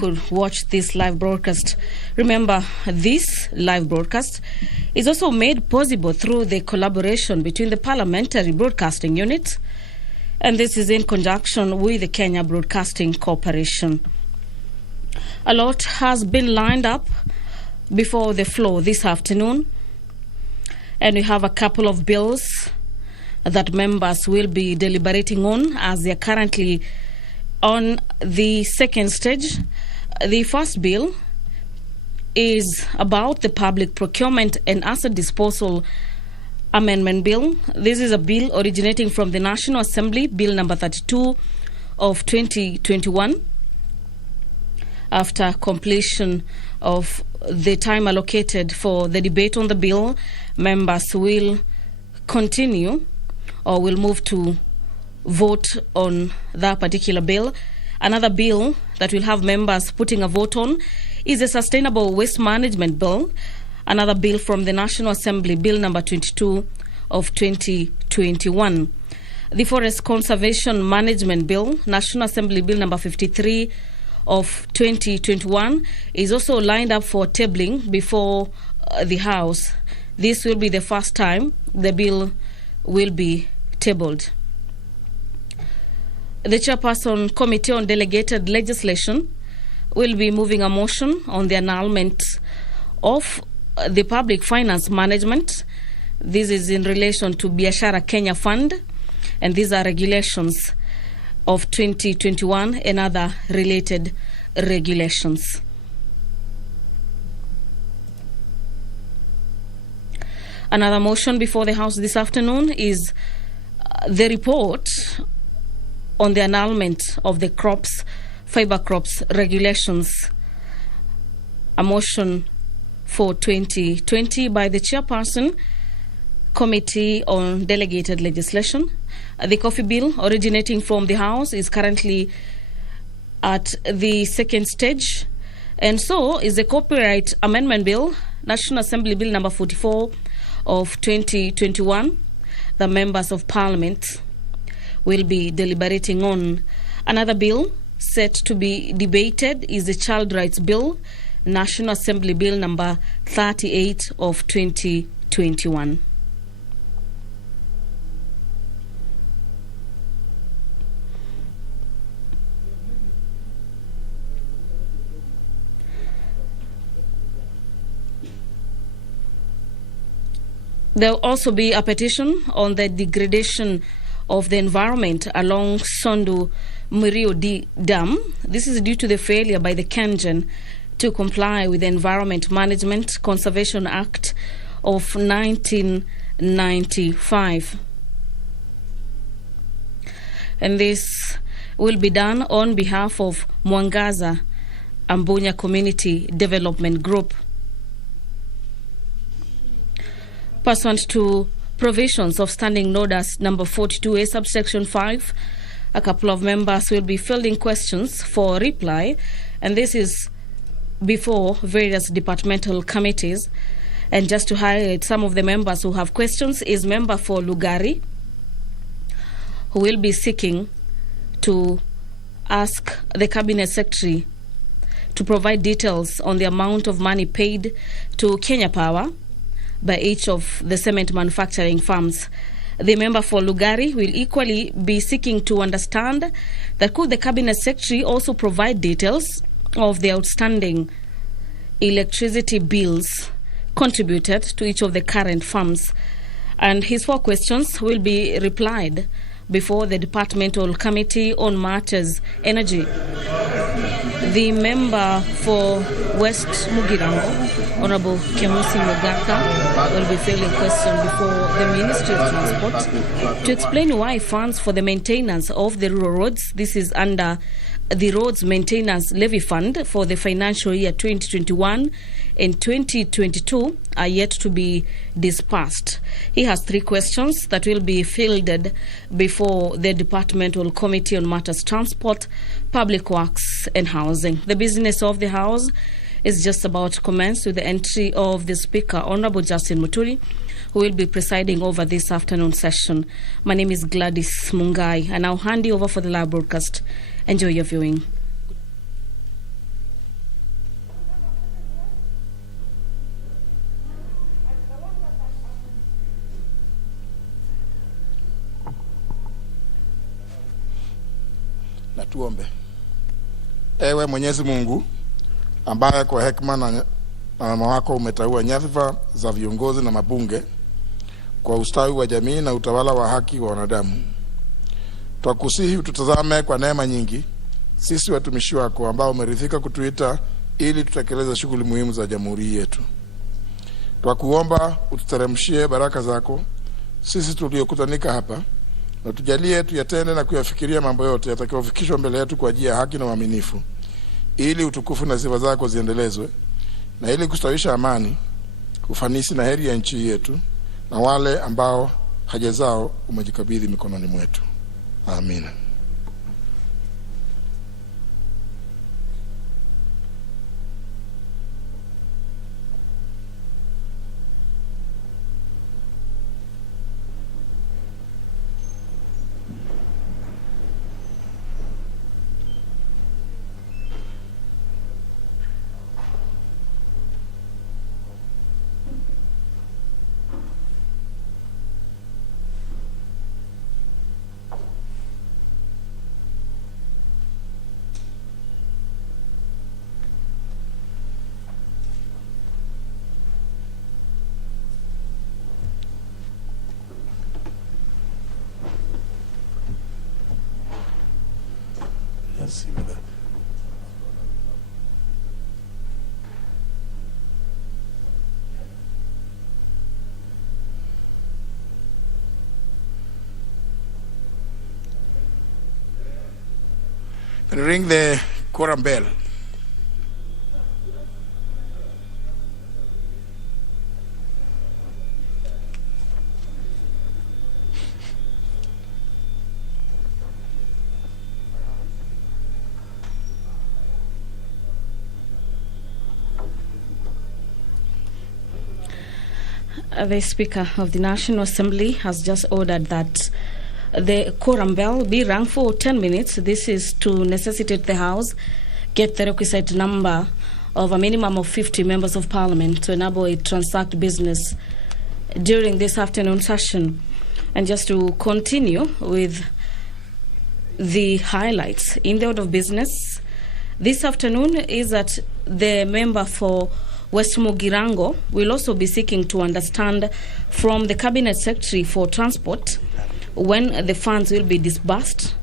could watch this live broadcast. Remember, this live broadcast is also made possible through the collaboration between the Parliamentary Broadcasting Unit, and this is in conjunction with the Kenya Broadcasting Corporation. A lot has been lined up before the floor this afternoon, and we have a couple of bills that members will be deliberating on as they are currently on the second stage. The first bill is about the Public Procurement and Asset Disposal Amendment Bill. This is a bill originating from the National Assembly, Bill number 32 of 2021. After completion of the time allocated for the debate on the bill, members will continue or will move to vote on that particular bill. Another bill that will have members putting a vote on is a Sustainable Waste Management Bill, another bill from the National Assembly, Bill number 22 of 2021. The Forest Conservation Management Bill, National Assembly Bill number 53 of 2021, is also lined up for tabling before the House. This will be the first time the bill will be tabled. The Chairperson Committee on Delegated Legislation will be moving a motion on the annulment of the Public Finance Management. This is in relation to Biashara Kenya Fund, and these are regulations of 2021 and other related regulations. Another motion before the House this afternoon is the report on the annulment of the fiber crops regulations, a motion for 2020 by the Chairperson Committee on Delegated Legislation. The coffee bill originating from the House is currently at the second stage, and so is the Copyright Amendment Bill, National Assembly Bill number 44 of 2021. The members of Parliament will be deliberating on. Another bill set to be debated is the Child Rights Bill, National Assembly Bill number 38 of 2021. There will also be a petition on the degradation of the environment along Sondu Murio Dam. This is due to the failure by the Kenyan to comply with the Environment Management Conservation Act of 1995. And this will be done on behalf of Mwangaza Ambunya Community Development Group. Pursuant to provisions of Standing Orders number 42A subsection 5, a couple of members will be fielding questions for reply, and this is before various departmental committees. And just to highlight some of the members who have questions is member for Lugari, who will be seeking to ask the Cabinet Secretary to provide details on the amount of money paid to Kenya Power by each of the cement manufacturing firms. The member for Lugari will equally be seeking to understand that could the Cabinet Secretary also provide details of the outstanding electricity bills contributed to each of the current firms. And his 4 questions will be replied before the Departmental Committee on Matters Energy. The member for West Mugirango, Honorable Kemusi Mogaka, will be filling question before the Ministry of Transport to explain why funds for the maintenance of the rural roads, this is under the Roads Maintenance Levy Fund for the financial year 2021 and 2022, are yet to be dispersed. He has 3 questions that will be fielded before the Departmental Committee on Matters Transport, Public Works and Housing. The business of the House is just about to commence with the entry of the Speaker, Honorable Justin Muturi, who will be presiding over this afternoon session. My name is Gladys Mungai, and I'll hand you over for the live broadcast. Enjoy your viewing. Tuombe. Ewe Mwenyezi Mungu, ambaye kwa hekima na wema wako umeteua nyadhifa za viongozi na mabunge kwa ustawi wa jamii na utawala wa haki wa wanadamu, twakusihi ututazame kwa neema nyingi sisi watumishi wako ambao umeridhika kutuita ili tutekeleze shughuli muhimu za jamhuri yetu. Twakuomba ututeremshie baraka zako sisi tuliokutanika hapa, na tujalie tuyatende na kuyafikiria mambo yote yatakayofikishwa mbele yetu kwa ajili ya haki na uaminifu, ili utukufu na sifa zako ziendelezwe, na ili kustawisha amani, ufanisi na heri ya nchi yetu na wale ambao haja zao umejikabidhi mikononi mwetu. Amina. And ring the quorum bell. The Speaker of the National Assembly has just ordered that the quorum bell be rung for 10 minutes. This is to necessitate the House get the requisite number of a minimum of 50 members of Parliament to enable it transact business during this afternoon session. And just to continue with the highlights in the order of business, this afternoon is that the member for West Mugirango will also be seeking to understand from the Cabinet Secretary for Transport when the funds will be disbursed.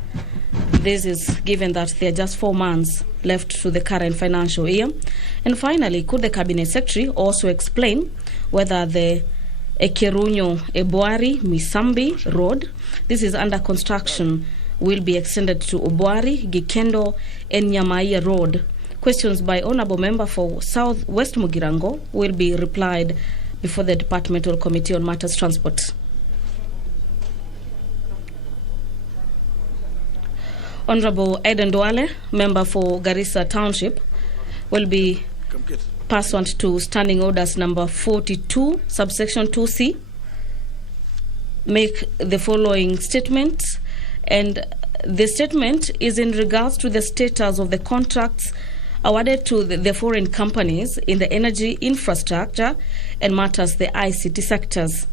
This is given that there are just 4 months left to the current financial year. And finally, could the Cabinet Secretary also explain whether the Ekerunyo Ebwari Misambi Road, this is under construction, will be extended to Obwari, Gikendo and Nyamaiya Road? Questions by Honourable Member for South West Mugirango will be replied before the Departmental Committee on Matters Transport. Honourable Eden Duale, Member for Garissa Township, will be, pursuant to Standing Orders number 42, subsection 2C, make the following statement. And the statement is in regards to the status of the contracts awarded to the foreign companies in the energy, infrastructure, and matters the ICT sectors.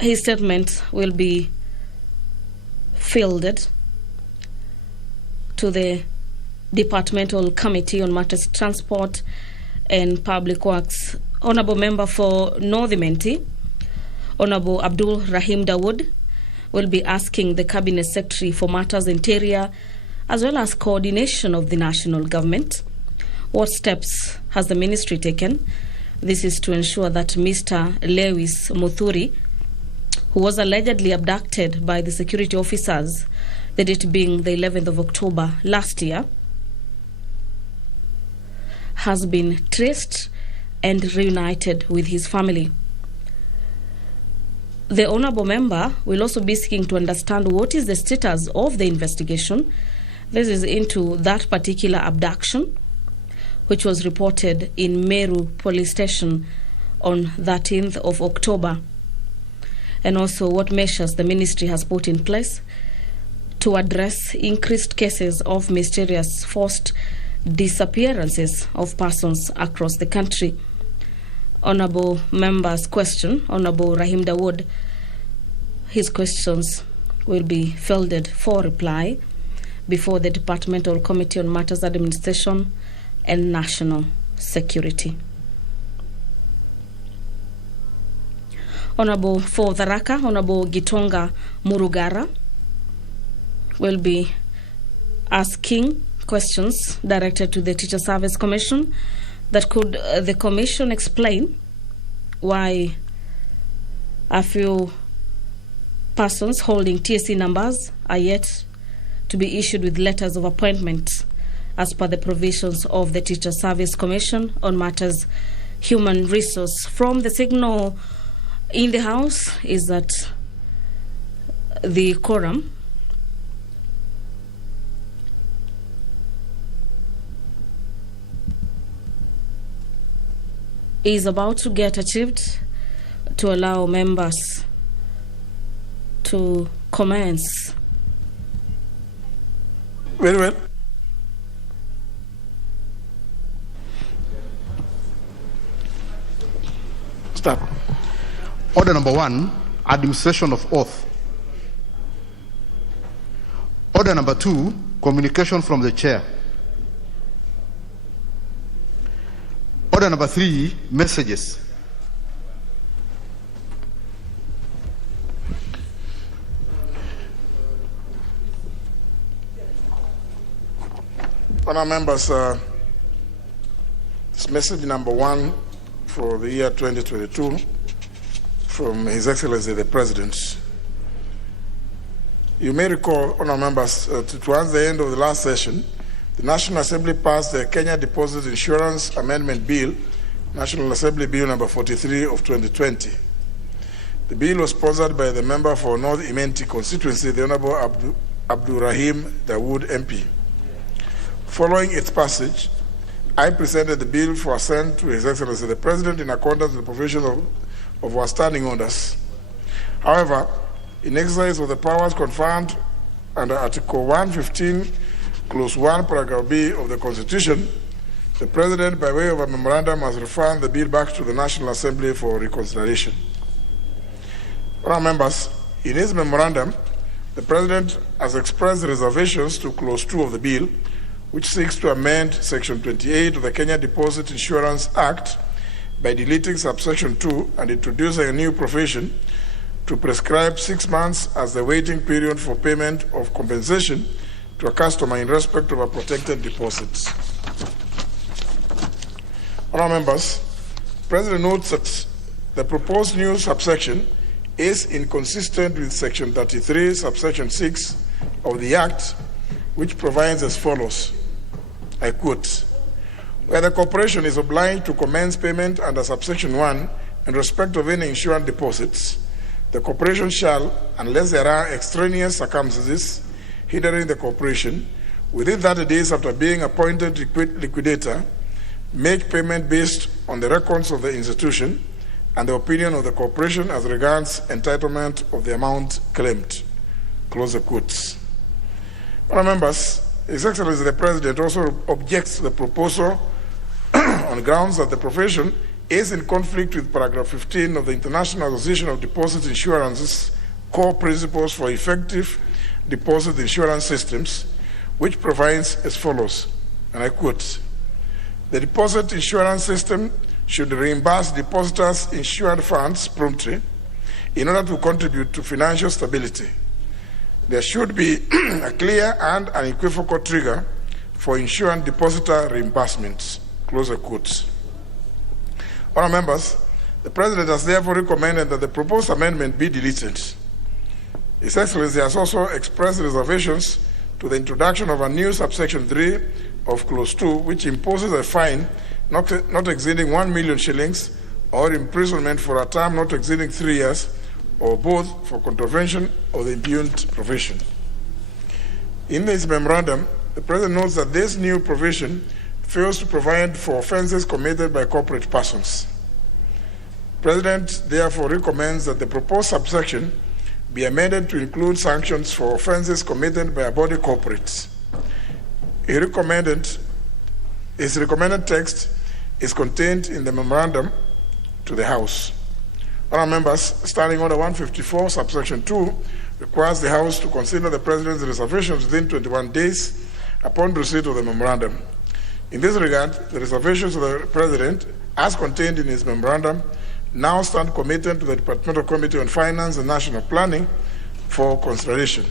His statement will be fielded to the Departmental Committee on Matters Transport and Public Works. Honourable Member for North Imenti, Honourable Abdul Rahim Dawood, will be asking the Cabinet Secretary for Matters Interior as well as coordination of the national government, what steps has the ministry taken? This is to ensure that Mr. Lewis Muthuri, who was allegedly abducted by the security officers, the date being the 11th of October last year, has been traced and reunited with his family. The Honourable Member will also be seeking to understand what is the status of the investigation. This is into that particular abduction, which was reported in Meru Police Station on 13th of October. And also what measures the ministry has put in place to address increased cases of mysterious forced disappearances of persons across the country. Honourable Member's question, Honourable Rahim Dawood, his questions will be fielded for reply before the Departmental Committee on Matters Administration and National Security. Honorable for Tharaka, Honorable Gitonga Murugara will be asking questions directed to the Teacher Service Commission. That could the Commission explain why a few persons holding TSC numbers are yet to be issued with letters of appointment as per the provisions of the Teacher Service Commission on matters human resource. From the signal in the House is that the quorum is about to get achieved to allow members to commence. Very well. Start. Order number 1, administration of oath. Order number 2, communication from the chair. Order number 3, messages. Honourable members, this message number 1 for the year 2022 from His Excellency the President. You may recall, honourable members, towards the end of the last session, the National Assembly passed the Kenya Deposit Insurance Amendment Bill, National Assembly Bill number 43 of 2020. The bill was sponsored by the member for North Imenti constituency, the Honourable Abdul Rahim Dawood MP. Following its passage, I presented the bill for assent to His Excellency the President in accordance with the provisions of our standing orders. However, in exercise of the powers conferred under Article 115, Clause 1, Paragraph B of the Constitution, the President, by way of a memorandum, has referred the bill back to the National Assembly for reconsideration. Honourable members, in his memorandum, the President has expressed reservations to Clause 2 of the bill, which seeks to amend Section 28 of the Kenya Deposit Insurance Act by deleting subsection 2 and introducing a new provision to prescribe 6 months as the waiting period for payment of compensation to a customer in respect of a protected deposit. Honourable members, the President notes that the proposed new subsection is inconsistent with Section 33, subsection 6 of the Act, which provides as follows, I quote, where the corporation is obliged to commence payment under subsection 1 in respect of any insurance deposits, the corporation shall, unless there are extraneous circumstances hindering the corporation, within 30 days after being appointed liquidator, make payment based on the records of the institution and the opinion of the corporation as regards entitlement of the amount claimed. Close the quotes. Honourable members, His Excellency the President also objects to the proposal on grounds that the profession is in conflict with paragraph 15 of the International Association of Deposit Insurance's core principles for effective deposit insurance systems, which provides as follows, and I quote, the deposit insurance system should reimburse depositors' insured funds promptly in order to contribute to financial stability. There should be a clear and unequivocal trigger for insurance depositor reimbursements. Close the quotes. Honourable members, the President has therefore recommended that the proposed amendment be deleted. His Excellency has also expressed reservations to the introduction of a new subsection 3 of Clause 2, which imposes a fine not exceeding 1 million shillings or imprisonment for a term not exceeding 3 years, or both, for contravention of the impugned provision. In this memorandum, the President notes that this new provision fails to provide for offences committed by corporate persons. The President therefore recommends that the proposed subsection be amended to include sanctions for offences committed by a body corporate. His recommended text is contained in the memorandum to the House. Honourable members, Standing Order 154, subsection 2, requires the House to consider the President's reservations within 21 days upon receipt of the memorandum. In this regard, the reservations of the President, as contained in his memorandum, now stand committed to the Departmental Committee on Finance and National Planning for consideration.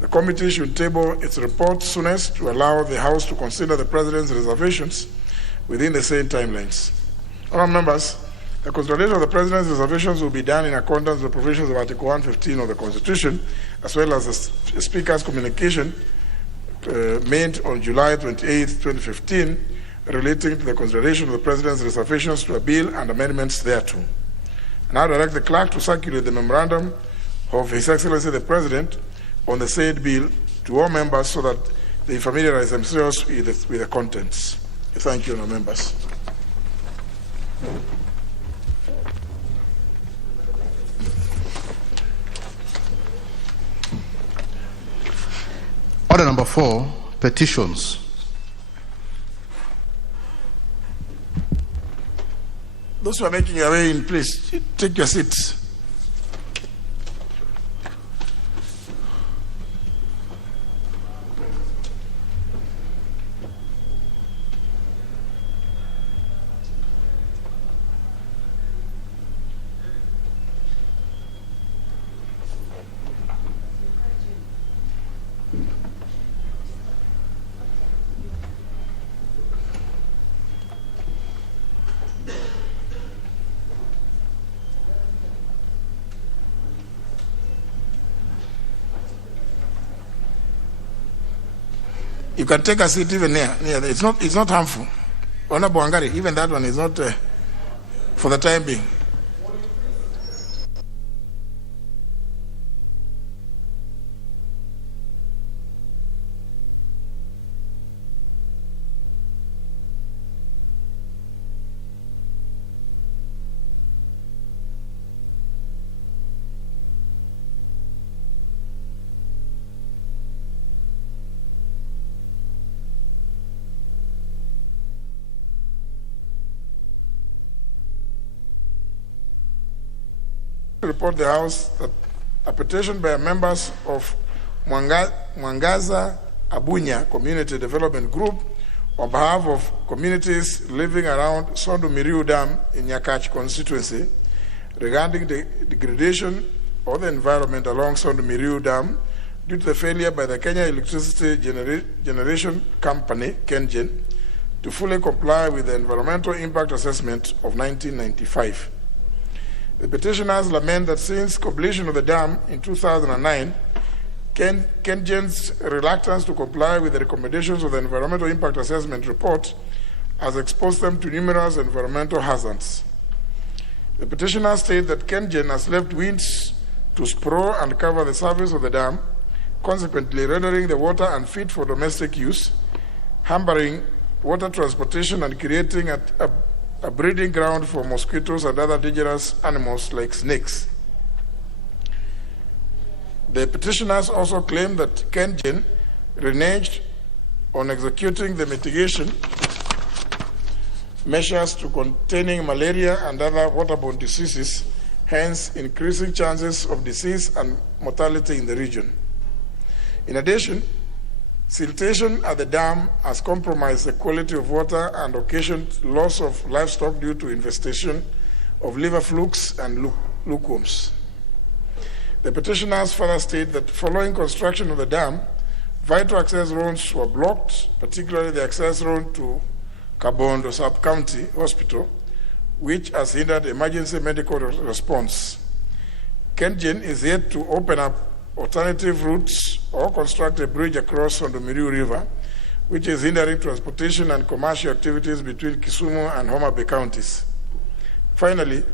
The committee should table its report soonest to allow the House to consider the President's reservations within the same timelines. Honourable members, the consideration of the President's reservations will be done in accordance with the provisions of Article 115 of the Constitution, as well as the Speaker's communication made on July 28, 2015, relating to the consideration of the President's reservations to a bill and amendments thereto. And I direct the clerk to circulate the memorandum of His Excellency the President on the said bill to all members so that they familiarize themselves with the contents. Thank you, honourable members. Order number 4, petitions. Those who are making your way in, please take your seats. You can take a seat even near. It's not harmful. Honorable Wangari, even that one is not for the time being. Report the House that a petition by members of Mwangaza Abunya Community Development Group on behalf of communities living around Sondu Miriu Dam in Nyakach constituency regarding the degradation of the environment along Sondu Miriu Dam due to the failure by the Kenya Electricity Generation Company, KenGen, to fully comply with the environmental impact assessment of 1995. The petitioners lament that since completion of the dam in 2009, KenGen's reluctance to comply with the recommendations of the Environmental Impact Assessment report has exposed them to numerous environmental hazards. The petitioners state that KenGen has left winds to sprawl and cover the surface of the dam, consequently rendering the water unfit for domestic use, hampering water transportation and creating a breeding ground for mosquitoes and other dangerous animals like snakes. The petitioners also claim that KenGen reneged on executing the mitigation measures to containing malaria and other waterborne diseases, hence increasing chances of disease and mortality in the region. In addition, siltation at the dam has compromised the quality of water and occasioned loss of livestock due to infestation of liver flukes and lookworms. The petitioners further state that following construction of the dam, vital access roads were blocked, particularly the access road to Kabondo Sub-County Hospital, which has hindered emergency medical response. KenGen is yet to open up alternative routes or construct a bridge across on the Miriu River, which is hindering transportation and commercial activities between Kisumu and Homa Bay counties. Finally,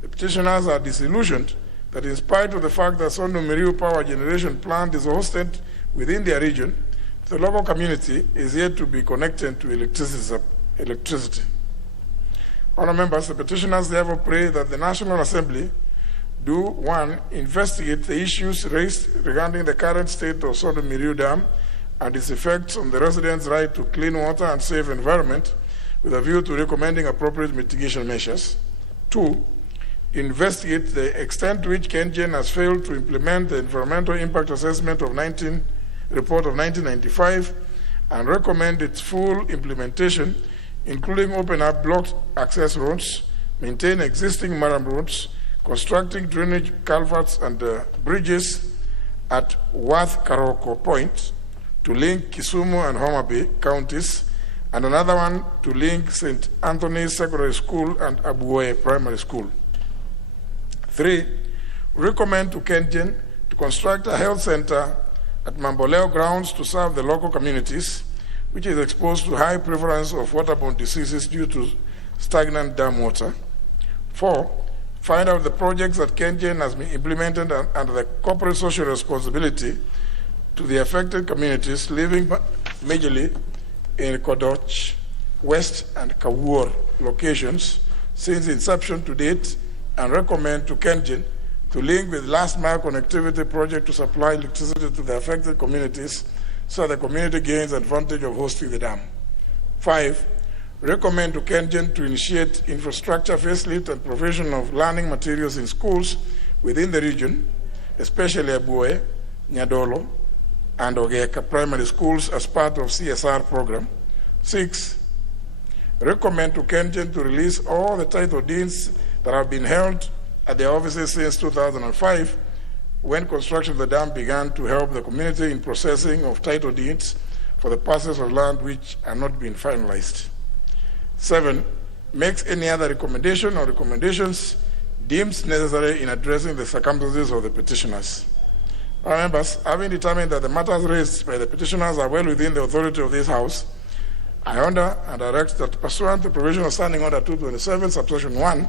the petitioners are disillusioned that in spite of the fact that Sondu Miriu power generation plant is hosted within their region, the local community is yet to be connected to electricity. Honourable members, the petitioners therefore pray that the National Assembly do, 1, investigate the issues raised regarding the current state of Sondu Miriu Dam and its effects on the residents' right to clean water and safe environment with a view to recommending appropriate mitigation measures. 2, investigate the extent to which KenGen has failed to implement the environmental impact assessment of report of 1995 and recommend its full implementation, including open up blocked access roads, maintain existing maram roads, constructing drainage culverts and bridges at Worth Karoko Point to link Kisumu and Homa Bay counties, and another one to link St. Anthony's Secondary School and Abuoye Primary School. 3, recommend to KenGen to construct a health center at Mamboleo grounds to serve the local communities, which is exposed to high prevalence of waterborne diseases due to stagnant dam water. 4, find out the projects that KenGen has been implemented under the corporate social responsibility to the affected communities living majorly in Kodoch, West, and Kawur locations since inception to date, and recommend to KenGen to link with last mile connectivity project to supply electricity to the affected communities so the community gains advantage of hosting the dam. 5, recommend to KenGen to initiate infrastructure facelift and provision of learning materials in schools within the region, especially Abuoye, Nyadolo, and Ogeka primary schools as part of CSR program. 6, recommend to KenGen to release all the title deeds that have been held at the offices since 2005, when construction of the dam began, to help the community in processing of title deeds for the parcels of land which are not being finalized. 7, makes any other recommendation or recommendations deemed necessary in addressing the circumstances of the petitioners. Our members, having determined that the matters raised by the petitioners are well within the authority of this House, I order and direct that pursuant to provision of Standing Order 227, subsection 1,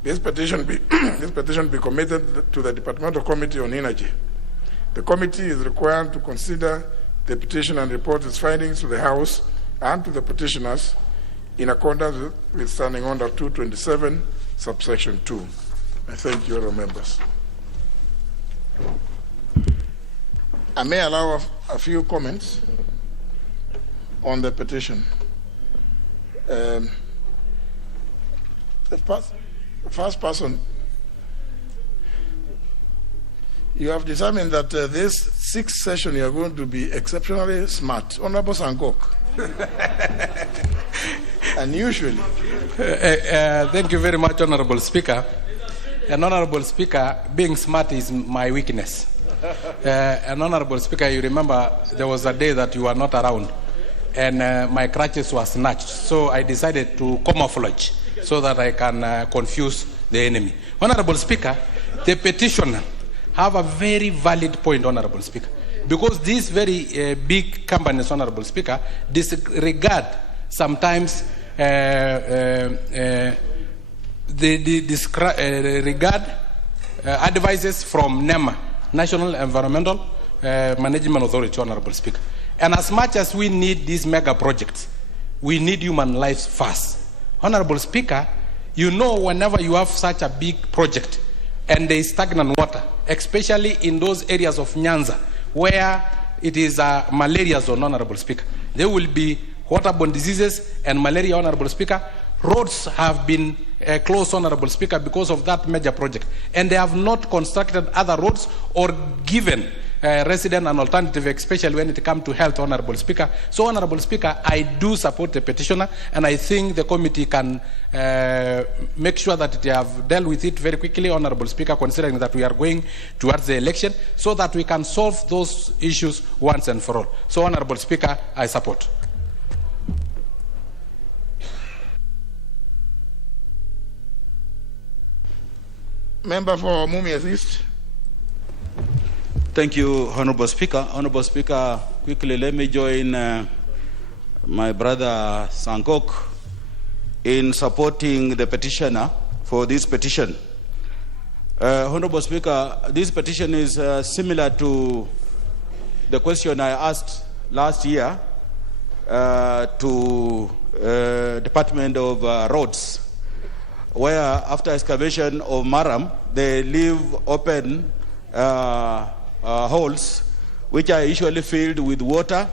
this petition be committed to the Departmental Committee on Energy. The committee is required to consider the petition and report its findings to the House and to the petitioners in accordance with Standing Order 227, subsection 2. I thank you, all members. I may allow a few comments on the petition. The first person, you have determined that this 6th session you are going to be exceptionally smart. Honorable Sangok. Unusually. Thank you very much, Honorable Speaker. And Honorable Speaker, being smart is my weakness. And Honorable Speaker, you remember there was a day that you were not around and my crutches were snatched. So I decided to camouflage so that I can confuse the enemy. Honorable Speaker, the petitioner have a very valid point, Honorable Speaker, because these very big companies, Honorable Speaker, disregard sometimes regard advices from NEMA, National Environmental Management Authority, Honorable Speaker. And as much as we need these mega projects, we need human lives first. Honorable Speaker, you know, whenever you have such a big project and there is stagnant water, especially in those areas of Nyanza where it is a malaria zone, Honorable Speaker, there will be waterborne diseases and malaria, Honorable Speaker. Roads have been closed, Honorable Speaker, because of that major project. And they have not constructed other roads or given resident an alternative, especially when it comes to health, Honorable Speaker. So, Honorable Speaker, I do support the petitioner, and I think the committee can make sure that they have dealt with it very quickly, Honorable Speaker, considering that we are going towards the election, so that we can solve those issues once and for all. So, Honorable Speaker, I support. Member for Mumias East. Thank you, Honorable Speaker. Honorable Speaker, quickly let me join my brother Sangok in supporting the petitioner for this petition. Honorable Speaker, this petition is similar to the question I asked last year to Department of Roads, where after excavation of Maram, they leave open holes which are usually filled with water,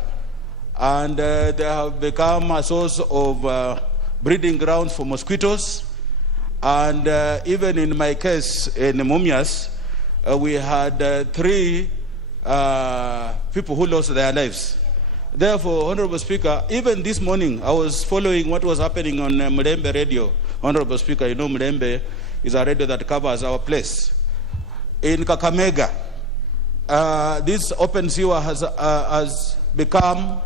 and they have become a source of breeding grounds for mosquitoes And even in my case in Mumias, we had 3 people who lost their lives. Therefore, Honorable Speaker, even this morning I was following what was happening on Mlembe radio. Honorable Speaker, you know Mlembe is a radio that covers our place. In Kakamega, this open sewer has become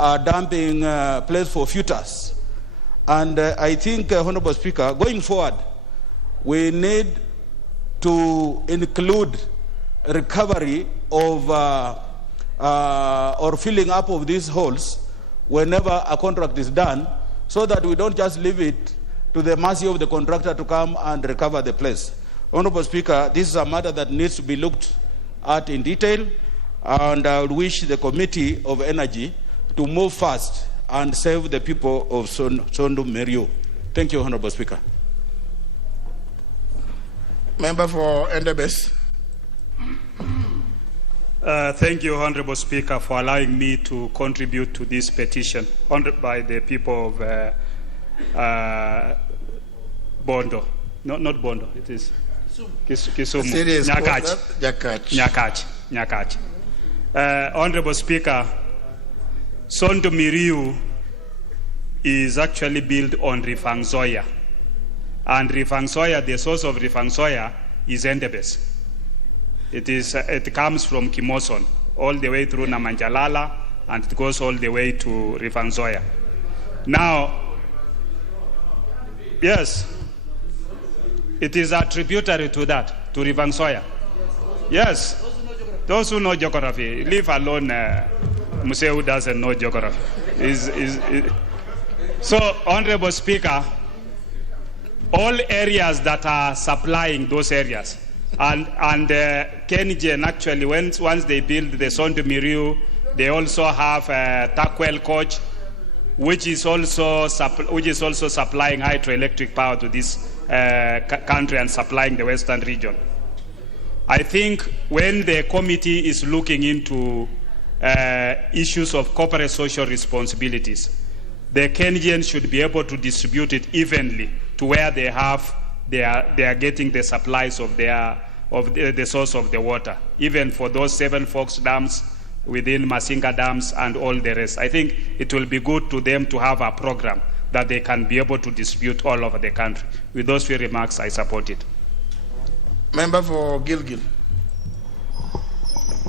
a dumping place for futures. And I think, Honorable Speaker, going forward, we need to include recovery of or filling up of these holes whenever a contract is done, so that we don't just leave it to the mercy of the contractor to come and recover the place. Honorable Speaker, this is a matter that needs to be looked at in detail, and I would wish the Committee of Energy to move fast and save the people of Sondu Meru. Thank you, Honorable Speaker. Member for Endebess. Thank you, Honorable Speaker, for allowing me to contribute to this petition by the people of Bondo. Not Bondo, it is Kisumu. Nyakach. Honorable Speaker, Sondu Meru is actually built on Rifangsoya. And Rifangsoya, the source of Rifangsoya is Endebess. It comes from Kimoson all the way through Namanjalala, and it goes all the way to Rifangsoya. Now, yes, it is a tributary to that, to Rifangsoya. Yes, those who know geography, leave alone Muse who doesn't know geography. So, Honorable Speaker, all areas that are supplying those areas, and KenGen actually, once they build the Sondu Meru, they also have Takwel Coach, which is also supplying hydroelectric power to this country and supplying the Western region. I think when the committee is looking into issues of corporate social responsibilities, the KenGen should be able to distribute it evenly to where they are getting the supplies of the source of the water, even for those 7 Fox dams within Masinga dams and all the rest. I think it will be good to them to have a program that they can be able to distribute all over the country. With those few remarks, I support it. Member for Gilgil.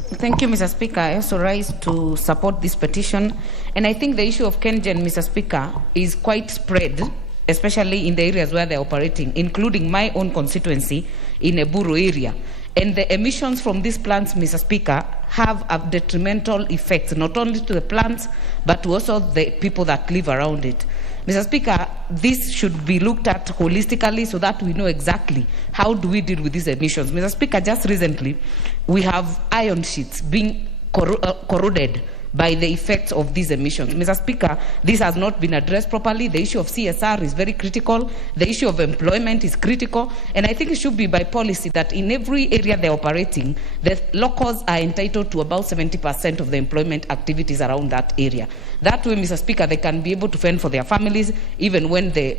Thank you, Mr. Speaker. I also rise to support this petition. And I think the issue of KenGen, Mr. Speaker, is quite spread, especially in the areas where they're operating, including my own constituency in Eburu area. And the emissions from these plants, Mr. Speaker, have a detrimental effect, not only to the plants, but to also the people that live around it. Mr. Speaker, this should be looked at holistically so that we know exactly how do we deal with these emissions. Mr. Speaker, just recently, we have iron sheets being corroded by the effects of these emissions. Mr. Speaker, this has not been addressed properly. The issue of CSR is very critical. The issue of employment is critical. And I think it should be by policy that in every area they're operating, the locals are entitled to about 70% of the employment activities around that area. That way, Mr. Speaker, they can be able to fend for their families, even when the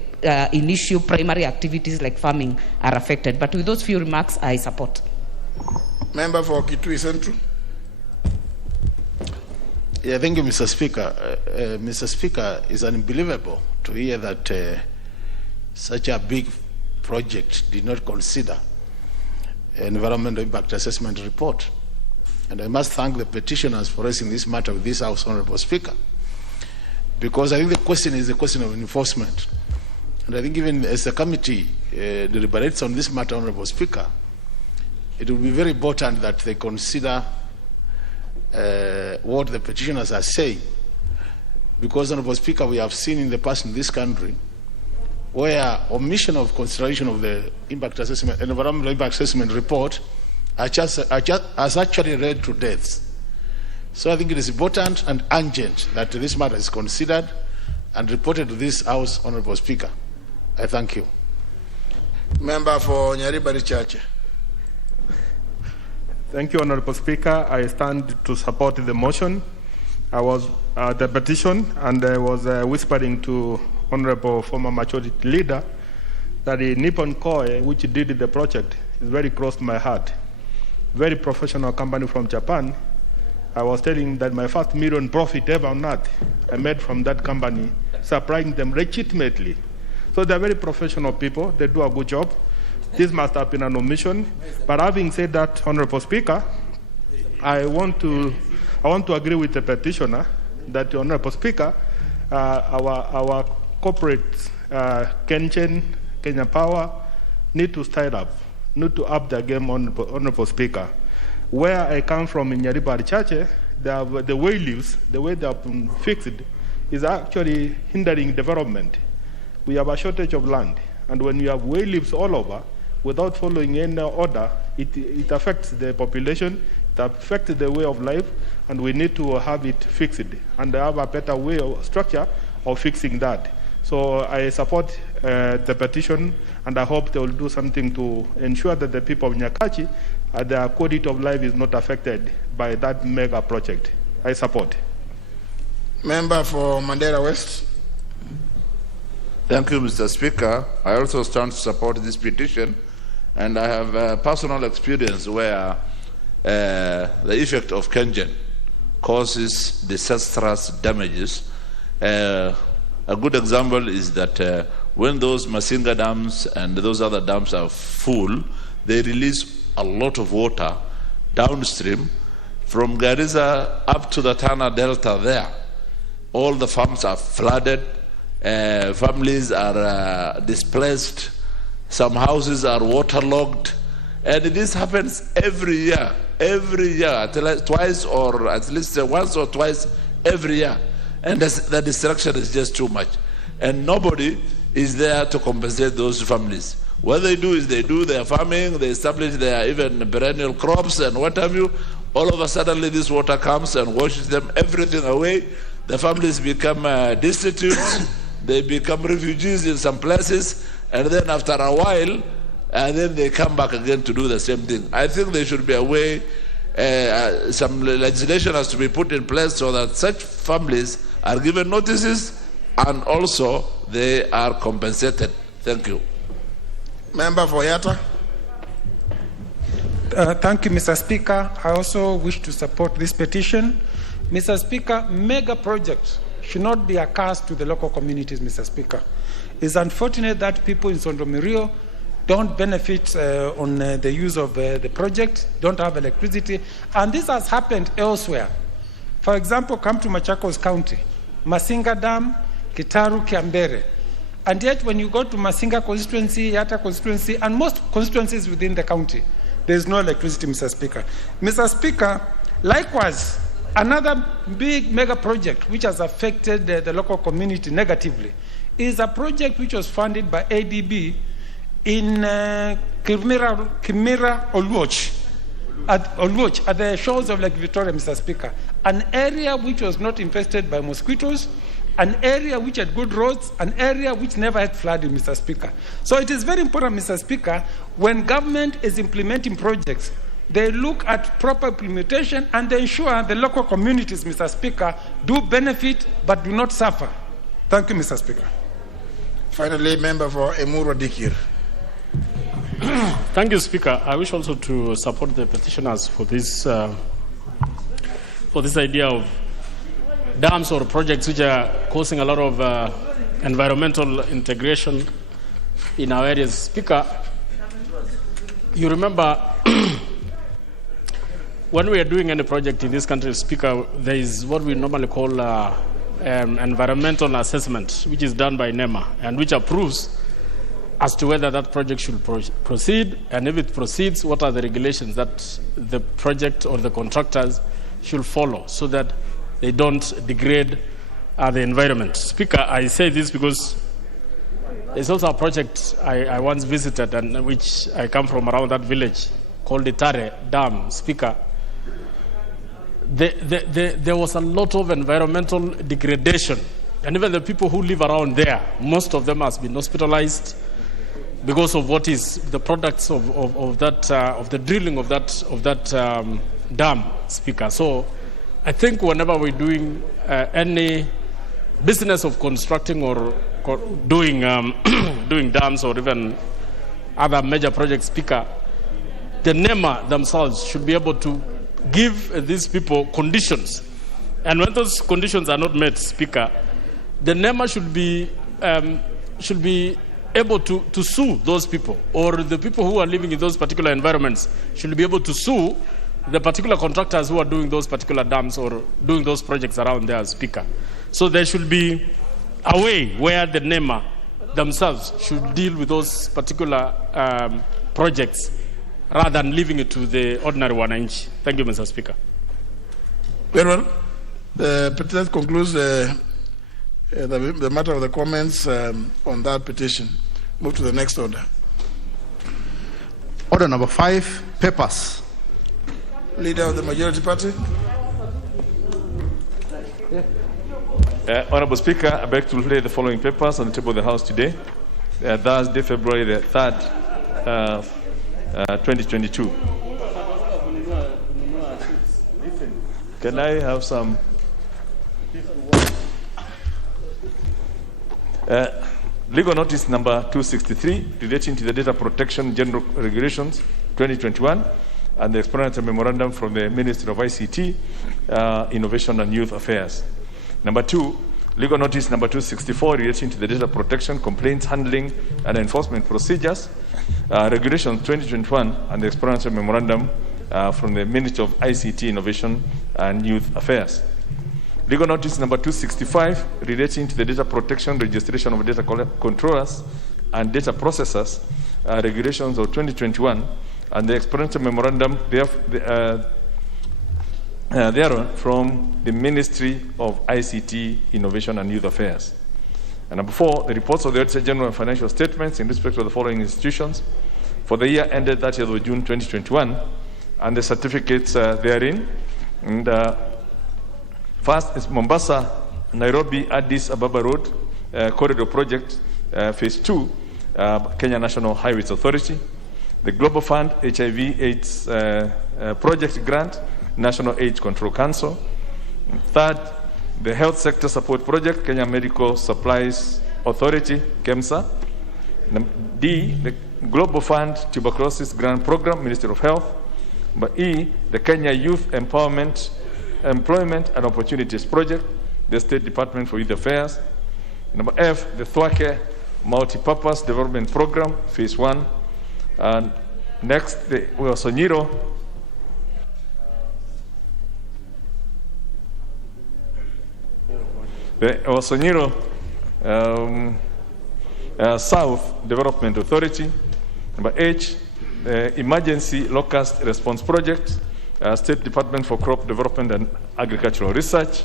initial primary activities like farming are affected. But with those few remarks, I support. Member for Kitui Central. Yeah, thank you, Mr. Speaker. Mr. Speaker, it's unbelievable to hear that such a big project did not consider an environmental impact assessment report. And I must thank the petitioners for raising this matter with this House, Honorable Speaker, because I think the question is the question of enforcement. And I think even as the committee deliberates on this matter, Honorable Speaker, it will be very important that they consider what the petitioners are saying, because, Honorable Speaker, we have seen in the past in this country where omission of consideration of the impact assessment, environmental impact assessment report has actually led to deaths. So I think it is important and urgent that this matter is considered and reported to this House, Honorable Speaker. I thank you. Member for Nyaribari Chache. Thank you, Honorable Speaker. I stand to support the motion. I was the petition, and I was whispering to Honorable former Majority Leader that the Nippon Koei, which did the project, is very close to my heart. Very professional company from Japan. I was telling that my first million profit ever on earth I made from that company, supplying them legitimately. So they're very professional people. They do a good job. This must have been an omission. But having said that, Honorable Speaker, I want to agree with the petitioner that, Honorable Speaker, our corporate Kenya Power need to style up, need to up their game, Honorable Speaker. Where I come from in Yaribari Chache, the way leaves, the way they have been fixed, is actually hindering development. We have a shortage of land, and when you have way leaves all over, without following any order, it affects the population, it affects the way of life, and we need to have it fixed and have a better way of structure of fixing that. So I support the petition, and I hope they will do something to ensure that the people of Nyakachi, their quality of life is not affected by that mega project. I support. Member for Mandera West. Thank you, Mr. Speaker. I also stand to support this petition, and I have personal experience where the effect of Kengen causes disastrous damages. A good example is that when those Masinga dams and those other dams are full, they release a lot of water downstream from Garissa up to the Tana Delta there. All the farms are flooded, families are displaced, some houses are waterlogged, and this happens every year, twice or at least once or twice every year. And the destruction is just too much. And nobody is there to compensate those families. What they do is they do their farming, they establish their even perennial crops and what have you. All of a sudden this water comes and washes them everything away. The families become destitute, they become refugees in some places, and then after a while, then they come back again to do the same thing. I think there should be a way, some legislation has to be put in place so that such families are given notices and also they are compensated. Thank you. Member for Yatta. Thank you, Mr. Speaker. I also wish to support this petition. Mr. Speaker, mega projects should not be a curse to the local communities, Mr. Speaker. It's unfortunate that people in Sondomirio don't benefit on the use of the project, don't have electricity, and this has happened elsewhere. For example, come to Machakos County, Masinga Dam, Kitaru, Kiambere. And yet when you go to Masinga constituency, Yatta constituency, and most constituencies within the county, there is no electricity, Mr. Speaker. Mr. Speaker, likewise, another big mega project which has affected the local community negatively is a project which was funded by ADB in Kimira Oluoch, at the shores of Lake Victoria, Mr. Speaker, an area which was not infested by mosquitoes, an area which had good roads, an area which never had flooding, Mr. Speaker. So it is very important, Mr. Speaker, when government is implementing projects, they look at proper implementation and they ensure the local communities, Mr. Speaker, do benefit but do not suffer. Thank you, Mr. Speaker. Finally, member for Emuru Dikir. Thank you, Speaker. I wish also to support the petitioners for this idea of dams or projects which are causing a lot of environmental integration in our areas. Speaker, you remember when we are doing any project in this country, Speaker, there is what we normally call environmental assessment, which is done by NEMA and which approves as to whether that project should proceed, and if it proceeds, what are the regulations that the project or the contractors should follow so that they don't degrade the environment. Speaker, I say this because there's also a project I once visited and which I come from around that village called the Tare Dam. Speaker, there was a lot of environmental degradation, and even the people who live around there, most of them has been hospitalized because of what is the products of the drilling of that dam, Speaker. So I think whenever we're doing any business of constructing or doing doing dams or even other major projects, Speaker, the NEMA themselves should be able to give these people conditions. And when those conditions are not met, Speaker, the NEMA should be able to sue those people, or the people who are living in those particular environments should be able to sue the particular contractors who are doing those particular dams or doing those projects around there, Speaker. So there should be a way where the NEMA themselves should deal with those particular projects rather than leaving it to the ordinary wananchi. Thank you, Mr. Speaker. Very well. The petition concludes the matter of the comments on that petition. Move to the next order. Order number 5, papers. Leader of the majority party. Honorable Speaker, I beg to lay the following papers on the table of the House today. Thursday, February the 3rd, 2022. Can I have some? Legal notice number 263 relating to the Data Protection General Regulations 2021 and the explanatory memorandum from the Ministry of ICT, Innovation and Youth Affairs. Number 2, legal notice number 264 relating to the Data Protection, Complaints Handling and Enforcement Procedures, Regulations 2021 and the explanatory memorandum from the Ministry of ICT, Innovation and Youth Affairs. Legal notice number 265 relating to the Data Protection, Registration of Data Controllers and Data Processors, Regulations of 2021 and the explanatory memorandum thereon from the Ministry of ICT, Innovation and Youth Affairs. And number 4, the reports of the Auditor General and financial statements in respect of the following institutions for the year ended 30th of June 2021 and the certificates therein. And first is Mombasa, Nairobi, Addis Ababa Road Corridor Project, Phase 2, Kenya National Highways Authority. The Global Fund HIV/AIDS Project Grant, National AIDS Control Council. Third, the Health Sector Support Project, Kenya Medical Supplies Authority, KEMSA. D, the Global Fund Tuberculosis Grant Program, Ministry of Health. Number E, the Kenya Youth Employment and Opportunities Project, the State Department for Youth Affairs. Number F, the Thwake Multipurpose Development Program, Phase 1. And next, the Osonyiro South Development Authority. Number H, the Emergency Locust Response Project, State Department for Crop Development and Agricultural Research.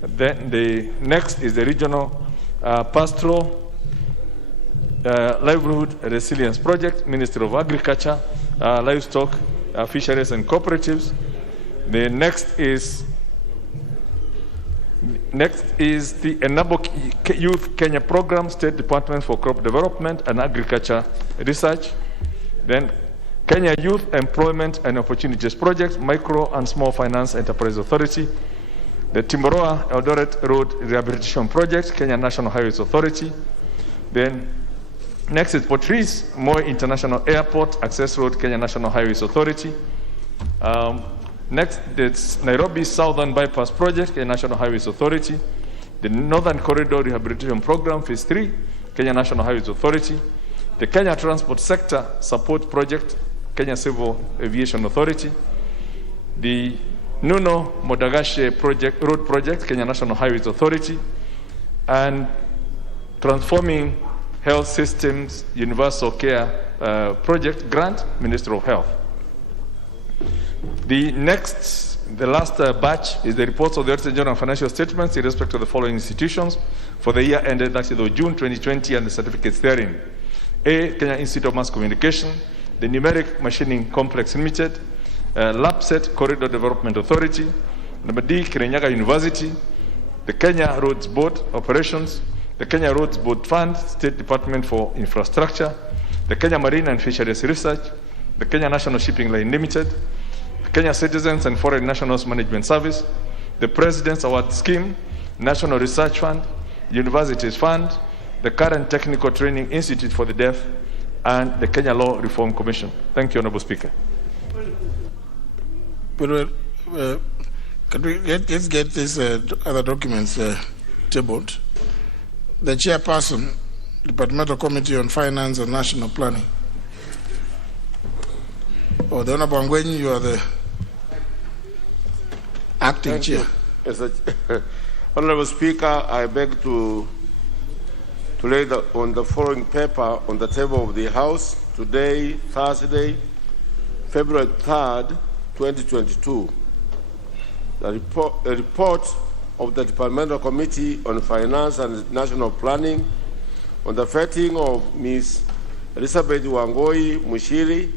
Then the next is the Regional Pastoral Livelihood Resilience Project, Ministry of Agriculture, Livestock, Fisheries and Cooperatives. The next is the Enable Youth Kenya Program, State Department for Crop Development and Agriculture Research. Then Kenya Youth Employment and Opportunities Project, Micro and Small Finance Enterprise Authority. The Timboroa Eldoret Road Rehabilitation Project, Kenya National Highways Authority. Then next is Portrees Moi International Airport Access Road, Kenya National Highways Authority. Next is Nairobi Southern Bypass Project, Kenya National Highways Authority. The Northern Corridor Rehabilitation Program, Phase 3, Kenya National Highways Authority. The Kenya Transport Sector Support Project, Kenya Civil Aviation Authority. The Nuno Modagashe Road Project, Kenya National Highways Authority. And Transforming Health Systems Universal Care Project Grant, Ministry of Health. The last batch is the reports of the Auditor General and financial statements in respect to the following institutions for the year ended 30th of June 2020 and the certificates therein. A, Kenya Institute of Mass Communication, the Numeric Machining Complex Limited, LAPSET Corridor Development Authority. Number D, Kirinyaga University, the Kenya Roads Board Operations, the Kenya Roads Board Fund, State Department for Infrastructure, the Kenya Marine and Fisheries Research, the Kenya National Shipping Line Limited, the Kenya Citizens and Foreign Nationals Management Service, the President's Award Scheme, National Research Fund, Universities Fund, the current Technical Training Institute for the Deaf, and the Kenya Law Reform Commission. Thank you, Honorable Speaker. Can we let's get these other documents tabled? The chairperson, Departmental Committee on Finance and National Planning. Oh, the Honorable Angwenyi, you are the acting chair. Honorable Speaker, I beg to lay on the following paper on the table of the House today, Thursday, February 3rd, 2022. A report of the Departmental Committee on Finance and National Planning on the vetting of Ms. Elizabeth Wangoi Mushiri,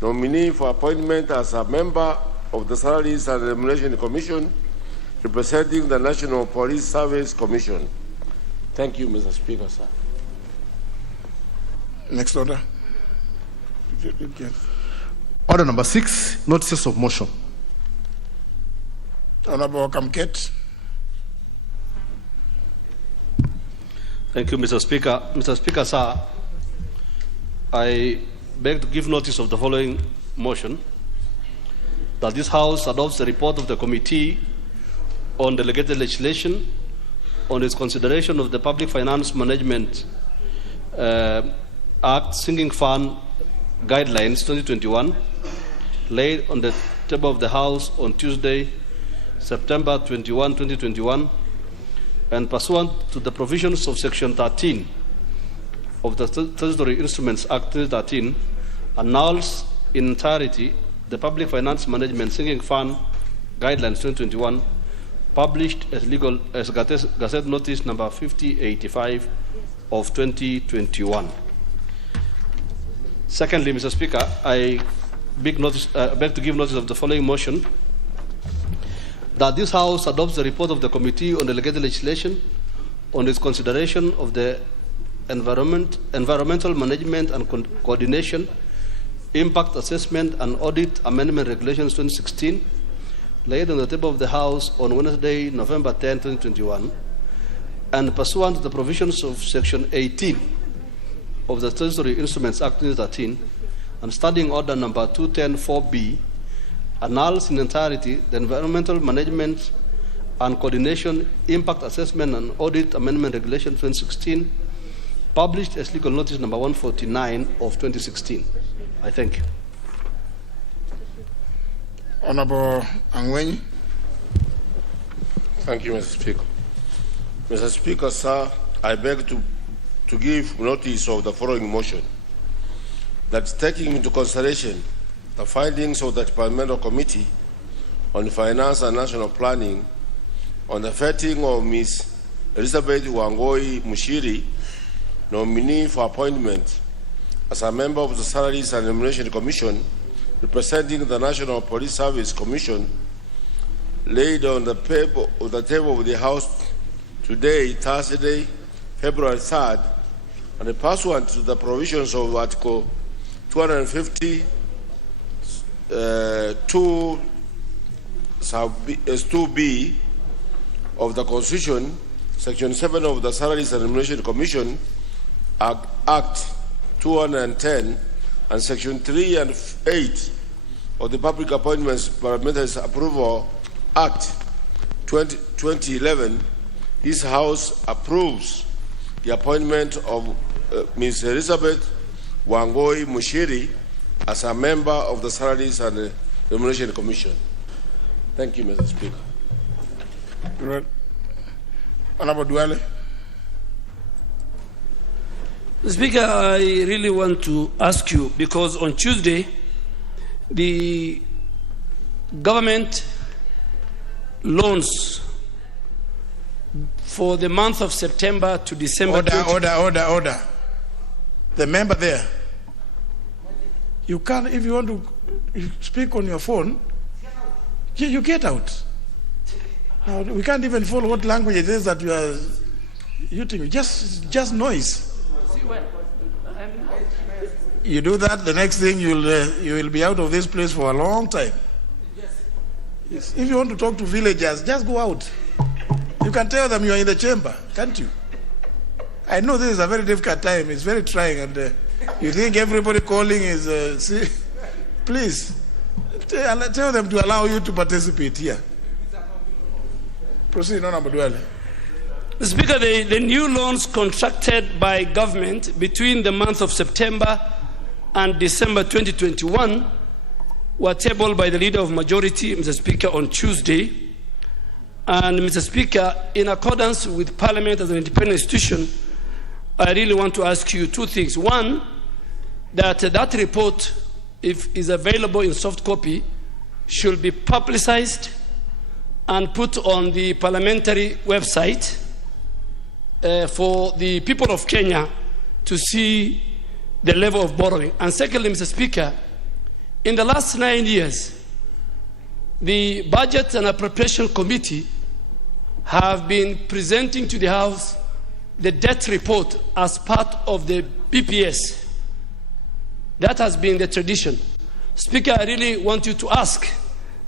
nominee for appointment as a member of the Salaries and Remuneration Commission, representing the National Police Service Commission. Thank you, Mr. Speaker, sir. Next order. Order number 6, notices of motion. Honorable Kamket. Thank you, Mr. Speaker. Mr. Speaker, sir, I beg to give notice of the following motion: that this House adopts the report of the Committee on Delegated Legislation on its consideration of the Public Finance Management Act Sinking Fund Guidelines 2021, laid on the table of the House on Tuesday, September 21, 2021, and pursuant to the provisions of Section 13 of the Treasury Instruments Act 2013, annuls in entirety the Public Finance Management Sinking Fund Guidelines 2021, published as Gazette Notice number 5085 of 2021. Secondly, Mr. Speaker, I beg to give notice of the following motion: that this House adopts the report of the Committee on Delegated Legislation on its consideration of the Environmental Management and Coordination, Impact Assessment and Audit Amendment Regulations 2016, laid on the table of the House on Wednesday, November 10, 2021, and pursuant to the provisions of Section 18 of the Treasury Instruments Act 2013 and Standing Order number 210-4B, annuls in entirety the Environmental Management and Coordination, Impact Assessment and Audit Amendment Regulation 2016, published as legal notice number 149 of 2016. I thank you. Honorable Angwenyi. Thank you, Mr. Speaker. Mr. Speaker, sir, I beg to give notice of the following motion: that taking into consideration the findings of the Departmental Committee on Finance and National Planning on the vetting of Ms. Elizabeth Wangoi Mushiri, nominee for appointment as a member of the Salaries and Remuneration Commission, representing the National Police Service Commission, laid on the table of the House today, Thursday, February 3rd, and pursuant to the provisions of Article 250 2B of the Constitution, Section 7 of the Salaries and Remuneration Commission Act 210, and Section 3 and 8 of the Public Appointments Parliamentary Approval Act 2011, this House approves the appointment of Ms. Elizabeth Wangoi Mushiri as a member of the Salaries and Remuneration Commission. Thank you, Mr. Speaker. Right. Honorable Duale. Speaker, I really want to ask you, because on Tuesday, the government loans for the month of September to December. Order. The member there. You can't, if you want to speak on your phone, you get out. Now, we can't even follow what language it is that you are using. Just noise. You do that, the next thing you will be out of this place for a long time. Yes. If you want to talk to villagers, just go out. You can tell them you are in the chamber, can't you? I know this is a very difficult time. It's very trying, and you think everybody calling is... see, please, tell them to allow you to participate here. Proceed, Honorable Dwale. Mr. Speaker, the new loans contracted by government between the month of September and December 2021 were tabled by the Leader of Majority, Mr. Speaker, on Tuesday. And, Mr. Speaker, in accordance with Parliament as an independent institution, I really want to ask you two things. One, that report, if is available in soft copy, should be publicized and put on the parliamentary website for the people of Kenya to see the level of borrowing. And secondly, Mr. Speaker, in the last 9 years, the Budget and Appropriation Committee have been presenting to the House the debt report as part of the BPS. That has been the tradition. Speaker, I really want you to ask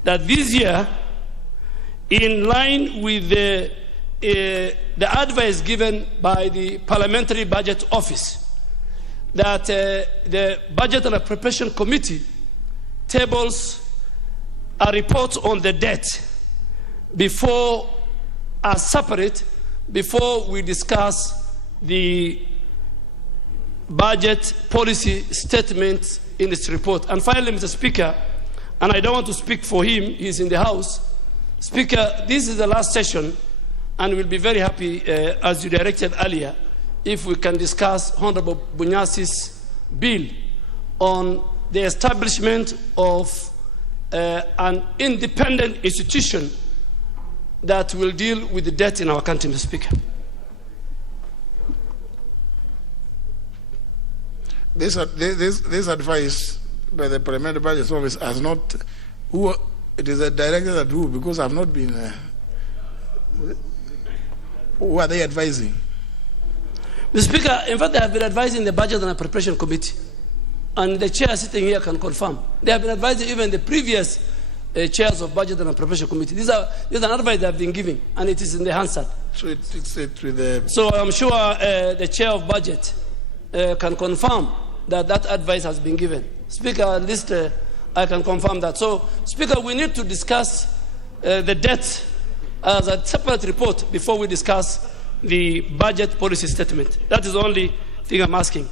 that this year, in line with the advice given by the Parliamentary Budget Office, that the Budget and Appropriation Committee tables a report on the debt before we discuss the budget policy statement in its report. And finally, Mr. Speaker, and I don't want to speak for him, he's in the House. Speaker, this is the last session, and we'll be very happy, as you directed earlier, if we can discuss Honorable Bunyasi's bill on the establishment of an independent institution that will deal with the debt in our country, Mr. Speaker. This advice by the Parliamentary Budget Office has not... it is a director that who, because I've not been... who are they advising? Mr. Speaker, in fact, they have been advising the Budget and Appropriation Committee. And the chair sitting here can confirm. They have been advising even the previous chairs of Budget and Appropriation Committee. These are an advice they have been giving, and it is in the Hansard. So it's with the... So I'm sure the chair of Budget can confirm that advice has been given. Speaker, at least I can confirm that. So, Speaker, we need to discuss the debt as a separate report before we discuss the budget policy statement. That is the only thing I'm asking.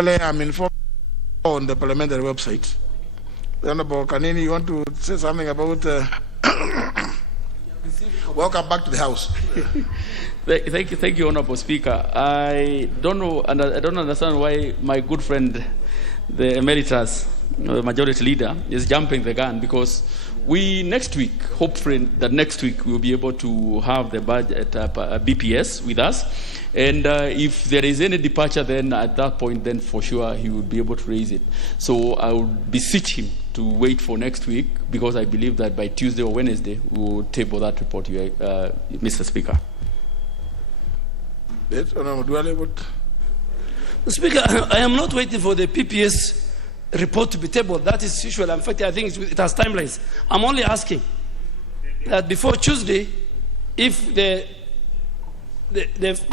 I'm informed on the parliamentary website. Honorable Kanini, you want to say something about... Welcome back to the House. Thank you, Honorable Speaker. I don't know, and I don't understand why my good friend, the emeritus, the majority leader, is jumping the gun, because we next week, hopefully that next week we'll be able to have the budget BPS with us. And if there is any departure, then at that point, then for sure he would be able to raise it. So I would beseech him to wait for next week, because I believe that by Tuesday or Wednesday we will table that report to you, Mr. Speaker. Yes, Honorable. Speaker, I am not waiting for the PPS report to be tabled. That is usual. In fact, I think it has timelines. I'm only asking that before Tuesday, if the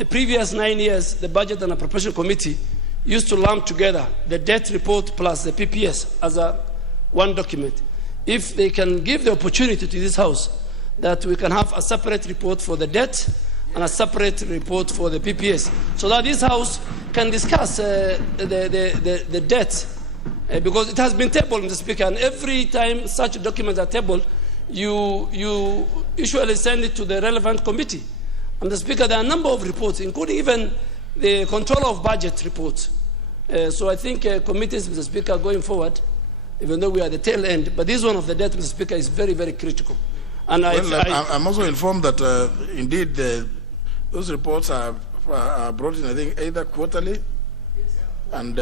previous 9 years, the Budget and Appropriation Committee used to lump together the debt report plus the PPS as one document. If they can give the opportunity to this House that we can have a separate report for the debt and a separate report for the PPS, so that this House can discuss the debt, because it has been tabled, Mr. Speaker, and every time such documents are tabled, you usually send it to the relevant committee. And the Speaker, there are a number of reports, including even the control of budget report. So I think committees, Mr. Speaker, going forward, even though we are at the tail end, but this one of the debt, Mr. Speaker, is very, very critical. And I'm also informed that indeed those reports are brought in, I think, either quarterly, and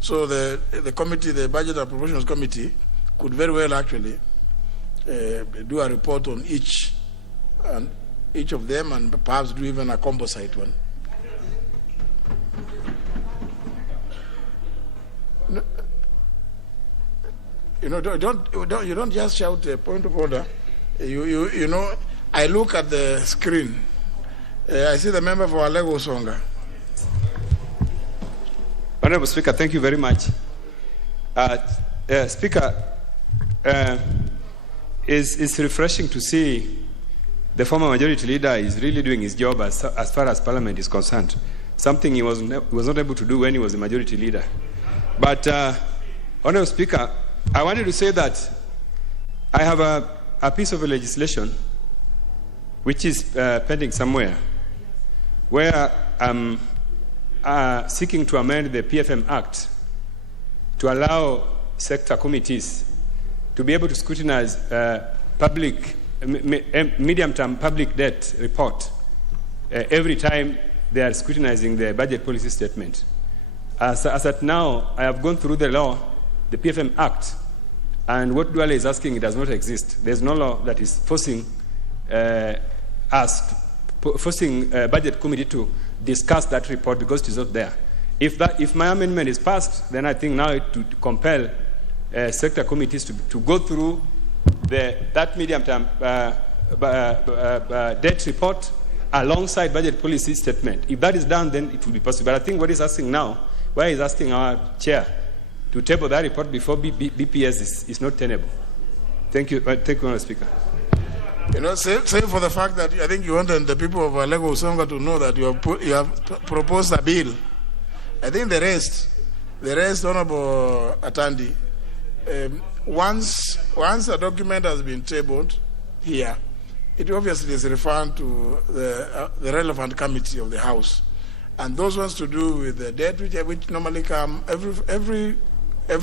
so the committee, the Budget Appropriations Committee, could very well actually do a report on each of them, and perhaps do even a composite one. No, you know, you don't just shout a point of order. You know, I look at the screen. I see the member for Alego Songa. Honorable Speaker, thank you very much. Speaker, it's refreshing to see the former majority leader is really doing his job as far as Parliament is concerned. Something he was not able to do when he was a majority leader. But, Honorable Speaker, I wanted to say that I have a piece of legislation which is pending somewhere, where I'm seeking to amend the PFM Act to allow sector committees to be able to scrutinize medium-term public debt report every time they are scrutinizing the budget policy statement. As at now, I have gone through the law, the PFM Act, and what Duale is asking, it does not exist. There's no law that is forcing budget committee to discuss that report because it is not there. If my amendment is passed, then I think now to compel sector committees to go through that medium-term debt report alongside budget policy statement. If that is done, then it will be possible. But I think what he's asking now, why he's asking our chair to table that report before BPS is not tenable. Thank you, Mr. Speaker. You know, say for the fact that I think you wanted the people of Alego Usonga to know that you have proposed a bill. I think the rest, Honorable Atandi, once a document has been tabled here, it obviously is referred to the relevant committee of the House, and those ones to do with the debt which normally come every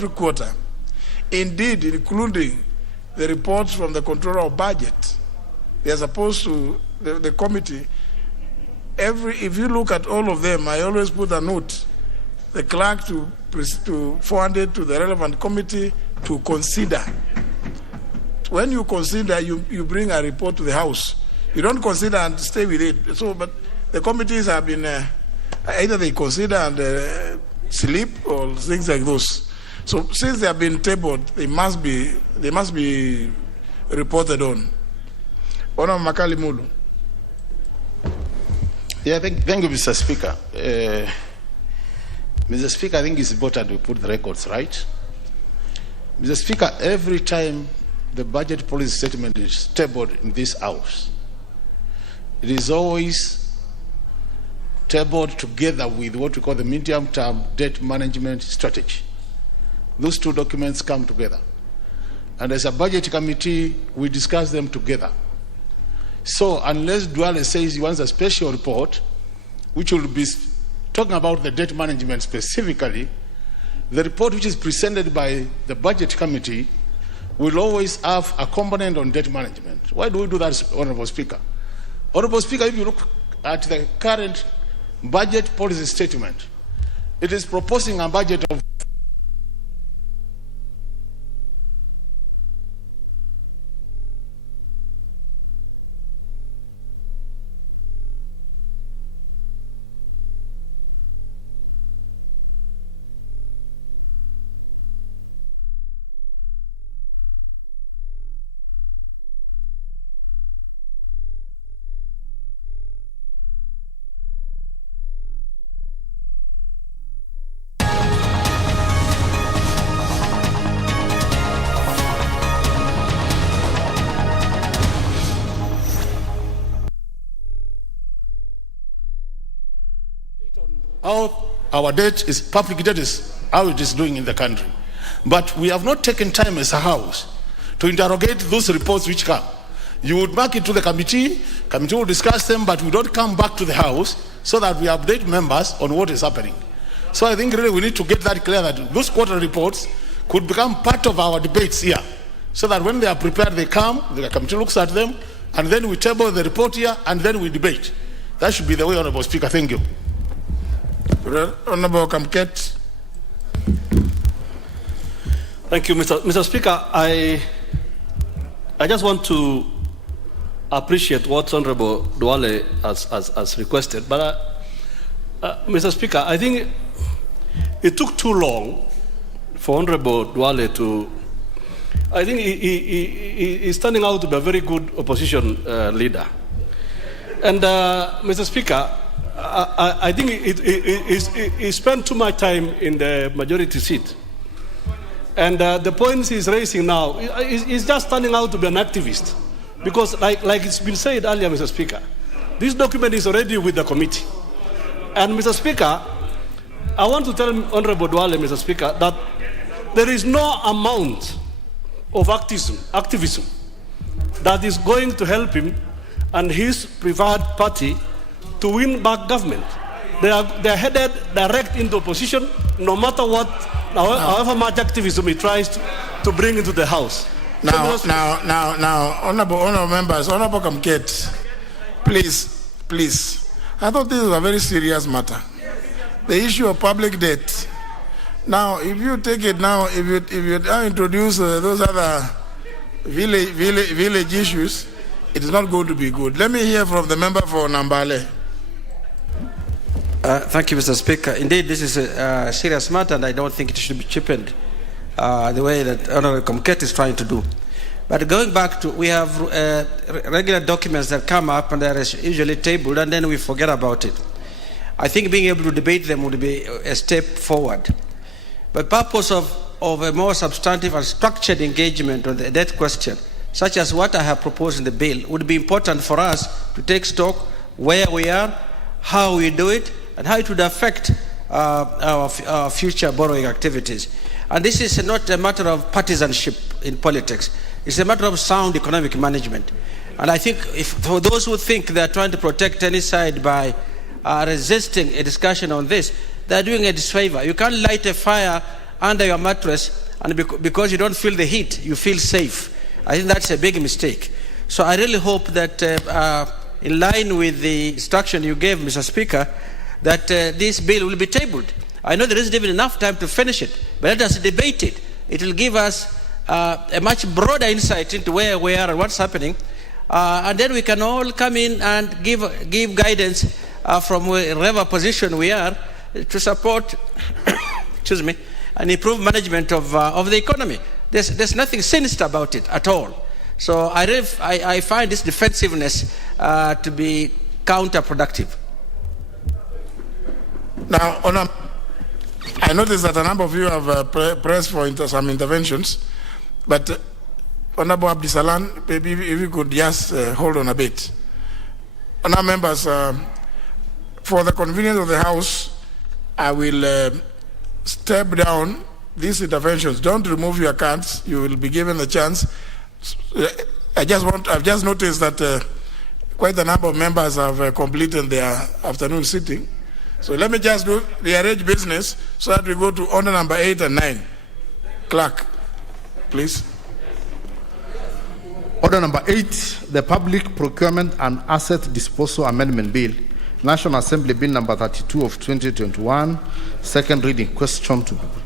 quarter, indeed including the reports from the controller of budget. They are supposed to the committee. If you look at all of them, I always put a note, the clerk to forward it to the relevant committee to consider. When you consider, you bring a report to the House. You don't consider and stay with it. So, but the committees have been either they consider and sleep or things like those. So since they have been tabled, they must be reported on. Honorable Makali Mulu. Yeah, thank you, Mr. Speaker. Mr. Speaker, I think it's important we put the records right. Mr. Speaker, every time the budget policy statement is tabled in this House, it is always tabled together with what we call the medium-term debt management strategy. Those two documents come together. And as a budget committee, we discuss them together. So unless Duale says he wants a special report, which will be talking about the debt management specifically, the report which is presented by the budget committee will always have a component on debt management. Why do we do that, Honorable Speaker? Honorable Speaker, if you look at the current budget policy statement, it is proposing a budget of how our debt is, public debt is, how it is doing in the country. But we have not taken time as a House to interrogate those reports which come. You would mark it to the committee will discuss them, but we don't come back to the House so that we update members on what is happening. So I think really we need to get that clear that those quarter reports could become part of our debates here, so that when they are prepared, they come, the committee looks at them, and then we table the report here, and then we debate. That should be the way, Honorable Speaker. Thank you. Honorable Kamket. Thank you, Mr. Speaker. I just want to appreciate what Honorable Duale has requested, but Mr. Speaker, I think it took too long for Honorable Duale to. I think he's turning out to be a very good opposition leader. And Mr. Speaker, I think he spent too much time in the majority seat. And the points he's raising now, he's just turning out to be an activist. Because like it's been said earlier, Mr. Speaker, this document is already with the committee. And Mr. Speaker, I want to tell Honorable Duale, Mr. Speaker, that there is no amount of activism that is going to help him and his preferred party to win back government. They are headed direct into opposition, no matter what, however much activism he tries to bring into the House. Now, honorable members, Honorable Kamket, please. I thought this was a very serious matter. The issue of public debt. Now, if you take it now, if you now introduce those other village issues, it is not going to be good. Let me hear from the member for Nambale. Thank you, Mr. Speaker. Indeed, this is a serious matter, and I don't think it should be cheapened the way that Honorable Kamket is trying to do. But going back to, we have regular documents that come up and they are usually tabled, and then we forget about it. I think being able to debate them would be a step forward. But purpose of a more substantive and structured engagement on the debt question, such as what I have proposed in the bill, would be important for us to take stock where we are, how we do it, and how it would affect our future borrowing activities. And this is not a matter of partisanship in politics. It's a matter of sound economic management. And I think for those who think they're trying to protect any side by resisting a discussion on this, they're doing a disfavor. You can't light a fire under your mattress, and because you don't feel the heat, you feel safe. I think that's a big mistake. So I really hope that in line with the instruction you gave, Mr. Speaker, that this bill will be tabled. I know there isn't even enough time to finish it, but let us debate it. It will give us a much broader insight into where we are and what's happening, and then we can all come in and give guidance from wherever position we are to support excuse me, and improve management of the economy. There's nothing sinister about it at all. So I find this defensiveness to be counterproductive. Now, I noticed that a number of you have pressed for some interventions, but Honorable Abdisalan, maybe if you could just hold on a bit. Honourable members, for the convenience of the House, I will step down these interventions. Don't remove your cards. You will be given the chance. I've just noticed that quite a number of members have completed their afternoon sitting. So let me just rearrange business so that we go to order number 8 and 9. Clerk, please. Order number 8, the Public Procurement and Asset Disposal Amendment Bill, National Assembly Bill number 32 of 2021, second reading. Question to people.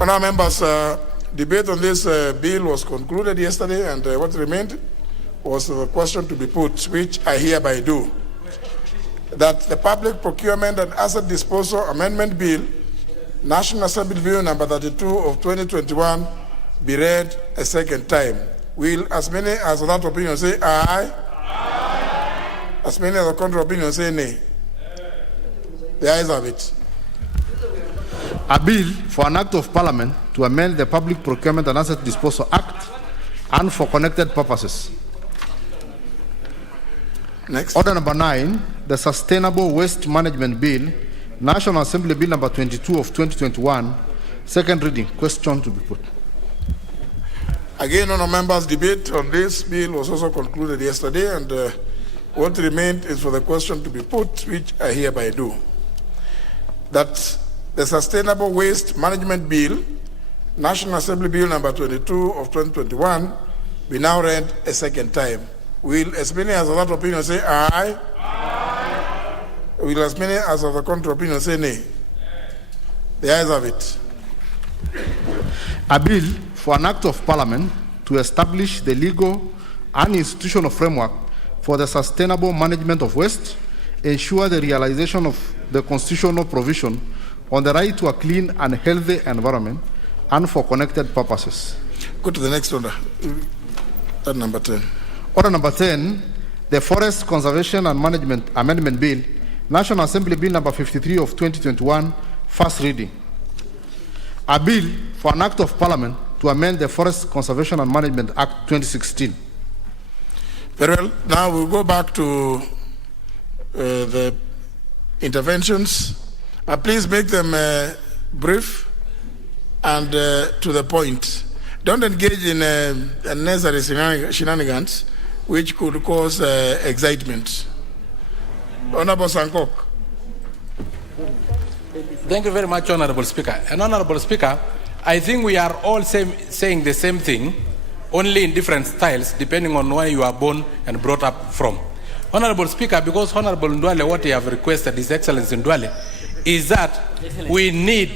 Honourable members, debate on this bill was concluded yesterday, and what remained was the question to be put, which I hereby do. That the Public Procurement and Asset Disposal Amendment Bill, National Assembly Bill number 32 of 2021, be read a second time. Will as many as that opinion say aye? Aye. As many as the contrary opinion say nay? The ayes have it. A bill for an act of Parliament to amend the Public Procurement and Asset Disposal Act and for connected purposes. Next. Order number 9, the Sustainable Waste Management Bill, National Assembly Bill number 22 of 2021, second reading. Question to be put. Again, honourable members, debate on this bill was also concluded yesterday, and What remained is for the question to be put, which I hereby do. That the Sustainable Waste Management Bill, National Assembly Bill number 22 of 2021, be now read a second time. Will as many as of that opinion say aye? Aye. Will as many as of the contrary opinion say nay? The ayes have it. A bill for an act of parliament to establish the legal and institutional framework for the sustainable management of waste, ensure the realization of the constitutional provision on the right to a clean and healthy environment, and for connected purposes. Go to the next order. Number 10. Order number 10, the Forest Conservation and Management Amendment Bill, National Assembly Bill number 53 of 2021, first reading. A bill for an act of parliament to amend the Forest Conservation and Management Act 2016. Very well. Now we'll go back to the interventions. Please make them brief and to the point. Don't engage in unnecessary shenanigans which could cause excitement. Honorable Sankok. Thank you very much, Honorable Speaker. And Honorable Speaker, I think we are all saying the same thing, only in different styles, depending on where you are born and brought up from. Honorable Speaker, because Honorable Ndwale, what he have requested, His Excellency Ndwale, is that we need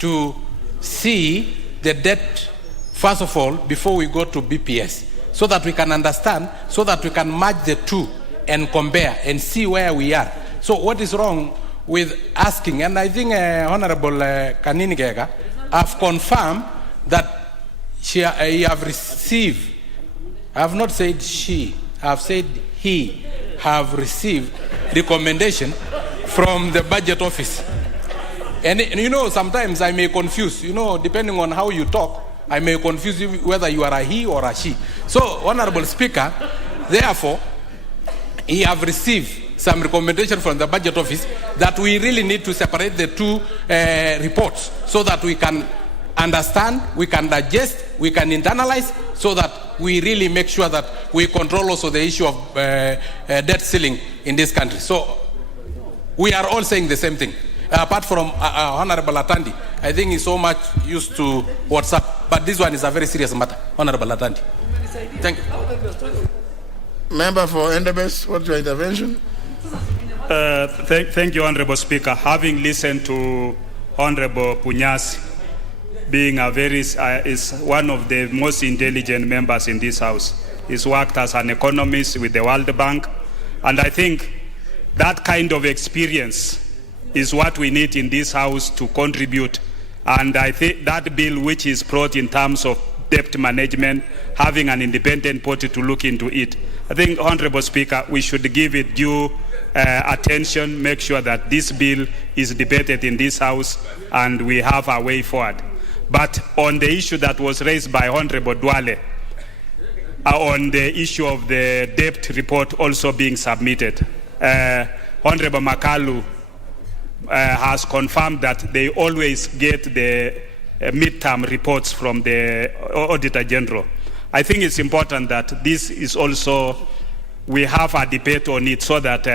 to see the debt, first of all, before we go to BPS, so that we can understand, so that we can match the two and compare and see where we are. So what is wrong with asking? And I think Honorable Kanini Gega have confirmed that he have received, I have not said she, I have said he have received recommendation from the budget office. And you know, sometimes I may confuse, you know, depending on how you talk, I may confuse you whether you are a he or a she. So, Honorable Speaker, therefore, he have received some recommendation from the budget office that we really need to separate the two reports so that we can understand, we can digest, we can internalize, so that we really make sure that we control also the issue of debt ceiling in this country. So we are all saying the same thing. Apart from Honorable Atandi, I think he's so much used to WhatsApp, but this one is a very serious matter. Honorable Atandi. Thank you. Member for Endebess, what's your intervention? Thank you, Honorable Speaker. Having listened to Honorable Punyasi, being is one of the most intelligent members in this House. He's worked as an economist with the World Bank, and I think that kind of experience is what we need in this House to contribute. And I think that bill which is brought in terms of debt management, having an independent body to look into it, I think, Honorable Speaker, we should give it due attention, make sure that this bill is debated in this House and we have a way forward. But on the issue that was raised by Honorable Dwale, on the issue of the debt report also being submitted, Honorable Makalu has confirmed that they always get the midterm reports from the Auditor General. I think it's important that this is also, we have a debate on it, so that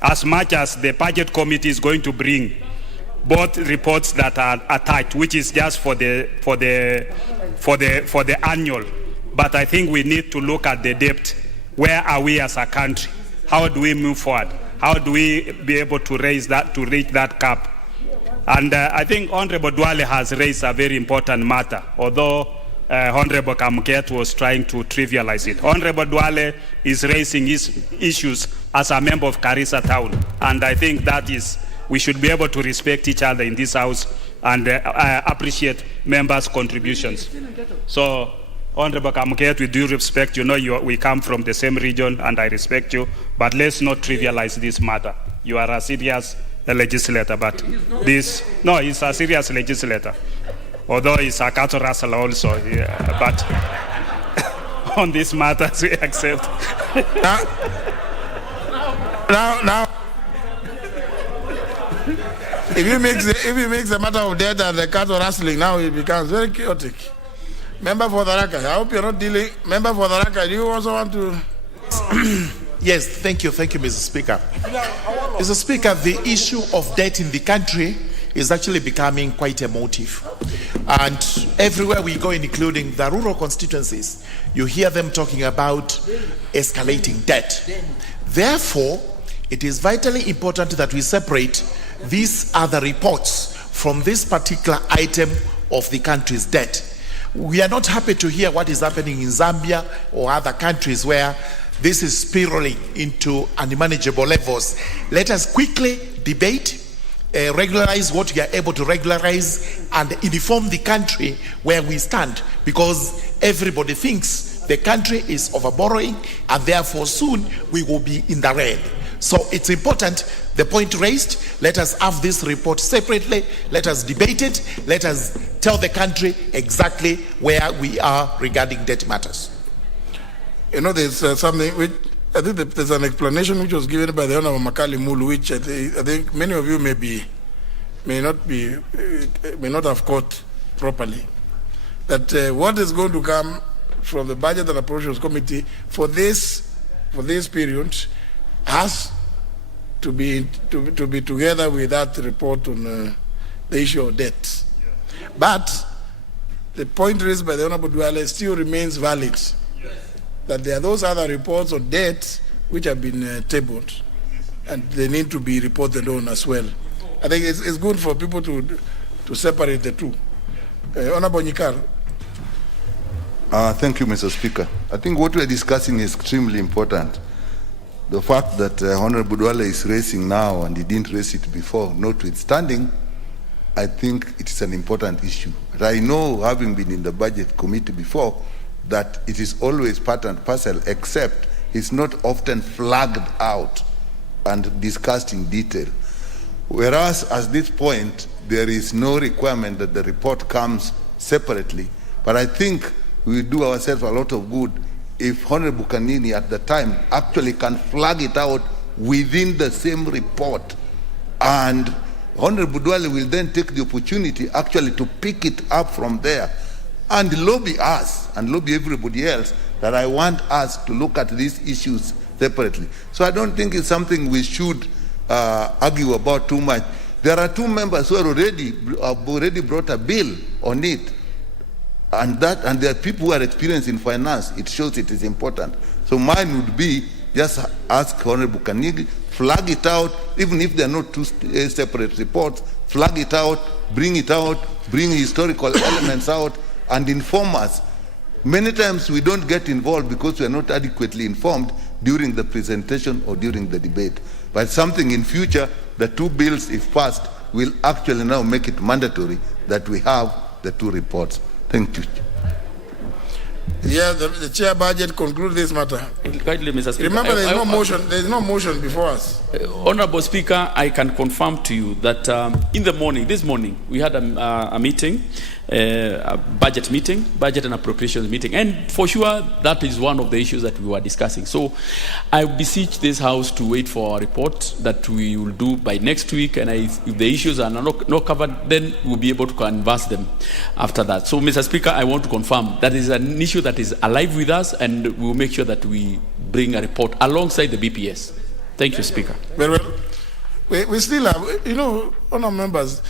as much as the Budget Committee is going to bring both reports that are attached, which is just for the annual, but I think we need to look at the debt. Where are we as a country? How do we move forward? How do we be able to raise that, to reach that cap? And I think Honorable Dwale has raised a very important matter, although Honorable Kamuket was trying to trivialize it. Honorable Dwale is raising his issues as a member of Garissa Town, and I think that is, we should be able to respect each other in this House and appreciate members' contributions. So, Honorable Kamuket, with due respect, you know we come from the same region and I respect you, but let's not trivialize this matter. You are a serious legislator, but this, no, he's a serious legislator. Although he's a cattle rustler also, yeah, but on these matters we accept. Now, if you mix the matter of debt and the cattle rustling, now it becomes very chaotic. Member for the Raka, I hope you're not dealing. Member for the Raka, do you also want to? Yes, thank you, Mr. Speaker. Mr. Speaker, the issue of debt in the country is actually becoming quite emotive. And everywhere we go, including the rural constituencies, you hear them talking about escalating debt. Therefore, it is vitally important that we separate these other reports from this particular item of the country's debt. We are not happy to hear what is happening in Zambia or other countries where this is spiraling into unmanageable levels. Let us quickly debate, regularize what we are able to regularize, and inform the country where we stand, because everybody thinks the country is overborrowing and therefore soon we will be in the red. So it's important, the point raised, let us have this report separately, let us debate it, let us tell the country exactly where we are regarding debt matters. You know, there's something which I think there's an explanation which was given by the Honorable Makali Mulu, which I think many of you may not have caught properly. That what is going to come from the Budget and Appropriations Committee for this period has to be together with that report on the issue of debt. But the point raised by the Honorable Duale still remains valid. That there are those other reports on debt which have been tabled, and they need to be reported on as well. I think it's good for people to separate the two. Honorable Nyikar. Thank you, Mr. Speaker. I think what we're discussing is extremely important. The fact that Honorable Duale is raising now and he didn't raise it before, notwithstanding, I think it is an important issue. But I know, having been in the Budget Committee before, that it is always part and parcel, except it's not often flagged out and discussed in detail. Whereas at this point, there is no requirement that the report comes separately. But I think we do ourselves a lot of good if Honorable Kanini at the time actually can flag it out within the same report. And Honorable Duale will then take the opportunity actually to pick it up from there and lobby us and lobby everybody else that I want us to look at these issues separately. So I don't think it's something we should argue about too much. There are two members who have already brought a bill on it, and there are people who are experienced in finance. It shows it is important. So mine would be just ask Honorable Kanigi, flag it out, even if there are not two separate reports, flag it out, bring historical elements out, and inform us. Many times we don't get involved because we are not adequately informed during the presentation or during the debate. But something in future, the two bills, if passed, will actually now make it mandatory that we have the two reports. Thank you. Yeah, the chair budget conclude this matter. Kindly, Mr. Speaker. Remember, there is no motion before us. Honorable Speaker, I can confirm to you that this morning, we had a meeting, a budget meeting, budget and appropriations meeting, and for sure that is one of the issues that we were discussing. So I beseech this House to wait for our report that we will do by next week, and if the issues are not covered, then we'll be able to canvass them after that. So, Mr. Speaker, I want to confirm that is an issue that is alive with us, and we will make sure that we bring a report alongside the BPS. Thank you, Speaker. Very well. We still have, honour members,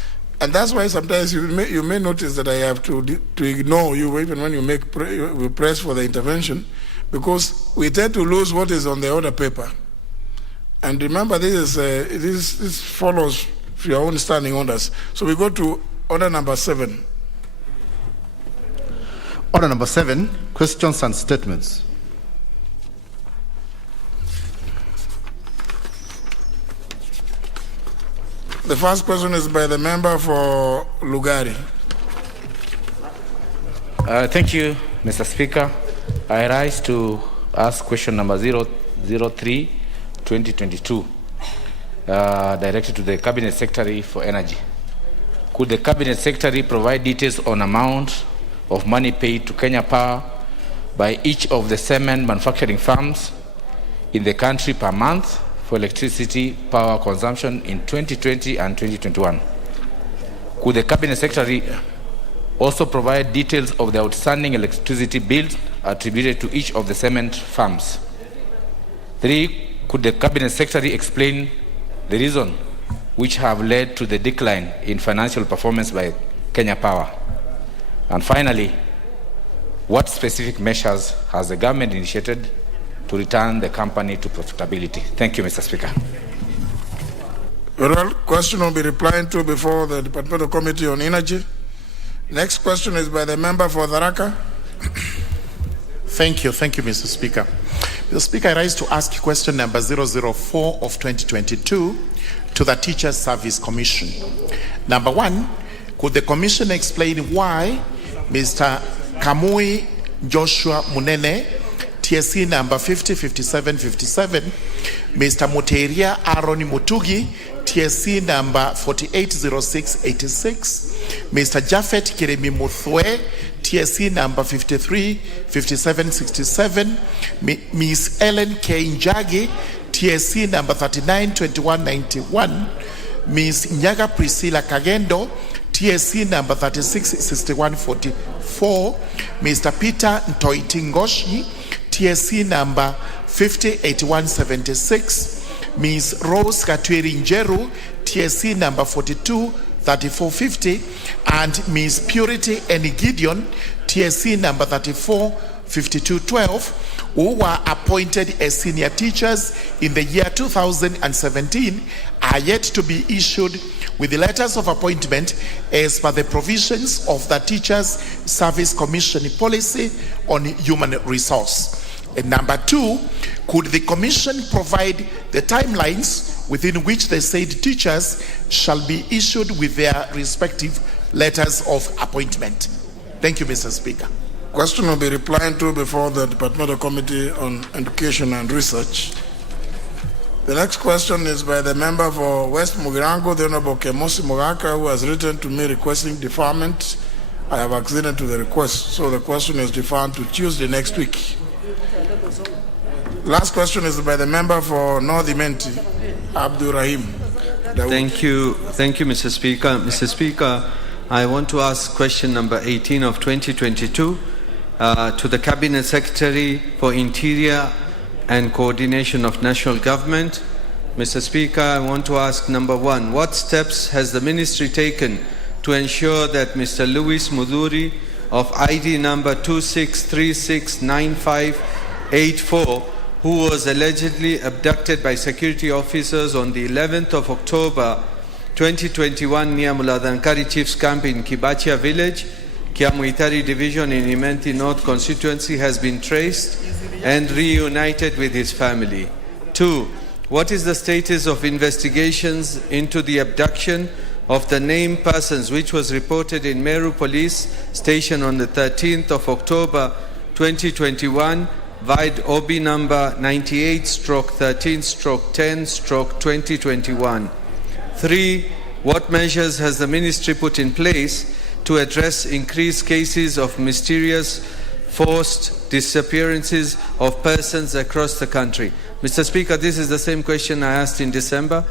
and that's why sometimes you may notice that I have to ignore you even when you press for the intervention, because we tend to lose what is on the order paper. And remember, this follows your own standing orders. So we go to order number 7. Order number 7, questions and statements. The first question is by the member for Lugari. Thank you, Mr. Speaker. I rise to ask question number 003, 2022, directed to the Cabinet Secretary for Energy. Could the Cabinet Secretary provide details on amount of money paid to Kenya Power by each of the cement manufacturing firms in the country per month for electricity power consumption in 2020 and 2021? Could the Cabinet Secretary also provide details of the outstanding electricity bills attributed to each of the cement firms? 3, could the Cabinet Secretary explain the reason which have led to the decline in financial performance by Kenya Power? And finally, what specific measures has the government initiated to return the company to profitability? Thank you, Mr. Speaker. Well, question will be replied to before the Departmental Committee on Energy. Next question is by the member for Tharaka. Thank you, Mr. Speaker. Mr. Speaker, I rise to ask question number 004 of 2022 to the Teachers Service Commission. Number one, could the Commission explain why Mr. Kamui Joshua Munene, TSC number 505757, Mr. Muteria Aaron Mutugi, TSC number 480686, Mr. Jafet Kiremi Muthwe, TSC number 535767, Ms. Ellen K. Njagi, TSC number 392191, Ms. Nyaga Priscilla Kagendo, TSC number 366144, Mr. Peter Ntoitingoshi, TSC number 508176, Ms. Rose Katwiri Njeru, TSC number 423450, and Ms. Purity Enigideon, TSC number 345212, who were appointed as senior teachers in the year 2017, are yet to be issued with the letters of appointment as per the provisions of the Teachers Service Commission policy on human resource. And number two, could the Commission provide the timelines within which the said teachers shall be issued with their respective letters of appointment? Thank you, Mr. Speaker. Question will be replied to before the Departmental Committee on Education and Research. The next question is by the member for West Mugirango, the Honorable Kemosi Mogaka, who has written to me requesting deferment. I have acceded to the request, so the question is deferred to Tuesday next week. Last question is by the member for North Imenti, Abdul Rahim. Thank you, Mr. Speaker. Mr. Speaker, I want to ask question number 18 of 2022 to the Cabinet Secretary for Interior and Coordination of National Government. Mr. Speaker, I want to ask number one, what steps has the Ministry taken to ensure that Mr. Louis Muduri of ID number 26369584, who was allegedly abducted by security officers on the 11th of October 2021 near Muladankari Chiefs Camp in Kibachia Village, Kiamuitari Division in Imenti North Constituency, has been traced and reunited with his family. 2. What is the status of investigations into the abduction of the named persons which was reported in Meru Police Station on the 13th of October 2021, Vide OB number 98/13/10/2021. 3. What measures has the Ministry put in place to address increased cases of mysterious forced disappearances of persons across the country? Mr. Speaker, this is the same question I asked in December.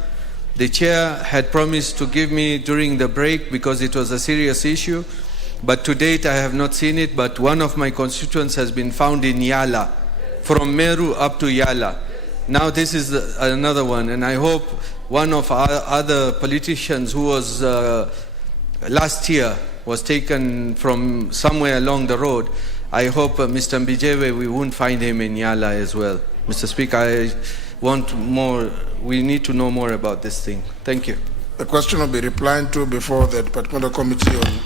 The chair had promised to give me during the break because it was a serious issue, but to date I have not seen it. But one of my constituents has been found in Yala, from Meru up to Yala. Now this is another one, and I hope one of our other politicians who was last year was taken from somewhere along the road. I hope Mr. Mbijewe, we won't find him in Yala as well. Mr. Speaker, I want more. We need to know more about this thing. Thank you. The question will be replied to before the Departmental Committee on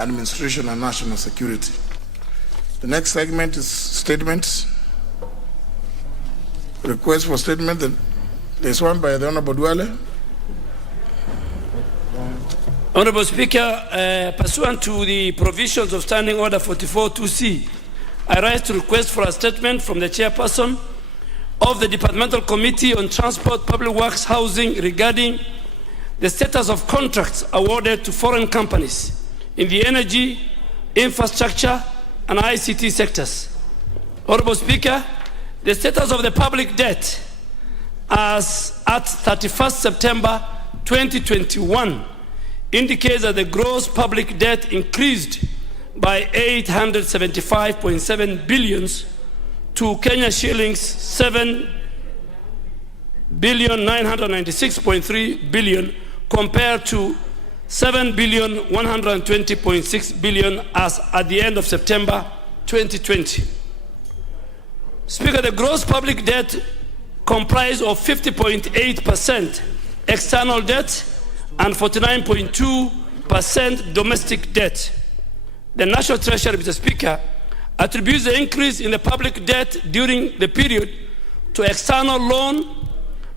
Administration and National Security. The next segment is statements. Request for statement. There's one by the Honorable Duale. Honorable Speaker, pursuant to the provisions of Standing Order 44-2C, I rise to request for a statement from the chairperson of the Departmental Committee on Transport, Public Works, Housing regarding the status of contracts awarded to foreign companies in the energy, infrastructure, and ICT sectors. Honorable Speaker, the status of the public debt as at 31st September 2021 indicates that the gross public debt increased by 875.7 billion to Kenya shillings 7,996.3 billion compared to 7,120.6 billion as at the end of September 2020. Speaker, the gross public debt comprised of 50.8% external debt and 49.2% domestic debt. The National Treasury, Mr. Speaker, attributes the increase in the public debt during the period to external loan,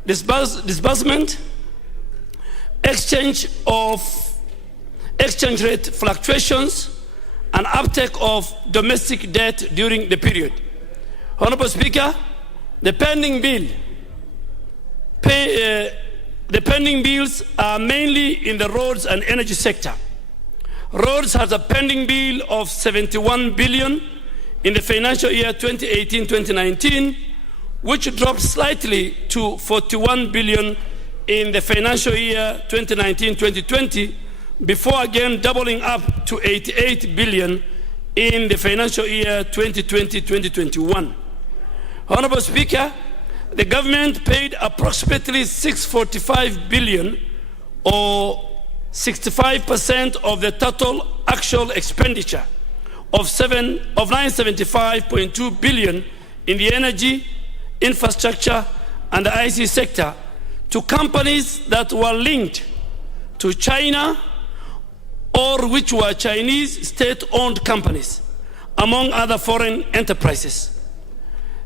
disbursement, exchange rate fluctuations, and uptake of domestic debt during the period. Honorable Speaker, the pending bills are mainly in the roads and energy sector. Roads has a pending bill of 71 billion in the financial year 2018-2019, which dropped slightly to 41 billion in the financial year 2019-2020, before again doubling up to 88 billion in the financial year 2020-2021. Honorable Speaker, the government paid approximately 645 billion, or 65% of the total actual expenditure of 975.2 billion in the energy, infrastructure, and the IC sector to companies that were linked to China or which were Chinese state-owned companies, among other foreign enterprises.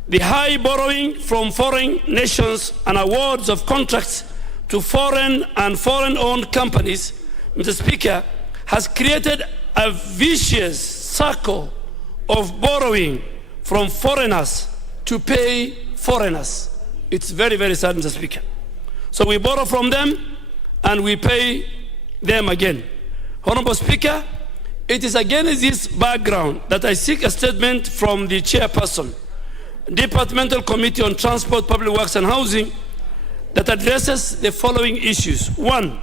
The high borrowing from foreign nations and awards of contracts to foreign and foreign-owned companies, Mr. Speaker, has created a vicious circle of borrowing from foreigners to pay foreigners. It's very, very sad, Mr. Speaker. So we borrow from them and we pay them again. Honorable Speaker, it is against this background that I seek a statement from the chairperson, Departmental Committee on Transport, Public Works and Housing, that addresses the following issues. 1,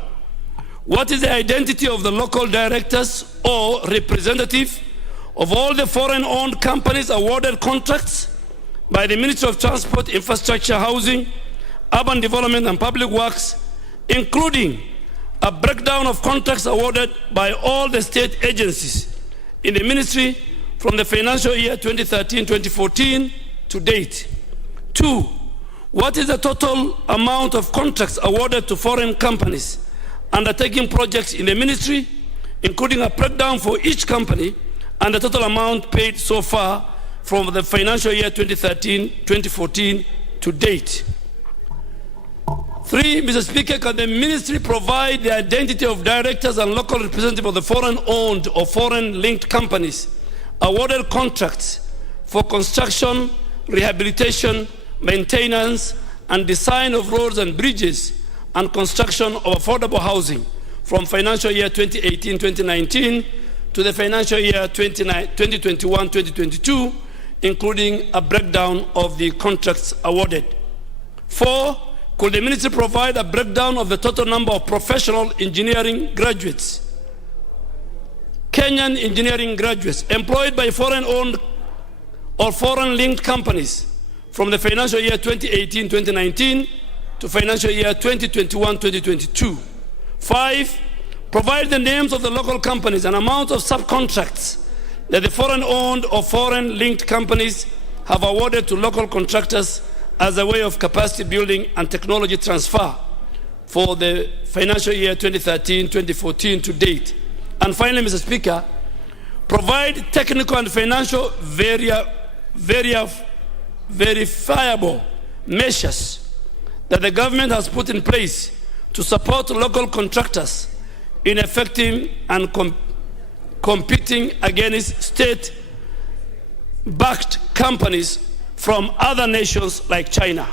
what is the identity of the local directors or representative of all the foreign-owned companies awarded contracts by the Ministry of Transport, Infrastructure, Housing, Urban Development and Public Works, including a breakdown of contracts awarded by all the state agencies in the ministry from the financial year 2013-2014 to date. 2, what is the total amount of contracts awarded to foreign companies undertaking projects in the ministry, including a breakdown for each company and the total amount paid so far from the financial year 2013-2014 to date. 3, Mr. Speaker, can the ministry provide the identity of directors and local representatives of the foreign-owned or foreign-linked companies awarded contracts for construction, rehabilitation, maintenance, and design of roads and bridges, and construction of affordable housing from financial year 2018-2019 to the financial year 2021-2022, including a breakdown of the contracts awarded. 4, could the ministry provide a breakdown of the total number of professional engineering graduates, Kenyan engineering graduates, employed by foreign-owned or foreign-linked companies from the financial year 2018-2019 to financial year 2021-2022. 5, provide the names of the local companies and amount of subcontracts that the foreign-owned or foreign-linked companies have awarded to local contractors as a way of capacity building and technology transfer for the financial year 2013-2014 to date. And finally, Mr. Speaker, provide technical and financial verifiable measures that the government has put in place to support local contractors in effecting and competing against state-backed companies from other nations like China.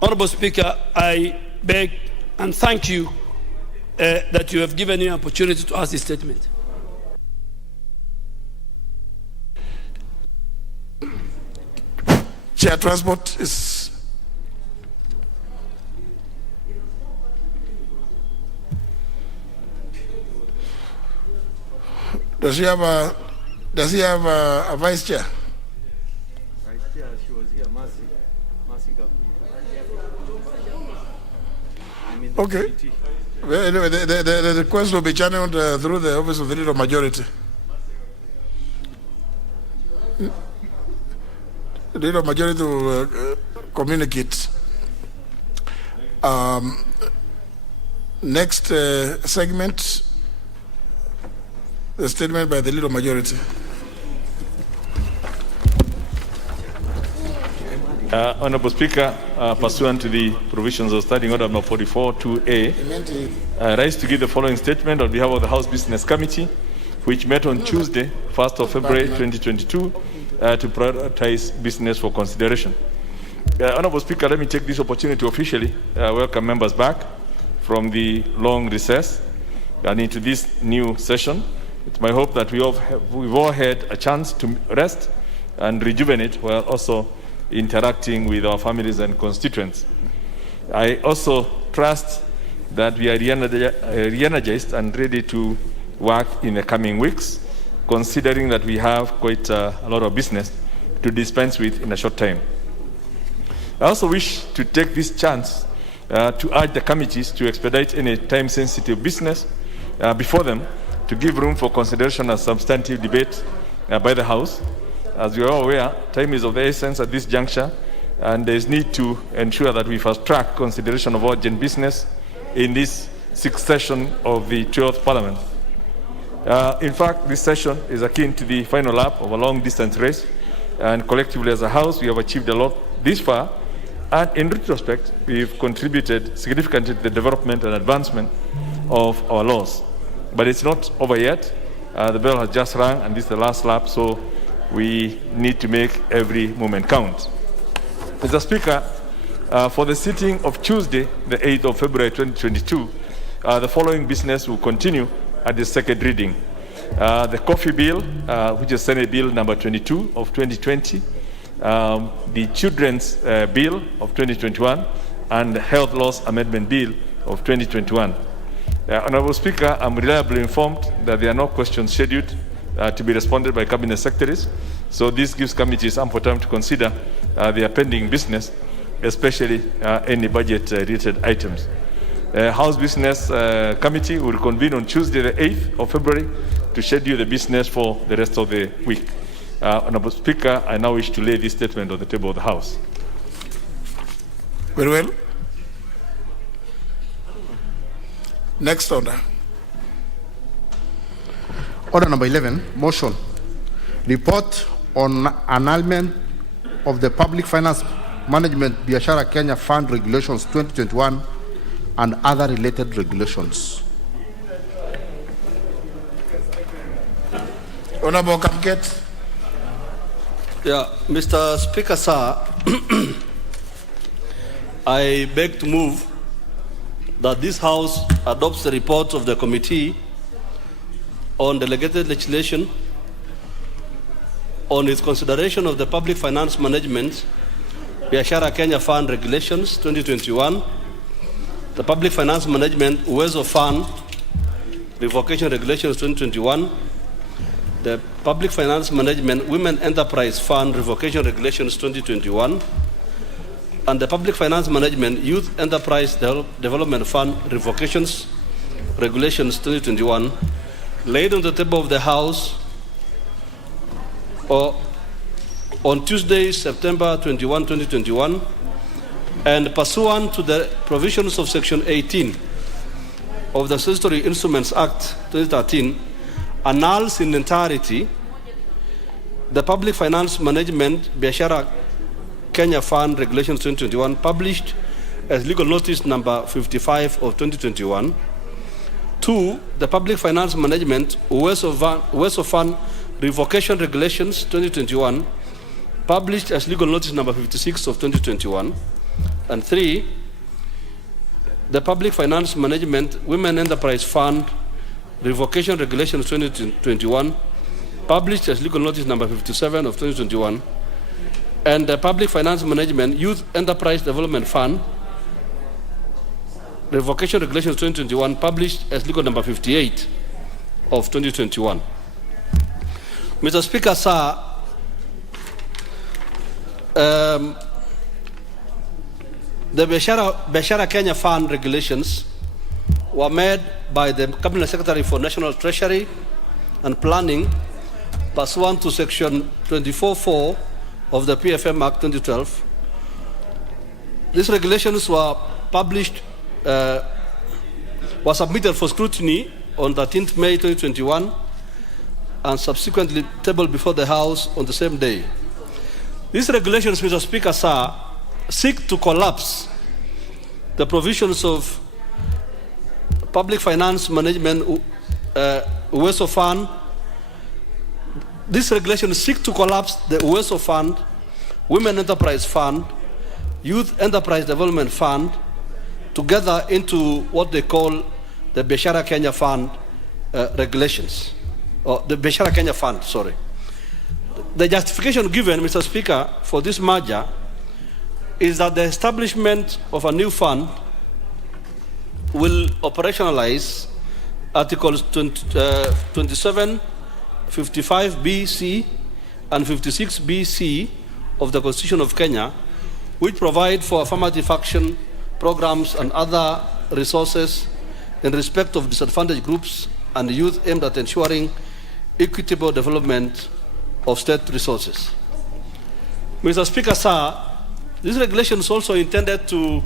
Honorable Speaker, I beg and thank you that you have given me an opportunity to ask this statement. Chair, Transport is... Does he have a vice chair? Vice chair, she was here, Mercy Okay. Well, anyway, the request will be channeled through the Office of the Leader of Majority. The Leader of Majority will communicate. Next segment, the statement by the Leader of Majority. Honorable Speaker, pursuant to the provisions of Standing Order number 44-2A, I rise to give the following statement on behalf of the House Business Committee, which met on Tuesday, 1st of February 2022, to prioritize business for consideration. Honorable Speaker, let me take this opportunity to officially welcome members back from the long recess and into this new session. It's my hope that we've all had a chance to rest and rejuvenate while also interacting with our families and constituents. I also trust that we are re-energized and ready to work in the coming weeks, considering that we have quite a lot of business to dispense with in a short time. I also wish to take this chance to urge the committees to expedite any time-sensitive business before them, to give room for consideration and substantive debate by the House. As you are aware, time is of the essence at this juncture, and there is need to ensure that we fast-track consideration of urgent business in this sixth session of the 12th Parliament. In fact, this session is akin to the final lap of a long-distance race, and collectively as a House, we have achieved a lot this far, and in retrospect, we've contributed significantly to the development and advancement of our laws. But it's not over yet. The bell has just rung, and this is the last lap, so we need to make every moment count. Mr. Speaker, for the sitting of Tuesday, the 8th of February 2022, the following business will continue at the second reading. The coffee bill, which is Senate Bill number 22 of 2020, the Children's Bill of 2021, and the Health Laws Amendment Bill of 2021. Honorable Speaker, I'm reliably informed that there are no questions scheduled to be responded by Cabinet Secretaries, so this gives committees ample time to consider their pending business, especially any budget-related items. House Business Committee will convene on Tuesday, the 8th of February, to schedule the business for the rest of the week. Honorable Speaker, I now wish to lay this statement on the table of the House. Very well. Next order. Order number 11, motion. Report on annulment of the Public Finance Management Biashara Kenya Fund Regulations 2021 and other related regulations. Honorable Kamket. Yeah, Mr. Speaker, sir, I beg to move that this House adopts the report of the Committee on Delegated Legislation on its consideration of the Public Finance Management Biashara Kenya Fund Regulations 2021, the Public Finance Management Uwezo Fund Revocation Regulations 2021, the Public Finance Management Women Enterprise Fund Revocation Regulations 2021, and the Public Finance Management Youth Enterprise Development Fund Revocations Regulations 2021, laid on the table of the House on Tuesday, September 21, 2021, and pursuant to the provisions of Section 18 of the Statutory Instruments Act 2013, annuls in entirety the Public Finance Management Biashara Kenya Fund Regulations 2021, published as legal notice number 55 of 2021. 2, the Public Finance Management Uwezo Fund Revocation Regulations 2021, published as legal notice number 56 of 2021. And 3, the Public Finance Management Women Enterprise Fund Revocation Regulations 2021, published as legal notice number 57 of 2021. And the Public Finance Management Youth Enterprise Development Fund Revocation Regulations 2021, published as legal number 58 of 2021. Mr. Speaker, sir, The Biashara Kenya Fund regulations were made by the Cabinet Secretary for National Treasury and Planning pursuant to Section 24(4) of the PFM Act 2012. These regulations were published, were submitted for scrutiny on 13th May 2021 and subsequently tabled before the House on the same day. These regulations, Mr. Speaker, sir, seek to collapse the provisions of Public Finance Management UWESO Fund. These regulations seek to collapse the UWESO Fund, Women Enterprise Fund, Youth Enterprise Development Fund, together into what they call the Biashara Kenya Fund regulations, or the Biashara Kenya Fund, sorry. The justification given, Mr. Speaker, for this merger is that the establishment of a new fund will operationalize Articles 27, 55B(c) and 56B(c) of the Constitution of Kenya, which provide for affirmative action programs and other resources in respect of disadvantaged groups and youth aimed at ensuring equitable development of state resources. Mr. Speaker, sir, this regulation is also intended to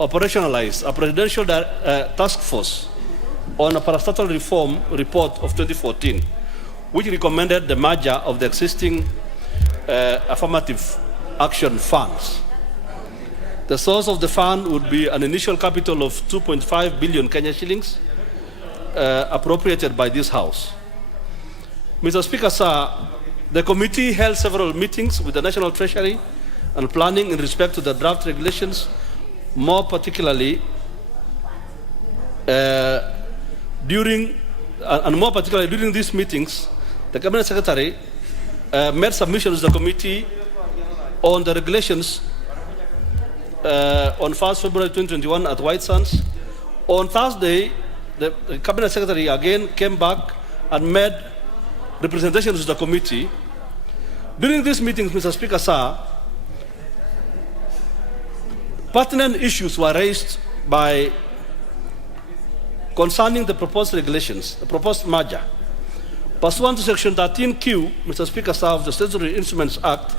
operationalize a presidential task force on a parastatal reform report of 2014, which recommended the merger of the existing affirmative action funds. The source of the fund would be an initial capital of 2.5 billion Kenya shillings appropriated by this House. Mr. Speaker, sir, the committee held several meetings with the National Treasury and Planning in respect to the draft regulations, more particularly during these meetings, the Cabinet Secretary made submissions to the committee on the regulations on 1st February 2021 at White Sands. On Thursday, the Cabinet Secretary again came back and made representations to the committee. During these meetings, Mr. Speaker, sir, pertinent issues were raised by concerning the proposed regulations, the proposed merger. Pursuant to Section 13Q, Mr. Speaker, sir, of the Statutory Instruments Act,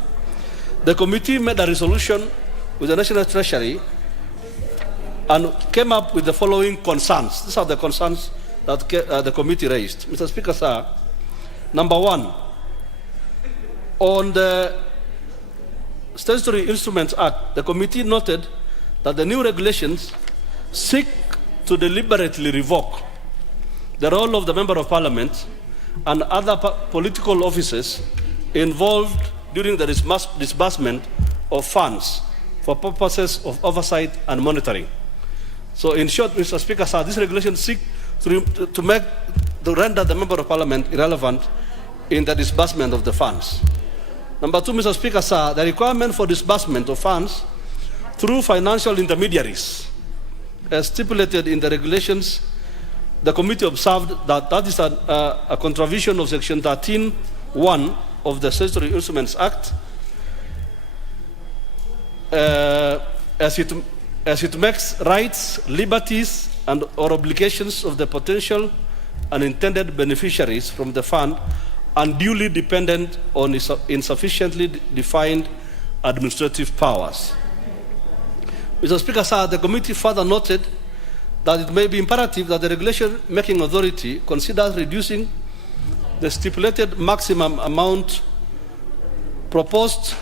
the committee made a resolution with the National Treasury and came up with the following concerns. These are the concerns that the committee raised. Mr. Speaker, sir, number one, on the Statutory Instruments Act, the committee noted that the new regulations seek to deliberately revoke the role of the Member of Parliament and other political officers involved during the disbursement of funds for purposes of oversight and monitoring. So in short, Mr. Speaker, sir, this regulation seeks to render the Member of Parliament irrelevant in the disbursement of the funds. Number two, Mr. Speaker, sir, the requirement for disbursement of funds through financial intermediaries, as stipulated in the regulations, the committee observed that that is a contravention of Section 13(1) of the Statutory Instruments Act, as it makes rights, liberties, and or obligations of the potential and intended beneficiaries from the fund unduly dependent on insufficiently defined administrative powers. Mr. Speaker, sir, the committee further noted that it may be imperative that the regulation-making authority considers reducing the stipulated maximum amount proposed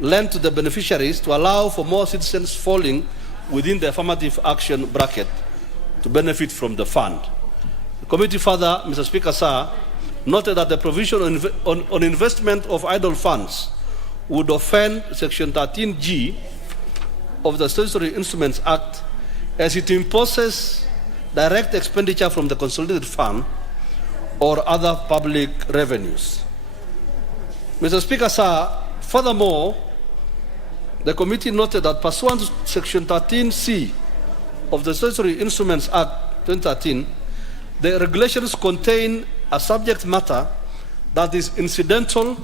lent to the beneficiaries to allow for more citizens falling within the affirmative action bracket to benefit from the fund. The committee further, Mr. Speaker, sir, noted that the provision on investment of idle funds would offend Section 13G of the Statutory Instruments Act, as it imposes direct expenditure from the consolidated fund or other public revenues. Mr. Speaker, sir, furthermore, the committee noted that pursuant to Section 13C of the Statutory Instruments Act 2013, the regulations contain a subject matter that is incidental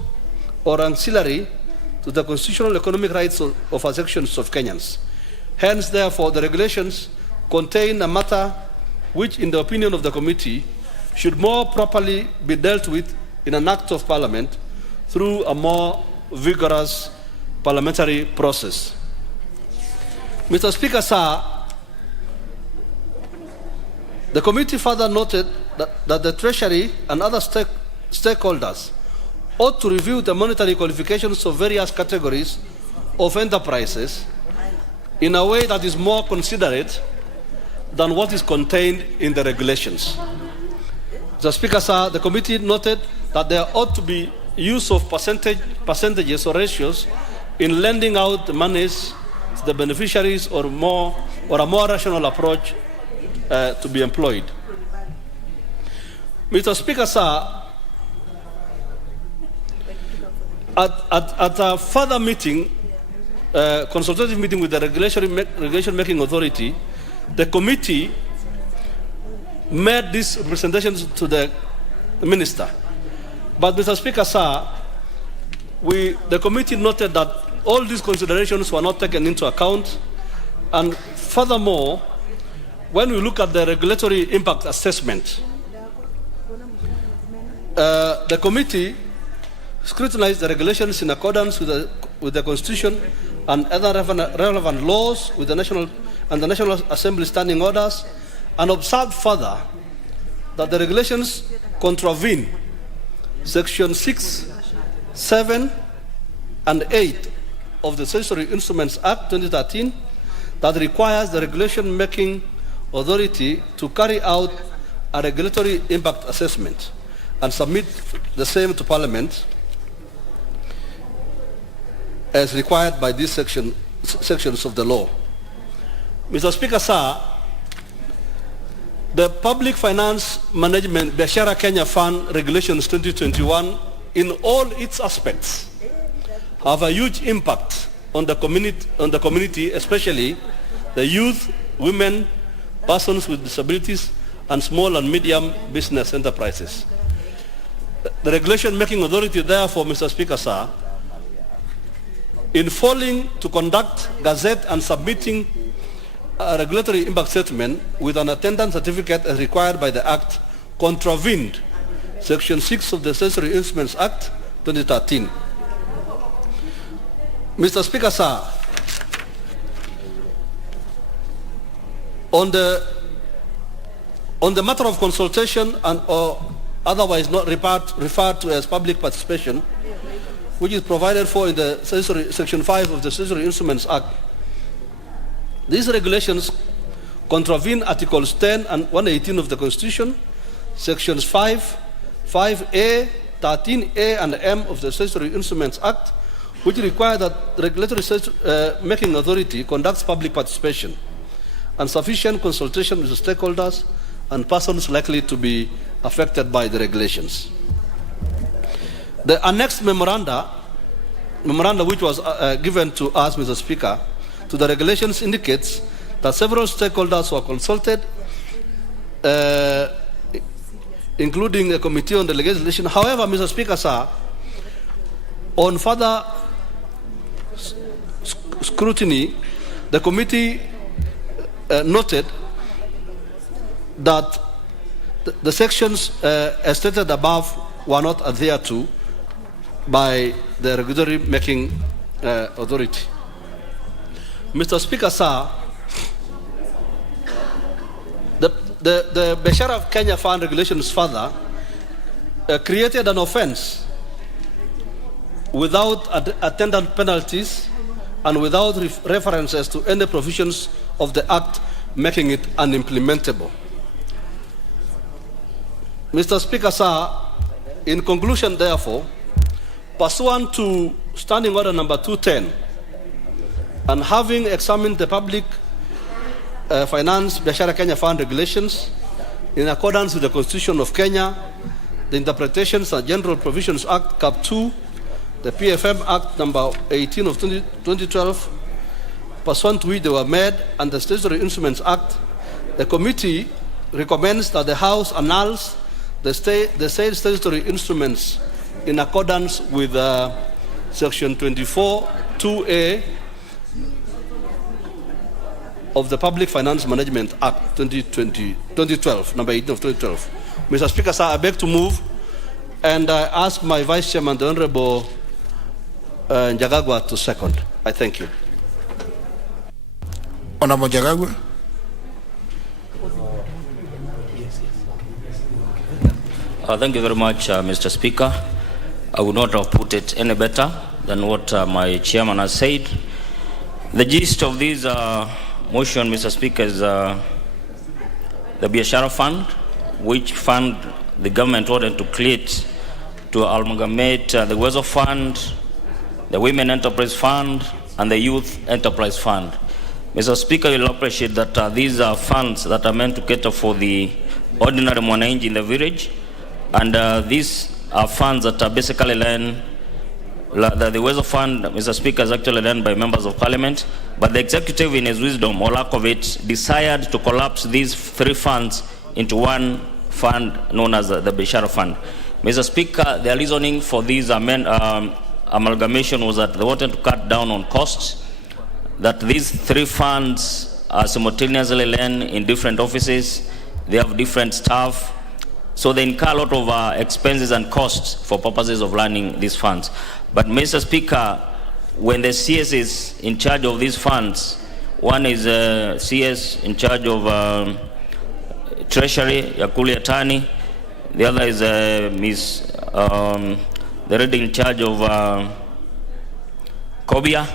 or ancillary to the constitutional economic rights of our sections of Kenyans. Hence, therefore, the regulations contain a matter which, in the opinion of the committee, should more properly be dealt with in an act of parliament through a more vigorous parliamentary process. Mr. Speaker, sir, the committee further noted that the Treasury and other stakeholders ought to review the monetary qualifications of various categories of enterprises in a way that is more considerate than what is contained in the regulations. Mr. Speaker, sir, the committee noted that there ought to be use of percentages or ratios in lending out the monies to the beneficiaries or a more rational approach to be employed. Mr. Speaker, sir, at a further meeting, consultative meeting with the regulation making authority, the committee made these representations to the minister. But Mr. Speaker, sir, the committee noted that all these considerations were not taken into account, and furthermore, when we look at the regulatory impact assessment, the committee scrutinized the regulations in accordance with the Constitution and other relevant laws with the National Assembly standing orders, and observed further that the regulations contravene Section 6, 7, and 8 of the Statutory Instruments Act 2013 that requires the regulation-making authority to carry out a regulatory impact assessment and submit the same to Parliament as required by these sections of the law. Mr. Speaker, sir, the Public Finance Management Biashara Kenya Fund Regulations 2021 in all its aspects have a huge impact on the community, especially the youth, women, persons with disabilities, and small and medium business enterprises. The regulation making authority, therefore, Mr. Speaker, sir, in failing to conduct, gazette, and submitting a regulatory impact statement with an attendance certificate as required by the Act, contravened Section 6 of the Statutory Instruments Act 2013. Mr. Speaker, sir, on the matter of consultation and or otherwise not referred to as public participation, which is provided for in the Section 5 of the Statutory Instruments Act, these regulations contravene Articles 10 and 118 of the Constitution, Sections 5, 5A, 13A, and M of the Statutory Instruments Act, which require that the regulatory making authority conducts public participation and sufficient consultation with the stakeholders and persons likely to be affected by the regulations. The annexed memoranda which was given to us, Mr. Speaker, to the regulations indicates that several stakeholders were consulted, including a committee on delegated legislation. However, Mr. Speaker, sir, on further scrutiny, the committee noted that the sections as stated above were not adhered to by the regulatory making authority. Mr. Speaker, sir, the Biashara Kenya Fund regulations further created an offense without attendant penalties and without references to any provisions of the Act, making it unimplementable. Mr. Speaker, sir, in conclusion, therefore, pursuant to Standing Order number 210, and having examined the Public Finance Biashara Kenya Fund regulations in accordance with the Constitution of Kenya, the Interpretations and General Provisions Act, Cap 2, the PFM Act number 18 of 2012, pursuant to which they were made, and the Statutory Instruments Act, the committee recommends that the House annuls the said statutory instruments in accordance with Section 24, 2A, of the Public Finance Management Act 2012, number 18 of 2012. Mr. Speaker, sir, I beg to move, and I ask my Vice Chairman, the Honorable Njagagwa, to second. I thank you. Honorable Njagagwa. Thank you very much, Mr. Speaker. I would not have put it any better than what my chairman has said. The gist of this motion, Mr. Speaker, is the Biashara Fund, which fund the government wanted to create to amalgamate the Wezo Fund, the Women Enterprise Fund, and the Youth Enterprise Fund. Mr. Speaker, you'll appreciate that these are funds that are meant to cater for the ordinary mwananchi in the village, and these are funds that are basically led. The Wezo Fund, Mr. Speaker, is actually run by members of parliament, but the executive, in his wisdom or lack of it, decided to collapse these three funds into one fund known as the Biashara Fund. Mr. Speaker, the reasoning for this amalgamation was that they wanted to cut down on costs, that these three funds are simultaneously run in different offices, they have different staff, so they incur a lot of expenses and costs for purposes of running these funds. But Mr. Speaker, when the CS is in charge of these funds, one is CS in charge of Treasury, Yakuli Atani, the other is Ms. the lady in charge of Kobia.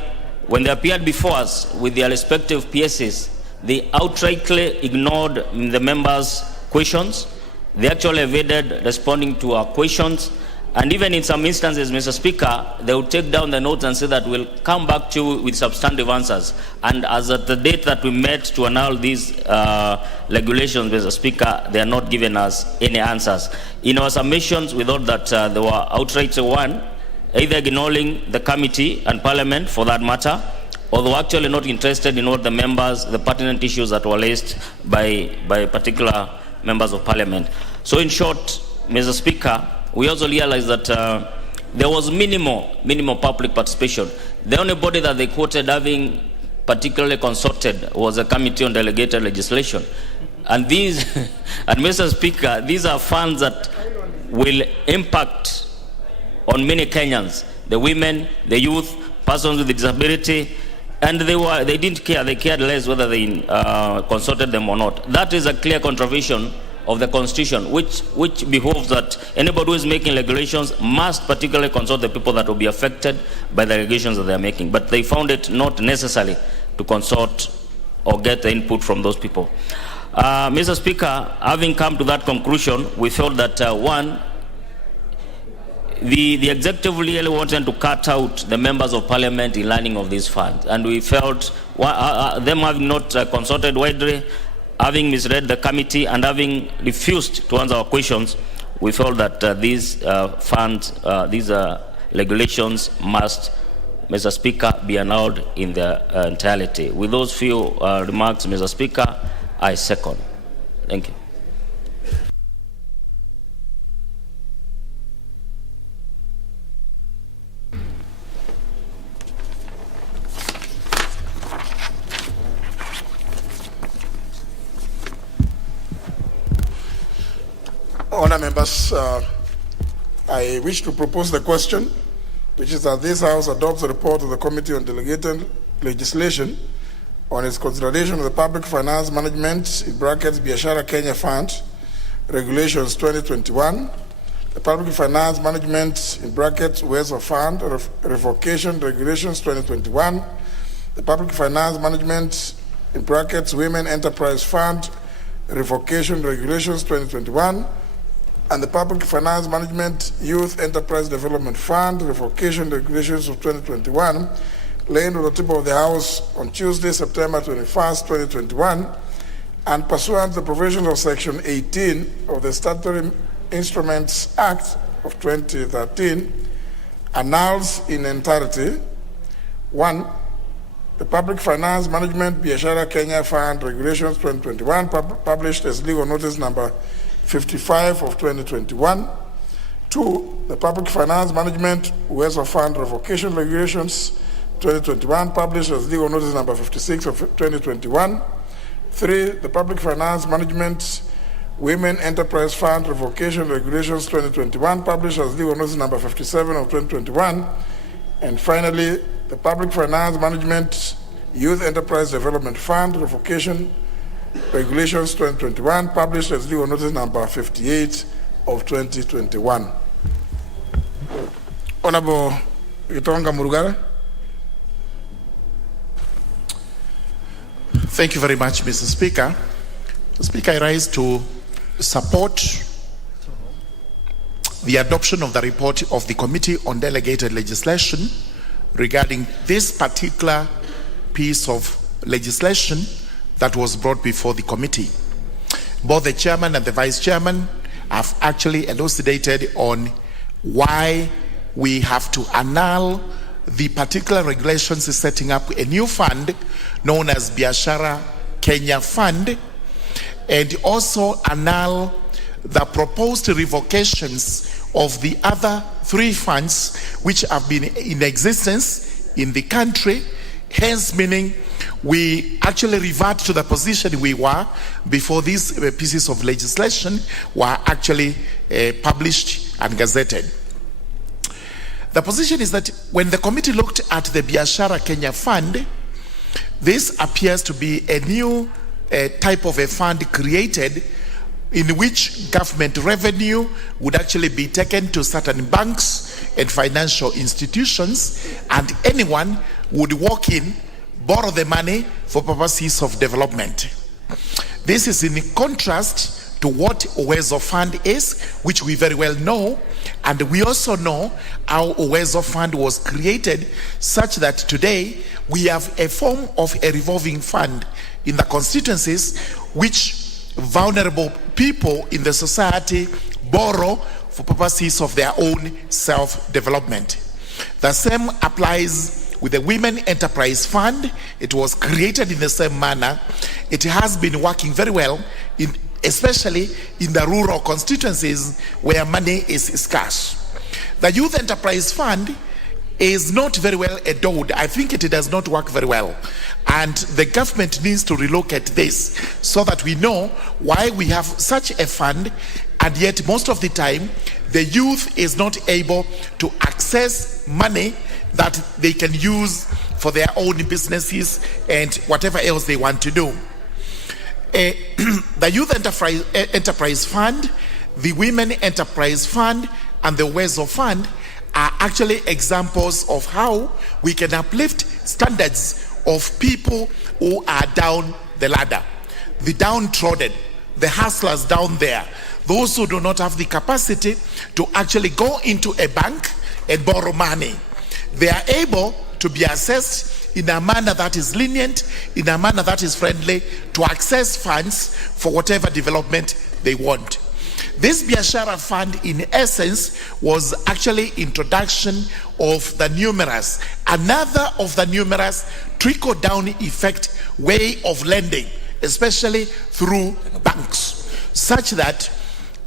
When they appeared before us with their respective PSs, they outrightly ignored the members' questions. They actually evaded responding to our questions. And even in some instances, Mr. Speaker, they would take down the notes and say that we'll come back to you with substantive answers. And as at the date that we met to annul these regulations, Mr. Speaker, they are not giving us any answers. In our submissions, we thought that they were outright one, either ignoring the committee and parliament for that matter, or they were actually not interested in what the members, the pertinent issues that were raised by particular members of parliament. So in short, Mr. Speaker, we also realized that there was minimal public participation. The only body that they quoted having particularly consulted was a committee on delegated legislation. And these, and Mr. Speaker, these are funds that will impact on many Kenyans, the women, the youth, persons with disability, and they didn't care. They cared less whether they consulted them or not. That is a clear contravention of the Constitution, which behoves that anybody who is making regulations must particularly consult the people that will be affected by the regulations that they are making. But they found it not necessary to consult or get the input from those people. Mr. Speaker, having come to that conclusion, we felt that one, the executive really wanted to cut out the members of parliament in learning of these funds, and we felt them having not consulted widely, having misread the committee, and having refused to answer our questions, we felt that these funds, these regulations must, Mr. Speaker, be annulled in their entirety. With those few remarks, Mr. Speaker, I second. Thank you. Honour members, I wish to propose the question, which is that this House adopts a report of the Committee on Delegated Legislation on its consideration of the Public Finance Management, in brackets, Biashara Kenya Fund, Regulations 2021, the Public Finance Management, in brackets, Wezo Fund, Revocation Regulations 2021, the Public Finance Management, in brackets, Women Enterprise Fund, Revocation Regulations 2021, and the Public Finance Management Youth Enterprise Development Fund, Revocation Regulations of 2021, laid on the table of the House on Tuesday, September 21st, 2021, and pursuant to the provisions of Section 18 of the Statutory Instruments Act of 2013, annuls in entirety, 1, the Public Finance Management Biashara Kenya Fund Regulations 2021, published as legal notice number 55 of 2021. 2, the Public Finance Management Wezo Fund Revocation Regulations 2021, published as legal notice number 56 of 2021. 3, the Public Finance Management Women Enterprise Fund Revocation Regulations 2021, published as legal notice number 57 of 2021. And finally, the Public Finance Management Youth Enterprise Development Fund Revocation Regulations 2021, published as legal notice number 58 of 2021. Honorable Gitonga Murugara. Thank you very much, Mr. Speaker. Mr. Speaker, I rise to support the adoption of the report of the Committee on Delegated Legislation regarding this particular piece of legislation that was brought before the committee. Both the chairman and the vice chairman have actually elucidated on why we have to annul the particular regulations setting up a new fund known as Biashara Kenya Fund, and also annul the proposed revocations of the other 3 funds which have been in existence in the country, hence meaning we actually revert to the position we were before these pieces of legislation were actually published and gazetted. The position is that when the committee looked at the Biashara Kenya Fund, this appears to be a new type of a fund created in which government revenue would actually be taken to certain banks and financial institutions, and anyone would walk in, borrow the money for purposes of development. This is in contrast to what Uwezo Fund is, which we very well know, and we also know how Uwezo Fund was created such that today we have a form of a revolving fund in the constituencies which vulnerable people in the society borrow for purposes of their own self-development. The same applies with the Women Enterprise Fund. It was created in the same manner. It has been working very well, especially in the rural constituencies where money is scarce. The Youth Enterprise Fund is not very well endowed. I think it does not work very well. And the government needs to relocate this so that we know why we have such a fund, and yet most of the time the youth is not able to access money that they can use for their own businesses and whatever else they want to do. The Youth Enterprise Fund, the Women Enterprise Fund, and the Uwezo Fund are actually examples of how we can uplift standards of people who are down the ladder, the downtrodden, the hustlers down there, those who do not have the capacity to actually go into a bank and borrow money. They are able to be assessed in a manner that is lenient, in a manner that is friendly, to access funds for whatever development they want. This Biashara Fund, in essence, was actually introduction of the numerous, another of the numerous trickle-down effect way of lending, especially through banks, such that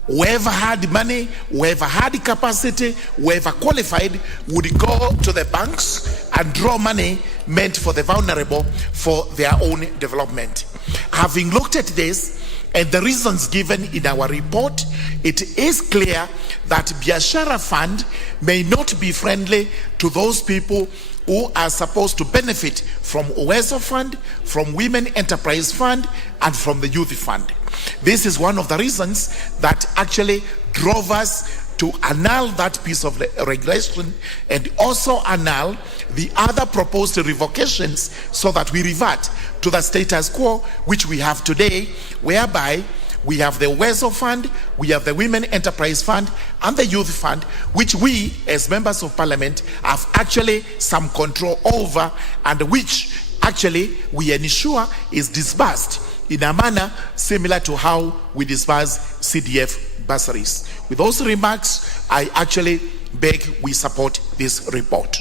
whoever had money, whoever had capacity, whoever qualified would go to the banks and draw money meant for the vulnerable for their own development. Having looked at this, and the reasons given in our report, it is clear that Biashara Fund may not be friendly to those people who are supposed to benefit from Uwezo Fund, from Women Enterprise Fund, and from the Youth Fund. This is one of the reasons that actually drove us to annul that piece of regulation and also annul the other proposed revocations so that we revert to the status quo which we have today, whereby we have the Uwezo Fund, we have the Women Enterprise Fund, and the Youth Fund, which we, as members of Parliament, have actually some control over, and which actually we ensure is disbursed in a manner similar to how we disburse CDF bursaries. With those remarks, I actually beg we support this report.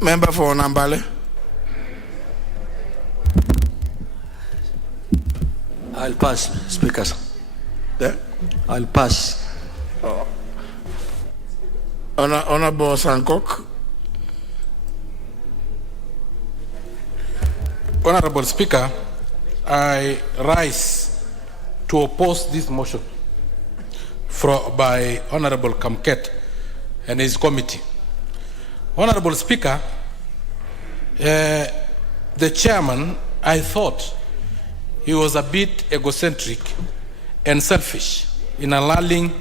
Member for Nambale. I'll pass, speakers. Yeah? I'll pass. Oh. Honorable Sankok. Honorable Speaker, I rise to oppose this motion by Honorable Kamket and his committee. Honorable Speaker, the chairman, I thought he was a bit egocentric and selfish in allowing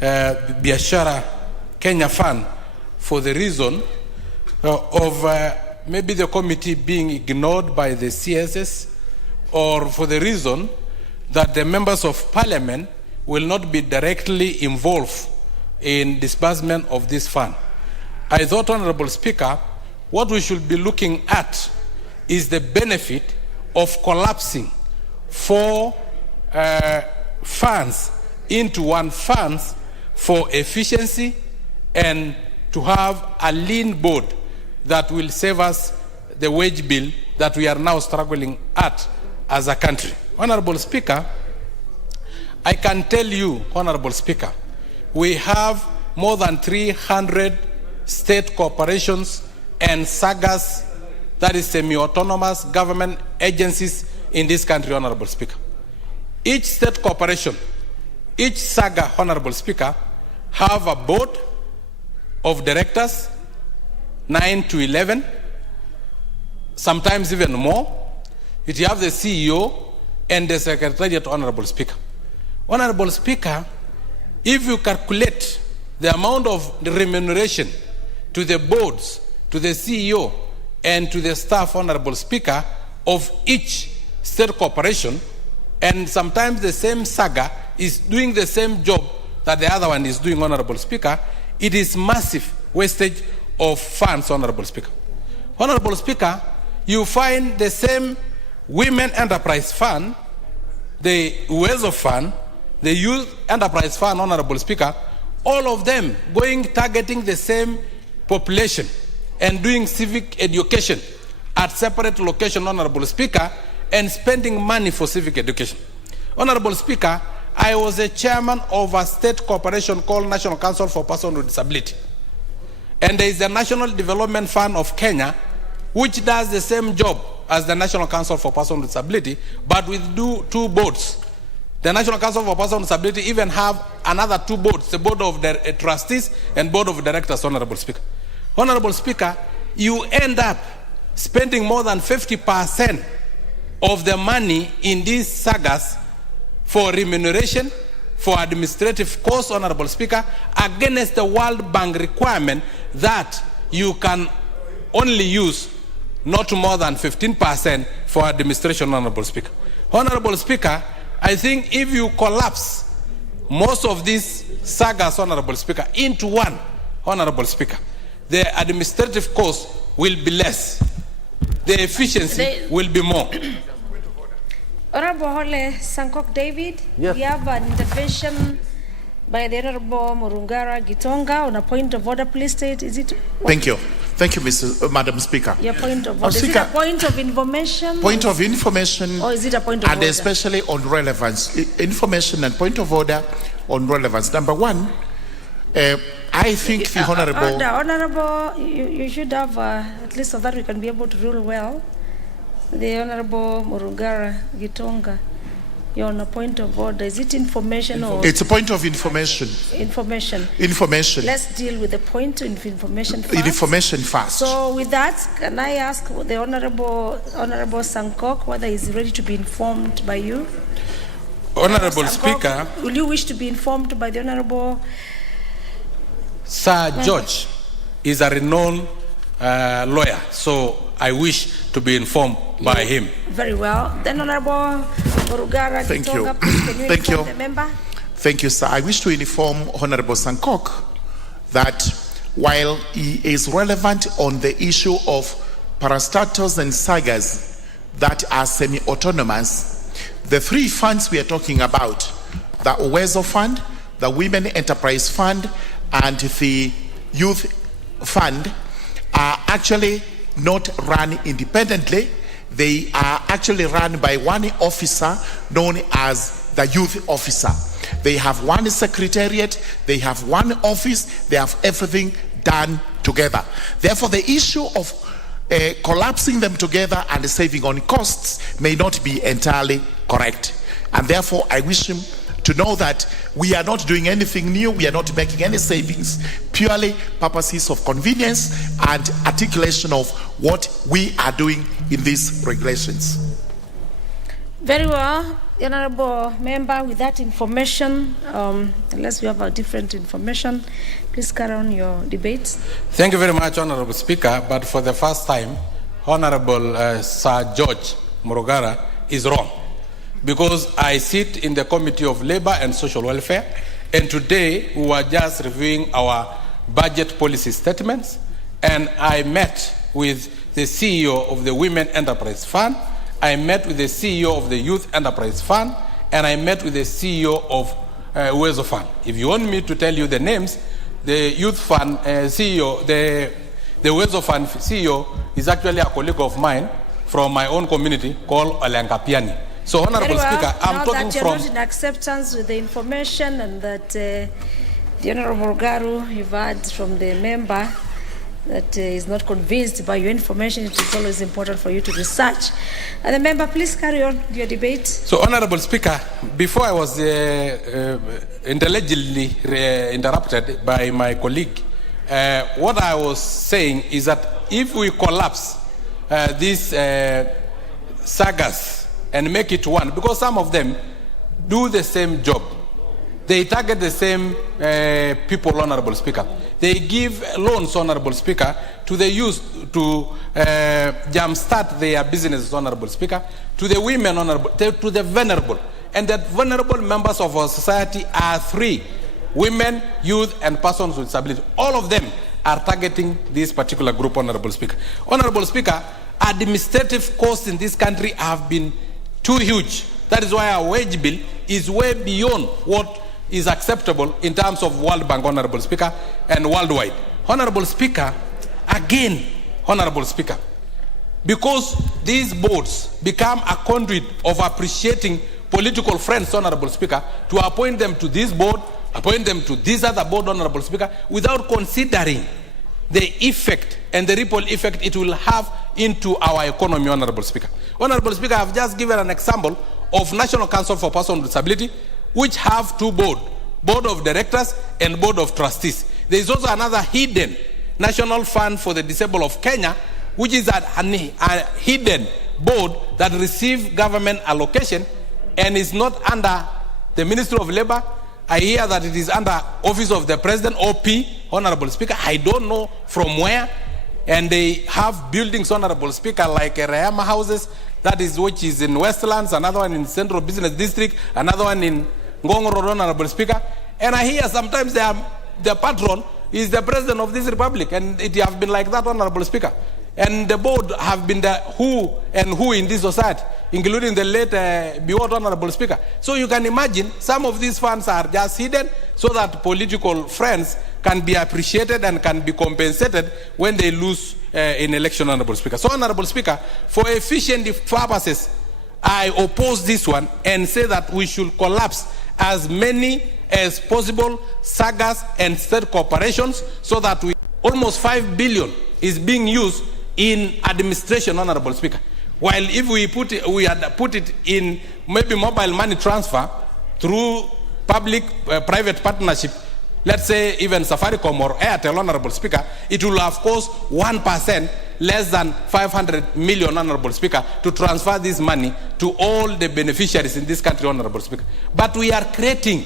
Biashara Kenya Fund for the reason of maybe the committee being ignored by the CSS, or for the reason that the members of parliament will not be directly involved in disbursement of this fund. I thought, Honorable Speaker, what we should be looking at is the benefit of collapsing 4 funds into one fund for efficiency and to have a lean board that will save us the wage bill that we are now struggling at as a country. Honorable Speaker, I can tell you, Honorable Speaker, we have more than 300 state corporations and sagas, that is semi-autonomous government agencies in this country, Honorable Speaker. Each state corporation, each saga, Honorable Speaker, have a board of directors, 9 to 11, sometimes even more. You have the CEO and the Secretariat, Honorable Speaker. Honorable Speaker, if you calculate the amount of the remuneration to the boards, to the CEO, and to the staff, Honorable Speaker, of each state corporation, and sometimes the same saga is doing the same job that the other one is doing, Honorable Speaker, it is massive wastage of funds, Honorable Speaker. Honorable Speaker, you find the same Women Enterprise Fund, the Uwezo Fund, the Youth Enterprise Fund, Honorable Speaker, all of them targeting the same population and doing civic education at separate location, Honorable Speaker, and spending money for civic education. Honorable Speaker, I was a chairman of a state corporation called National Council for Persons with Disability. And there is the National Development Fund of Kenya, which does the same job as the National Council for Persons with Disability, but with 2 boards. The National Council for Persons with Disability even have another 2 boards, the Board of Trustees and Board of Directors, Honorable Speaker. Honorable Speaker, you end up spending more than 50% of the money in these sagas for remuneration, for administrative costs, Honorable Speaker, against the World Bank requirement that you can only use not more than 15% for administration, Honorable Speaker. Honorable Speaker, I think if you collapse most of these sagas, Honorable Speaker, into one, Honorable Speaker, the administrative cost will be less. The efficiency will be more. Honorable Hole Sankok David, yes. We have an intervention by the Honorable Murungara Gitonga on a point of order. Please state, is it? Thank you. Thank you, Madam Speaker. Your point of order. Is it a point of information? Point of information. Or is it a point of order? And especially on relevance. Information and point of order on relevance. Number 1, I think the Honorable... Honorable, you should have, at least so that we can be able to rule well. The Honorable Murungara Gitonga, you're on a point of order. Is it information or? It's a point of information. Information. Information. Let's deal with the point of information first. Information first. So with that, can I ask the Honorable Sankok whether he's ready to be informed by you? Honorable Speaker. Will you wish to be informed by the Honorable? Sir George is a renowned lawyer, so I wish to be informed by him. Very well. Then Honorable Murungara Gitonga, please can you inform the member? Thank you, sir. I wish to inform Honorable Sankok that while he is relevant on the issue of parastatals and sagas that are semi-autonomous, the 3 funds we are talking about, the Uwezo Fund, the Women Enterprise Fund, and the Youth Fund, are actually not run independently. They are actually run by one officer known as the youth officer. They have one secretariat, they have one office, they have everything done together. Therefore, the issue of collapsing them together and saving on costs may not be entirely correct. And therefore, I wish him to know that we are not doing anything new, we are not making any savings, purely purposes of convenience and articulation of what we are doing in these regulations. Very well, the Honourable Member, with that information, unless you have a different information, please carry on your debate. Thank you very much, Honourable Speaker, but for the first time, Honourable Sir George Murugara is wrong. Because I sit in the Committee of Labour and Social Welfare, and today we were just reviewing our budget policy statements, and I met with the CEO of the Women Enterprise Fund, I met with the CEO of the Youth Enterprise Fund, and I met with the CEO of Uwezo Fund. If you want me to tell you the names, the Youth Fund CEO, the Uwezo Fund CEO is actually a colleague of mine from my own community called Olenka Piani. So, Honourable Speaker, I'm talking that you're from... not in acceptance with the information, and that the Honourable Garu, you've heard from the member that is not convinced by your information. It is always important for you to research. And the member, please carry on your debate. So, Honourable Speaker, before I was intelligently interrupted by my colleague, what I was saying is that if we collapse these sagas and make it one, because some of them do the same job. They target the same people, Honourable Speaker. They give loans, Honourable Speaker, to the youth to jumpstart their businesses, Honourable Speaker, to the women, Honourable, to the vulnerable. And that vulnerable members of our society are three: women, youth, and persons with disability. All of them are targeting this particular group, Honourable Speaker. Honourable Speaker, administrative costs in this country have been too huge. That is why our wage bill is way beyond what is acceptable in terms of World Bank, Honourable Speaker, and worldwide. Honourable Speaker, again, Honourable Speaker, because these boards become a conduit of appreciating political friends, Honourable Speaker, to appoint them to this board, appoint them to this other board, Honourable Speaker, without considering the effect and the ripple effect it will have into our economy, Honourable Speaker. Honourable Speaker, I have just given an example of National Council for Persons with Disability, which have two boards, Board of Directors and Board of Trustees. There is also another hidden National Fund for the Disabled of Kenya, which is a hidden board that receives government allocation and is not under the Ministry of Labour. I hear that it is under Office of the President, OP, Honourable Speaker. I don't know from where. And they have buildings, Honourable Speaker, like Rayama houses, that is which is in Westlands, another one in Central Business District, another one in Ngong Road, Honourable Speaker. And I hear sometimes the patron is the President of this Republic, and it has been like that, Honourable Speaker. And the board have been the who and who in this society, including the late Biwot, Honourable Speaker. So you can imagine some of these funds are just hidden so that political friends can be appreciated and can be compensated when they lose in election, Honourable Speaker. So, Honourable Speaker, for efficient purposes, I oppose this one and say that we should collapse as many as possible sagas and state corporations so that almost 5 billion is being used in administration, Honourable Speaker. While if we had put it in maybe mobile money transfer through public-private partnership, let's say even Safaricom or Airtel, Honourable Speaker, it will have cost 1%, less than 500 million, Honourable Speaker, to transfer this money to all the beneficiaries in this country, Honourable Speaker. But we are creating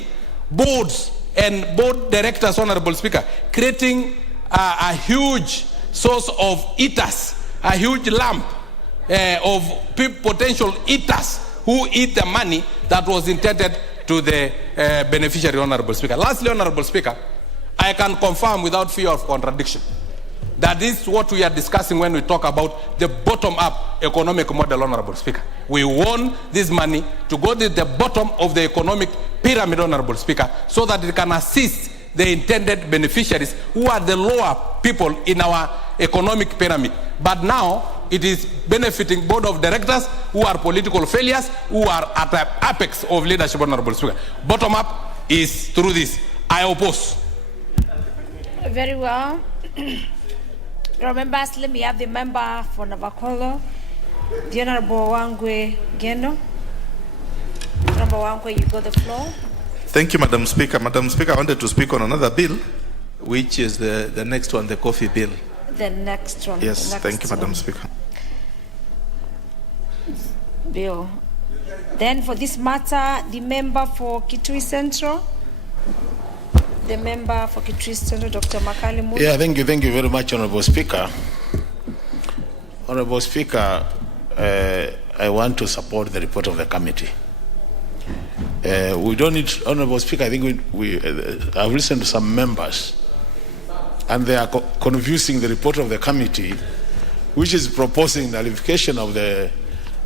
boards and board directors, Honourable Speaker, creating a huge source of eaters, a huge lump of potential eaters who eat the money that was intended to the beneficiary, Honourable Speaker. Lastly, Honourable Speaker, I can confirm without fear of contradiction that this is what we are discussing when we talk about the bottom-up economic model, Honourable Speaker. We want this money to go to the bottom of the economic pyramid, Honourable Speaker, so that it can assist the intended beneficiaries who are the lower people in our economic pyramid. But now it is benefiting board of directors who are political failures, who are at the apex of leadership, Honourable Speaker. Bottom up, is through this. I oppose. Very well. Remember, let me have the member for Navakolo, the Honorable Wangwe Geno. Honorable Wangwe, you got the floor. Thank you, Madam Speaker. Madam Speaker, I wanted to speak on another bill, which is the next one, the coffee bill. The next one. Yes, next thank you, Madam one. Speaker. Bill. Then for this matter, the member for Kitui Central. The member for Kitui Central, Dr. Makalimu. Yeah, thank you very much, Honorable Speaker. Honorable Speaker, I want to support the report of the committee. We don't need, Honorable Speaker, I think I've listened to some members, and they are confusing the report of the committee, which is proposing nullification of the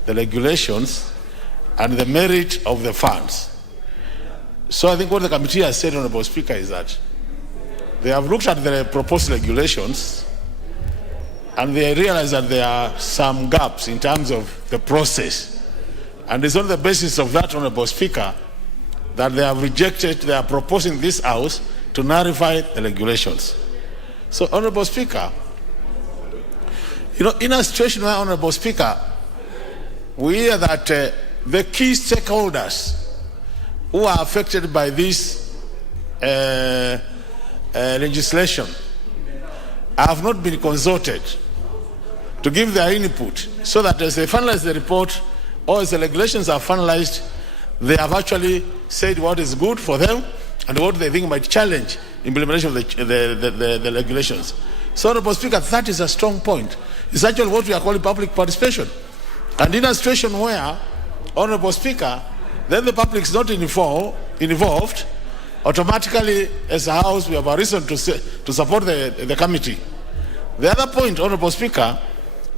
regulations and the merit of the funds. So I think what the committee has said, Honorable Speaker, is that they have looked at the proposed regulations and they realize that there are some gaps in terms of the process. And it's on the basis of that, Honorable Speaker, that they have rejected, they are proposing this House to nullify the regulations. So, Honorable Speaker, you know, in a situation where, Honorable Speaker, we hear that the key stakeholders who are affected by this legislation have not been consulted to give their input, so that as they finalize the report or as the regulations are finalized, they have actually said what is good for them and what they think might challenge implementation of the regulations. So, Honorable Speaker, that is a strong point. It's actually what we are calling public participation. And in a situation where, Honorable Speaker, then the public is not involved, automatically as a House we have a reason to support the committee. The other point, Honorable Speaker,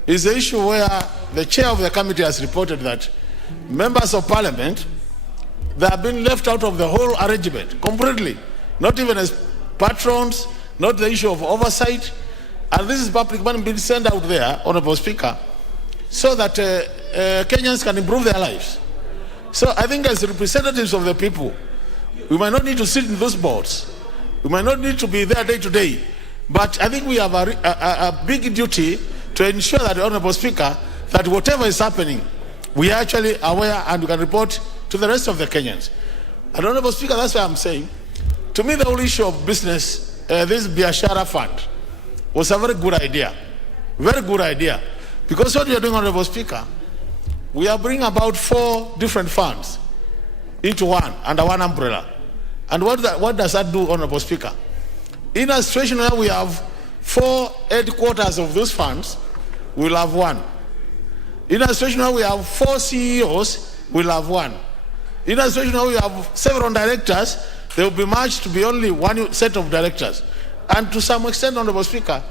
is the issue where the chair of the committee has reported that members of parliament, they have been left out of the whole arrangement completely, not even as patrons, not the issue of oversight, and this is public money being sent out there, Honorable Speaker, so that Kenyans can improve their lives. So I think as representatives of the people, we might not need to sit in those boards. We might not need to be there day to day. But I think we have a big duty to ensure that, Honorable Speaker, that whatever is happening, we are actually aware and we can report to the rest of the Kenyans. And Honorable Speaker, that's why I'm saying, to me the whole issue of business, this Biashara Fund, was a very good idea. Very good idea. Because what we are doing, Honorable Speaker, we are bringing about 4 different funds into one, under one umbrella. And what does that do, Honorable Speaker? In a situation where we have 4 headquarters of those funds, we'll have one. In a situation where we have 4 CEOs, we'll have one. In a situation where we have several directors, they will be merged to be only one set of directors. And to some extent, Honorable Speaker,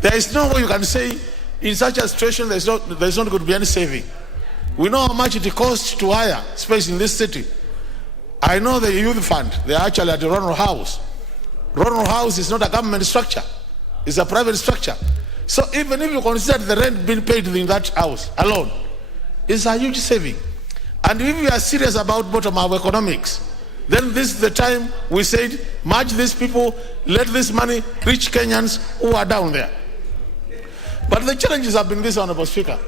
there is no way you can say in such a situation there's not going to be any saving. We know how much it costs to hire space in this city. I know the youth fund, they are actually at the Ronald House. Ronald House is not a government structure, it's a private structure. So even if you consider the rent being paid in that house alone, it's a huge saving. And if we are serious about bottom-up economics, then this is the time we said, merge these people, let this money reach Kenyans who are down there. But the challenges have been this, Honorable Speaker.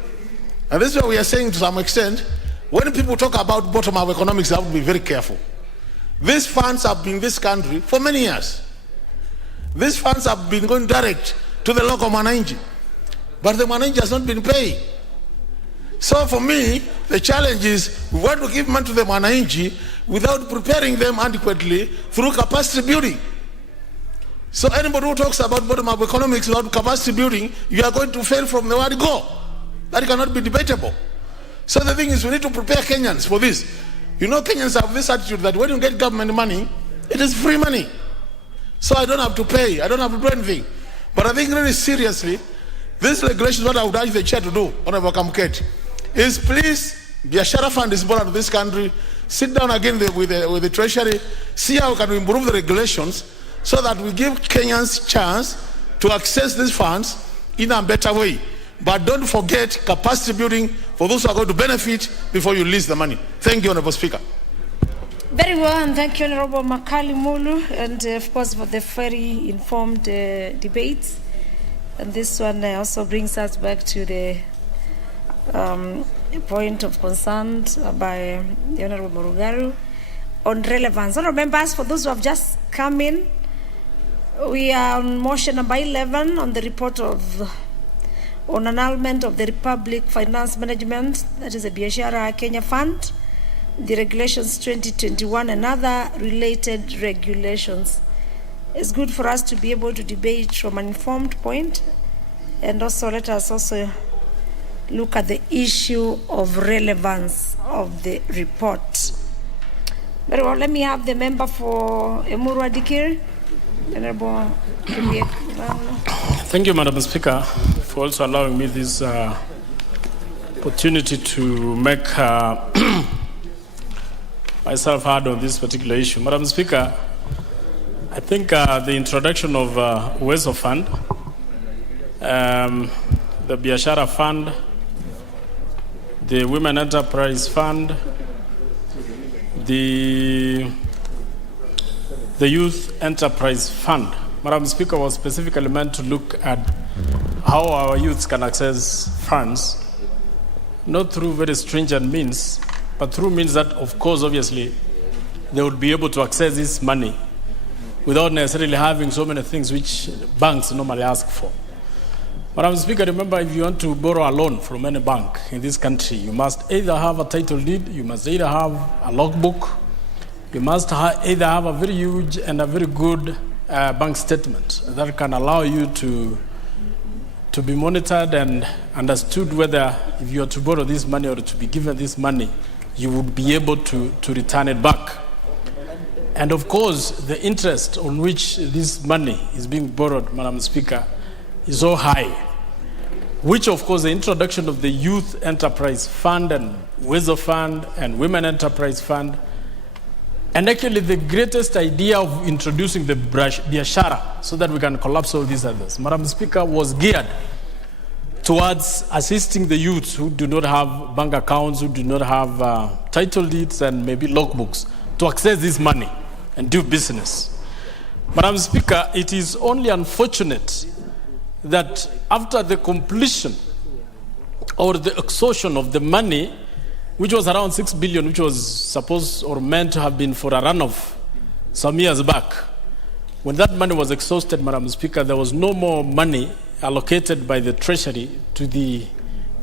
And this is what we are saying to some extent, when people talk about bottom-up economics, they have to be very careful. These funds have been in this country for many years. These funds have been going direct to the local Mwananchi, but the Mwananchi has not been paying. So for me, the challenge is we want to give money to the Mwananchi without preparing them adequately through capacity building. So anybody who talks about bottom-up economics without capacity building, you are going to fail from the word go. That cannot be debatable. So the thing is, we need to prepare Kenyans for this. You know, Kenyans have this attitude that when you get government money, it is free money. So I don't have to pay, I don't have to do anything. But I think really seriously, this regulation is what I would urge the chair to do, Honorable Kamket, is please, Biashara Fund is brought to this country, sit down again with the Treasury, see how can we improve the regulations so that we give Kenyans chance to access these funds in a better way. But don't forget capacity building for those who are going to benefit before you release the money. Thank you, Honorable Speaker. Very well, and thank you, Honorable Makali Mulu, and of course for the very informed debate. And this one also brings us back to the point of concern by the Honorable Murugaru on relevance. Honorable members, for those who have just come in, we are on motion number 11 on the report on annulment of the Republic Finance Management, that is a Biashara Kenya Fund, the regulations 2021 and other related regulations. It's good for us to be able to debate from an informed point, and also let us also look at the issue of relevance of the report. Very well, let me have the member for Emurua Dikir. Thank you, Madam Speaker, for also allowing me this opportunity to make myself heard on this particular issue. Madam Speaker, I think the introduction of Uwezo Fund, the Biashara Fund, the Women Enterprise Fund, the Youth Enterprise Fund, Madam Speaker, was specifically meant to look at how our youths can access funds, not through very stringent means, but through means that, of course, obviously, they would be able to access this money without necessarily having so many things which banks normally ask for. Madam Speaker, remember, if you want to borrow a loan from any bank in this country, you must either have a title deed, you must either have a logbook, you must either have a very huge and a very good bank statement that can allow you to be monitored and understood whether if you are to borrow this money or to be given this money, you would be able to return it back. And of course, the interest on which this money is being borrowed, Madam Speaker, is so high, which of course the introduction of the Youth Enterprise Fund and Uwezo Fund and Women Enterprise Fund, and actually the greatest idea of introducing the Biashara so that we can collapse all these others, Madam Speaker, was geared towards assisting the youths who do not have bank accounts, who do not have title deeds and maybe logbooks to access this money and do business. Madam Speaker, it is only unfortunate that after the completion or the exhaustion of the money, which was around 6 billion, which was supposed or meant to have been for a runoff some years back, when that money was exhausted, Madam Speaker, there was no more money allocated by the Treasury to the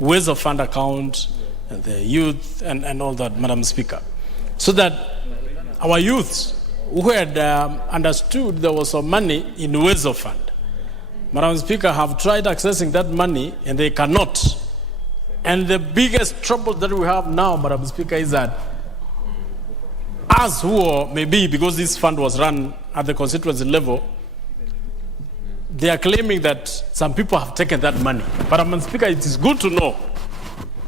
Uwezo Fund account and the youth and all that, Madam Speaker. So that our youths who had understood there was some money in Uwezo Fund, Madam Speaker, have tried accessing that money and they cannot. And the biggest trouble that we have now, Madam Speaker, is that us who are, maybe because this fund was run at the constituency level, they are claiming that some people have taken that money. But Madam Speaker, it is good to know,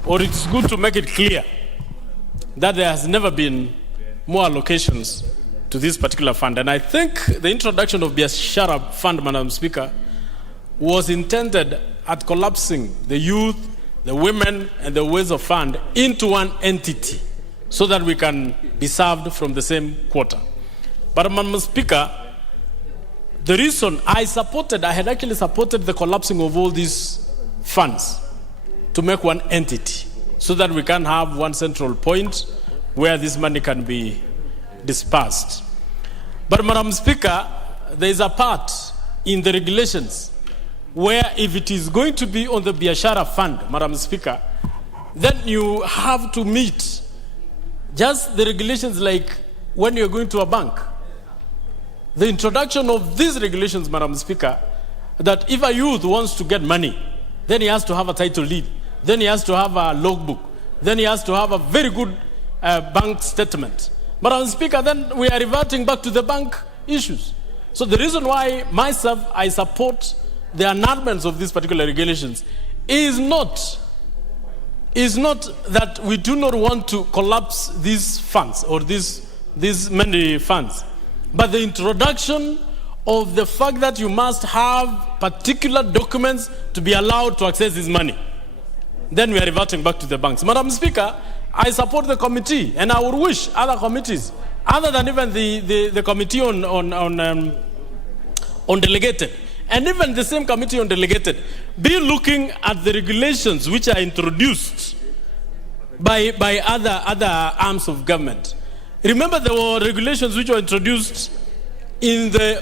or it is good to make it clear, that there has never been more allocations to this particular fund. And I think the introduction of the Biashara Fund, Madam Speaker, was intended at collapsing the youth, the women, and the Uwezo Fund into one entity so that we can be served from the same quota. But Madam Speaker, the reason I had actually supported the collapsing of all these funds to make one entity so that we can have one central point where this money can be dispersed. But Madam Speaker, there is a part in the regulations where if it is going to be on the Biashara Fund, Madam Speaker, then you have to meet just the regulations like when you're going to a bank. The introduction of these regulations, Madam Speaker, that if a youth wants to get money, then he has to have a title deed, then he has to have a logbook, then he has to have a very good bank statement. Madam Speaker, then we are reverting back to the bank issues. So the reason why myself, I support the annulments of these particular regulations is not that we do not want to collapse these funds or these many funds, but the introduction of the fact that you must have particular documents to be allowed to access this money. Then we are reverting back to the banks. Madam Speaker, I support the committee, and I would wish other committees, other than even the committee on delegated, and even the same committee on delegated, be looking at the regulations which are introduced by other arms of government. Remember, there were regulations which were introduced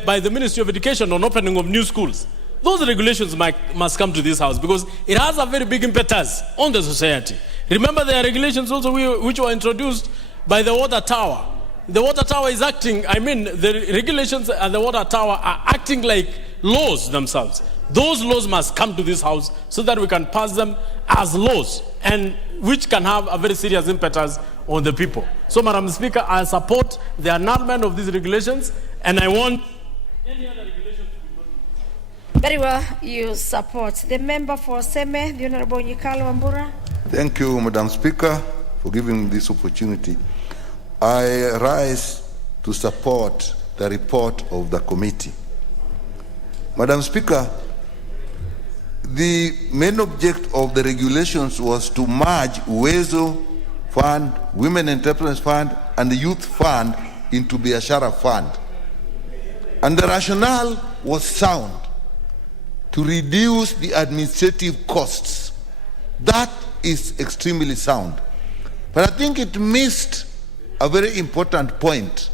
by the Ministry of Education on opening of new schools. Those regulations must come to this house because it has a very big impetus on the society. Remember, there are regulations also which were introduced by the water tower. The water tower is acting, the regulations at the water tower are acting like laws themselves. Those laws must come to this house so that we can pass them as laws, and which can have a very serious impetus on the people. So, Madam Speaker, I support the annulment of these regulations, and I want any other regulation to be Very well, you support. The member for Seme, the Honorable Nyikalo Wambura. Thank you, Madam Speaker, for giving me this opportunity. I rise to support the report of the committee. Madam Speaker, the main object of the regulations was to merge Uwezo Fund, Women Enterprise Fund, and the Youth Fund into Biashara Fund. And the rationale was sound, to reduce the administrative costs. That is extremely sound. But I think it missed a very important point.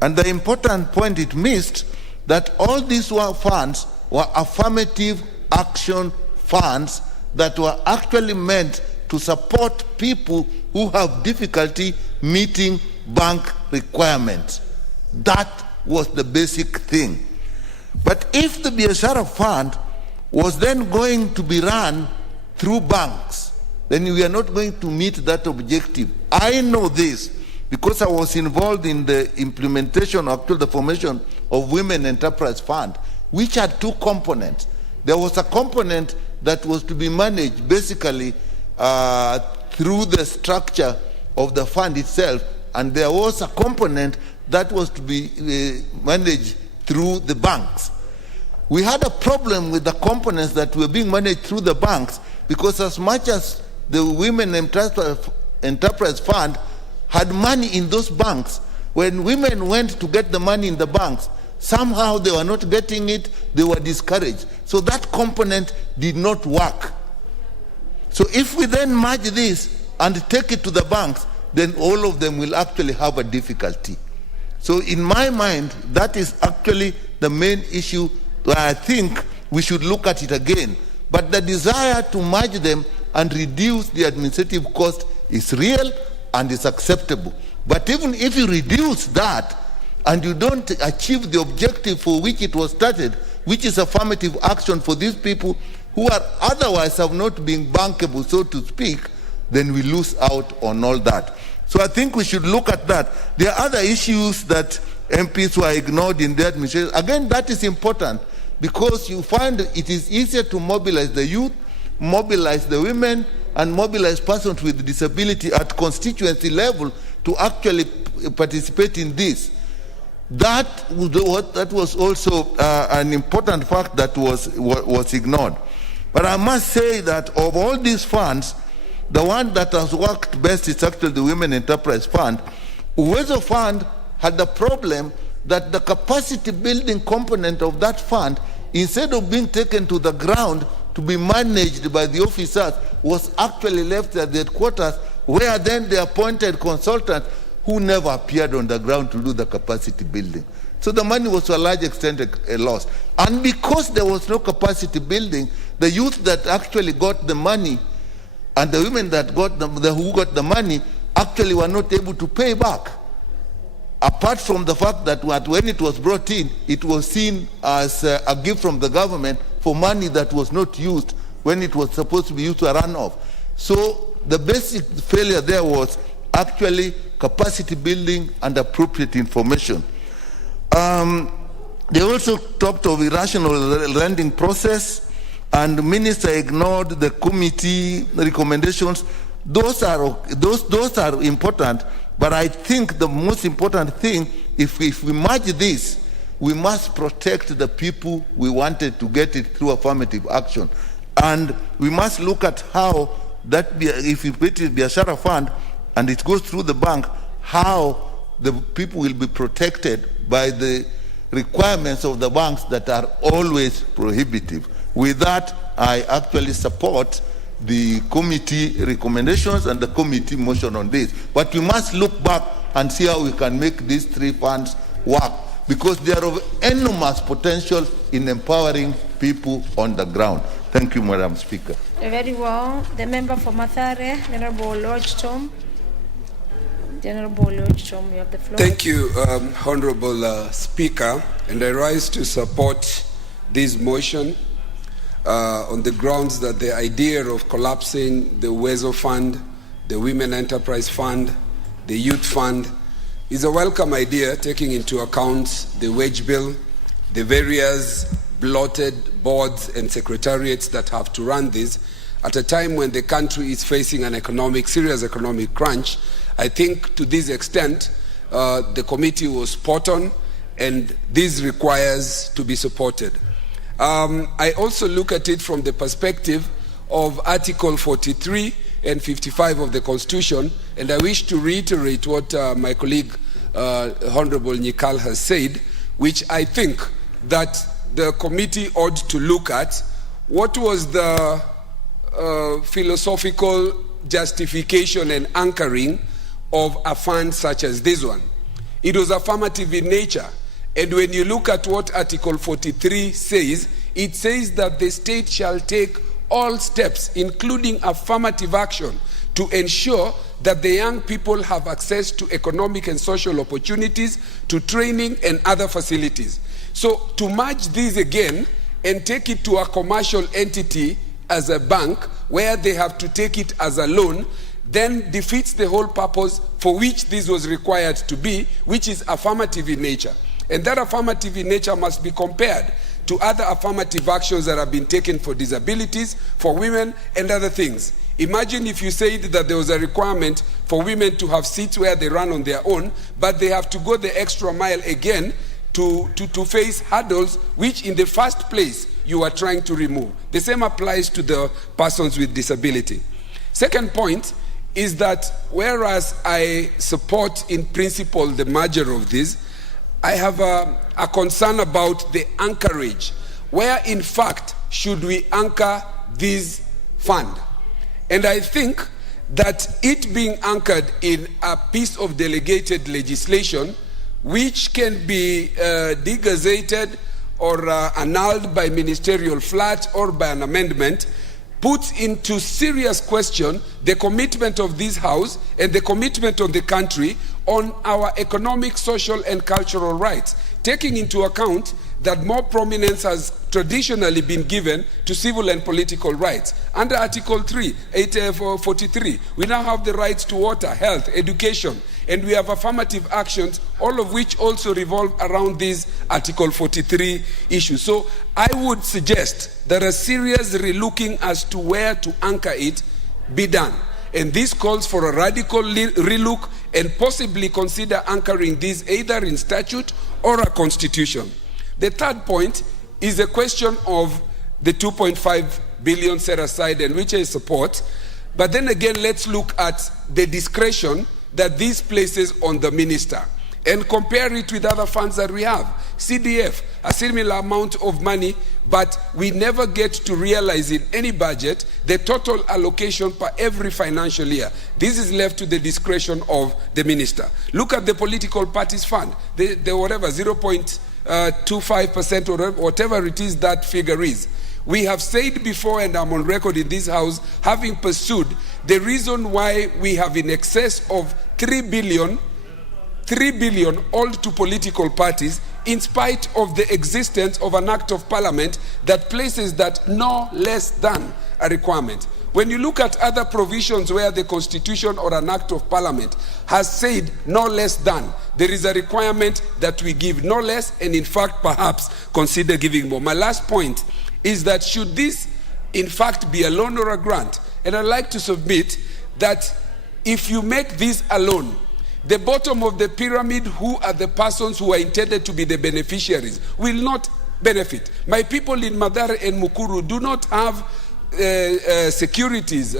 And the important point it missed, that all these funds were affirmative action funds that were actually meant to support people who have difficulty meeting bank requirements. That was the basic thing. But if the Biashara Fund was then going to be run through banks, then we are not going to meet that objective. I know this because I was involved in the implementation, actually the formation of Women Enterprise Fund, which had two components. There was a component that was to be managed basically through the structure of the fund itself, and there was a component that was to be managed through the banks. We had a problem with the components that were being managed through the banks, because as much as the Women Enterprise Fund had money in those banks, when women went to get the money in the banks, somehow they were not getting it, they were discouraged. So that component did not work. So if we then merge this and take it to the banks, then all of them will actually have a difficulty. So in my mind, that is actually the main issue where I think we should look at it again. But the desire to merge them and reduce the administrative cost is real and is acceptable. But even if you reduce that and you don't achieve the objective for which it was started, which is affirmative action for these people who are otherwise have not been bankable, so to speak, then we lose out on all that. So I think we should look at that. There are other issues that MPs were ignored in their administration. Again, that is important because you find it is easier to mobilize the youth, mobilize the women, and mobilize persons with disability at constituency level to actually participate in this. That was also an important fact that was ignored. But I must say that of all these funds, the one that has worked best is actually the Women Enterprise Fund. Uwezo Fund had the problem that the capacity building component of that fund, instead of being taken to the ground to be managed by the officers, was actually left at the headquarters, where then they appointed consultants who never appeared on the ground to do the capacity building. So the money was to a large extent a loss. And because there was no capacity building, the youth that actually got the money and the women that who got the money actually were not able to pay back. Apart from the fact that when it was brought in, it was seen as a gift from the government for money that was not used when it was supposed to be used to a runoff. So the basic failure there was actually capacity building and appropriate information. They also talked of irrational lending process, and the minister ignored the committee recommendations. Those are important, but I think the most important thing, if we merge this, we must protect the people we wanted to get it through affirmative action. And we must look at how that, if we put it Biashara Fund and it goes through the bank, how the people will be protected by the requirements of the banks that are always prohibitive. With that, I actually support the committee recommendations and the committee motion on this. But we must look back and see how we can make these three funds work, because they are of enormous potential in empowering people on the ground. Thank you, Madam Speaker. Very well. The member for Mathare, Honorable Lodge Tom. Honorable Lodge Tom, you have the floor. Thank you, Honorable Speaker, and I rise to support this motion on the grounds that the idea of collapsing the WEZO Fund, the Women Enterprise Fund, the Youth Fund is a welcome idea, taking into account the wage bill, the various bloated boards and secretariats that have to run this at a time when the country is facing an serious economic crunch. I think to this extent, the committee was spot on, and this requires to be supported. I also look at it from the perspective of Article 43 and 55 of the Constitution, and I wish to reiterate what my colleague, Honorable Nyikal, has said, which I think that the committee ought to look at. What was the philosophical justification and anchoring of a fund such as this one? It was affirmative in nature. And when you look at what Article 43 says, it says that the state shall take all steps, including affirmative action, to ensure that the young people have access to economic and social opportunities, to training and other facilities. So to merge these again and take it to a commercial entity as a bank, where they have to take it as a loan, then defeats the whole purpose for which this was required to be, which is affirmative in nature. And that affirmative in nature must be compared to other affirmative actions that have been taken for disabilities, for women, and other things. Imagine if you said that there was a requirement for women to have seats where they run on their own, but they have to go the extra mile again to face hurdles which in the first place you are trying to remove. The same applies to the persons with disability. Second point is that whereas I support in principle the merger of this, I have a concern about the anchorage. Where in fact should we anchor this fund? And I think that it being anchored in a piece of delegated legislation which can be degazetted or annulled by ministerial flat or by an amendment puts into serious question the commitment of this House and the commitment of the country on our economic, social, and cultural rights, taking into account that more prominence has traditionally been given to civil and political rights. Under Article 43, we now have the rights to water, health, education, and we have affirmative actions, all of which also revolve around these Article 43 issues. So I would suggest that a serious relooking as to where to anchor it be done. And this calls for a radical relook and possibly consider anchoring this either in statute or a constitution. The third point is the question of the 2.5 billion set aside, and which I support. But then again, let's look at the discretion that this places on the minister and compare it with other funds that we have. CDF, a similar amount of money, but we never get to realize in any budget the total allocation per every financial year. This is left to the discretion of the minister. Look at the political parties fund, the whatever, 0.25% or whatever it is that figure is. We have said before, and I'm on record in this House, having pursued the reason why we have in excess of 3 billion all to political parties, in spite of the existence of an act of parliament that places that no less than a requirement. When you look at other provisions where the constitution or an act of parliament has said no less than, there is a requirement that we give no less, and in fact perhaps consider giving more. My last point is that should this in fact be a loan or a grant, and I'd like to submit that if you make this a loan, the bottom of the pyramid, who are the persons who are intended to be the beneficiaries, will not benefit. My people in Mathare and Mukuru do not have securities,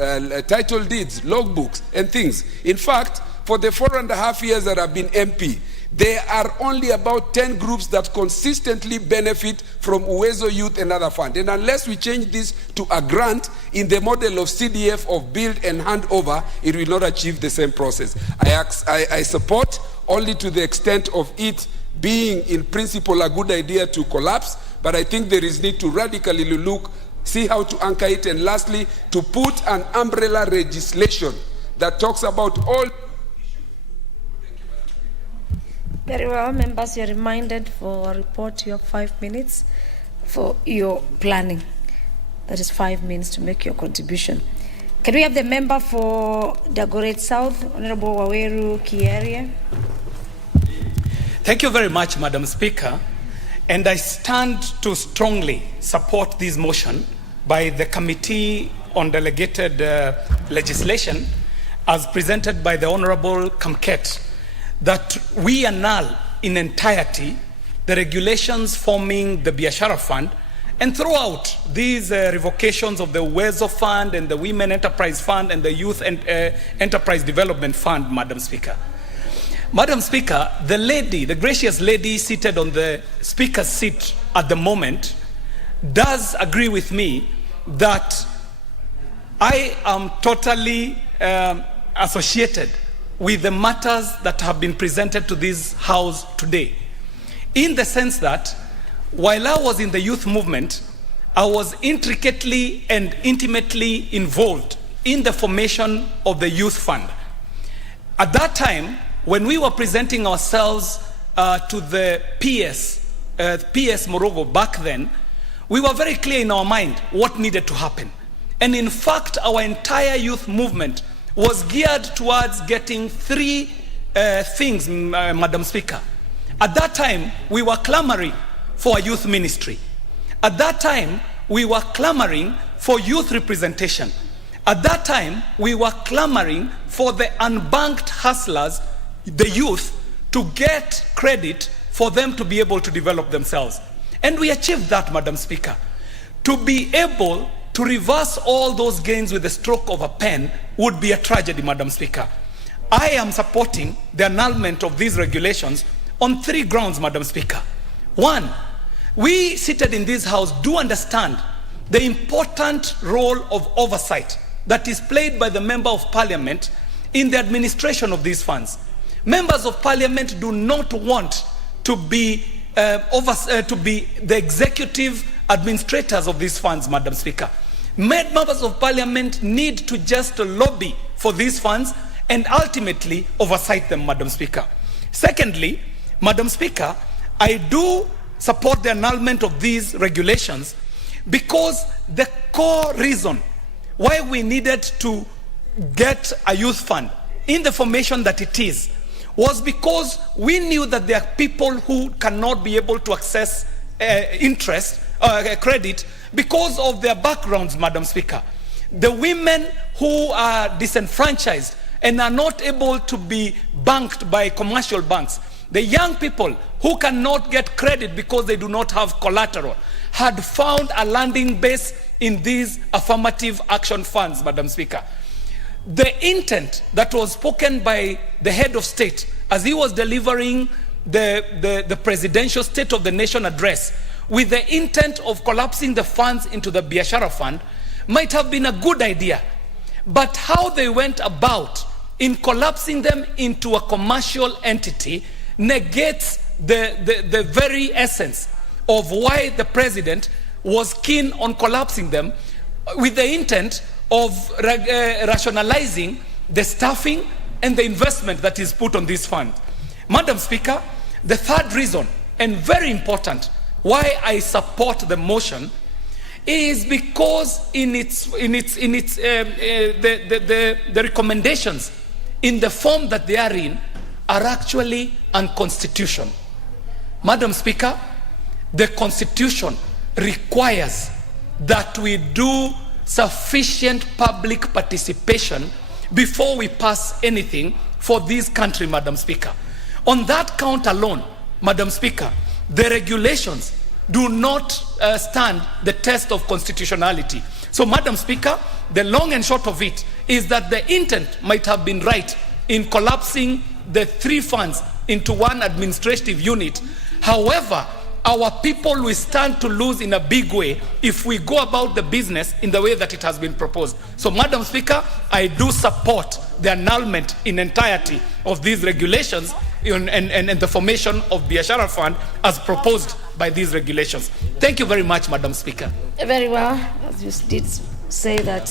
title deeds, logbooks, and things. In fact, for the 4.5 years that I've been MP, there are only about 10 groups that consistently benefit from Uwezo Youth and other fund. And unless we change this to a grant in the model of CDF of build and hand over, it will not achieve the same process. I support only to the extent of it being in principle a good idea to collapse, but I think there is need to radically look, see how to anchor it, and lastly, to put an umbrella legislation that talks about all. Very well, members, you're reminded for a report you have 5 minutes for your planning. That is 5 minutes to make your contribution. Can we have the member for Dagoretti South, Honorable Waweru Kierie? Thank you very much, Madam Speaker. And I stand to strongly support this motion by the Committee on Delegated Legislation as presented by the Honorable Kamket, that we annul in entirety the regulations forming the Biashara Fund and throw out these revocations of the Uwezo Fund and the Women Enterprise Fund and the Youth Enterprise Development Fund, Madam Speaker. Madam Speaker, the gracious lady seated on the Speaker's seat at the moment does agree with me that I am totally associated with the matters that have been presented to this House today, in the sense that while I was in the youth movement, I was intricately and intimately involved in the formation of the Youth Fund. At that time, when we were presenting ourselves to the PS Morogo back then, we were very clear in our mind what needed to happen. And in fact, our entire youth movement was geared towards getting 3 things, Madam Speaker. At that time, we were clamoring for a youth ministry. At that time, we were clamoring for youth representation. At that time, we were clamoring for the unbanked hustlers, the youth, to get credit for them to be able to develop themselves. And we achieved that, Madam Speaker. To be able to reverse all those gains with the stroke of a pen would be a tragedy, Madam Speaker. I am supporting the annulment of these regulations on 3 grounds, Madam Speaker. 1, we seated in this House do understand the important role of oversight that is played by the Member of Parliament in the administration of these funds. Members of Parliament do not want to be the executive administrators of these funds, Madam Speaker. Members of Parliament need to just lobby for these funds and ultimately oversight them, Madam Speaker. Secondly, Madam Speaker, I do support the annulment of these regulations because the core reason why we needed to get a youth fund in the formation that it is was because we knew that there are people who cannot be able to access credit because of their backgrounds, Madam Speaker. The women who are disenfranchised and are not able to be banked by commercial banks, the young people who cannot get credit because they do not have collateral, had found a landing base in these affirmative action funds, Madam Speaker. The intent that was spoken by the head of state as he was delivering the presidential State of the Nation address with the intent of collapsing the funds into the Biashara Fund might have been a good idea. But how they went about in collapsing them into a commercial entity negates the very essence of why the president was keen on collapsing them, with the intent of rationalizing the staffing and the investment that is put on this fund. Madam Speaker, the third reason, and very important, why I support the motion is because the recommendations in the form that they are in are actually unconstitutional. Madam Speaker, the Constitution requires that we do sufficient public participation before we pass anything for this country, Madam Speaker. On that count alone, Madam Speaker, the regulations do not stand the test of constitutionality. So, Madam Speaker, the long and short of it is that the intent might have been right in collapsing the 3 funds into one administrative unit. However, our people will stand to lose in a big way if we go about the business in the way that it has been proposed. So, Madam Speaker, I do support the annulment in entirety of these regulations and the formation of Biashara Fund as proposed by these regulations. Thank you very much, Madam Speaker. Very well. As you did say that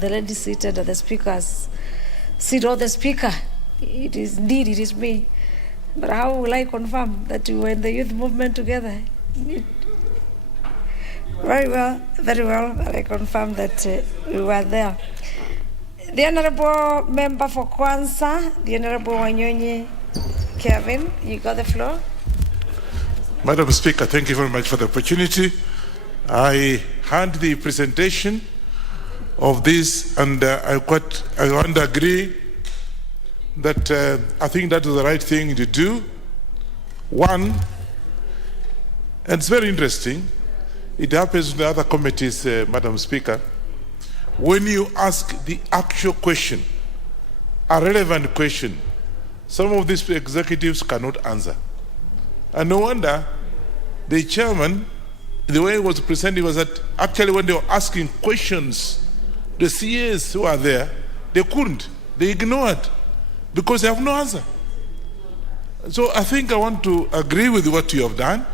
the lady seated at the speaker's seat or the speaker, it is indeed, it is me. But how will I confirm that we were in the youth movement together? Very well, I confirm that we were there. The Honourable Member for Kwanza, the Honourable Wanyonyi Kevin, you got the floor. Madam Speaker, thank you very much for the opportunity. I heard the presentation of this, and I want to agree that I think that is the right thing to do. One, and it's very interesting, it happens in the other committees, Madam Speaker, when you ask the actual question, a relevant question, some of these executives cannot answer. And no wonder the chairman, the way he was presenting was that actually when they were asking questions, the CAs who are there, they couldn't, they ignored, because they have no answer. So I think I want to agree with what you have done,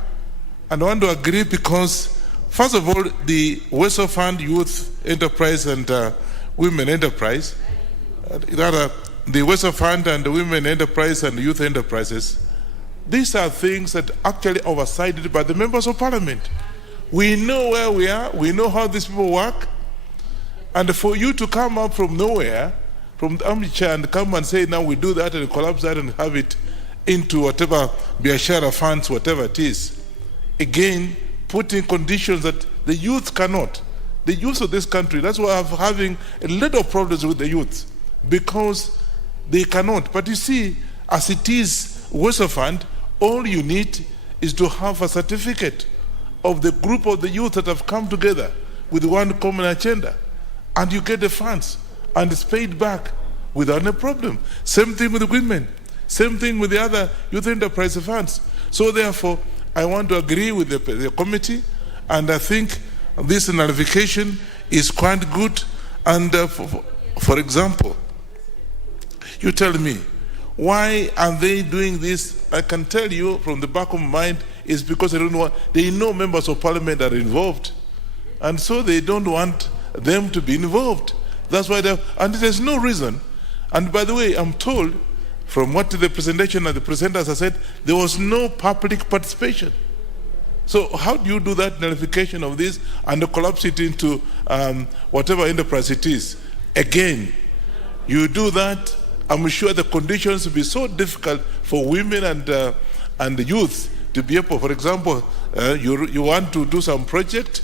and I want to agree because, first of all, the Weso Fund, Youth Enterprise and Women Enterprise, the Weso Fund and the Women Enterprise and Youth Enterprises, these are things that actually oversighted by the members of parliament. We know where we are, we know how these people work, and for you to come up from nowhere, from the armchair and come and say, now we do that and collapse that and have it into whatever Biashara funds, whatever it is. Again, putting conditions that the youth cannot. The youth of this country, that's why I'm having a lot of problems with the youth, because they cannot. But you see, as it is Weso Fund, all you need is to have a certificate of the group of the youth that have come together with one common agenda, and you get the funds. And it's paid back without a problem. Same thing with the women. Same thing with the other youth enterprise funds. So therefore, I want to agree with the committee, and I think this nullification is quite good. And for example, you tell me, why are they doing this? I can tell you from the back of my mind is because they know members of parliament are involved. And so they don't want them to be involved. That's why and there's no reason. And by the way, I'm told from what the presentation and the presenters have said, there was no public participation. So how do you do that nullification of this and collapse it into whatever enterprise it is? Again, you do that, I'm sure the conditions will be so difficult for women and the youth to be able, for example, you want to do some project,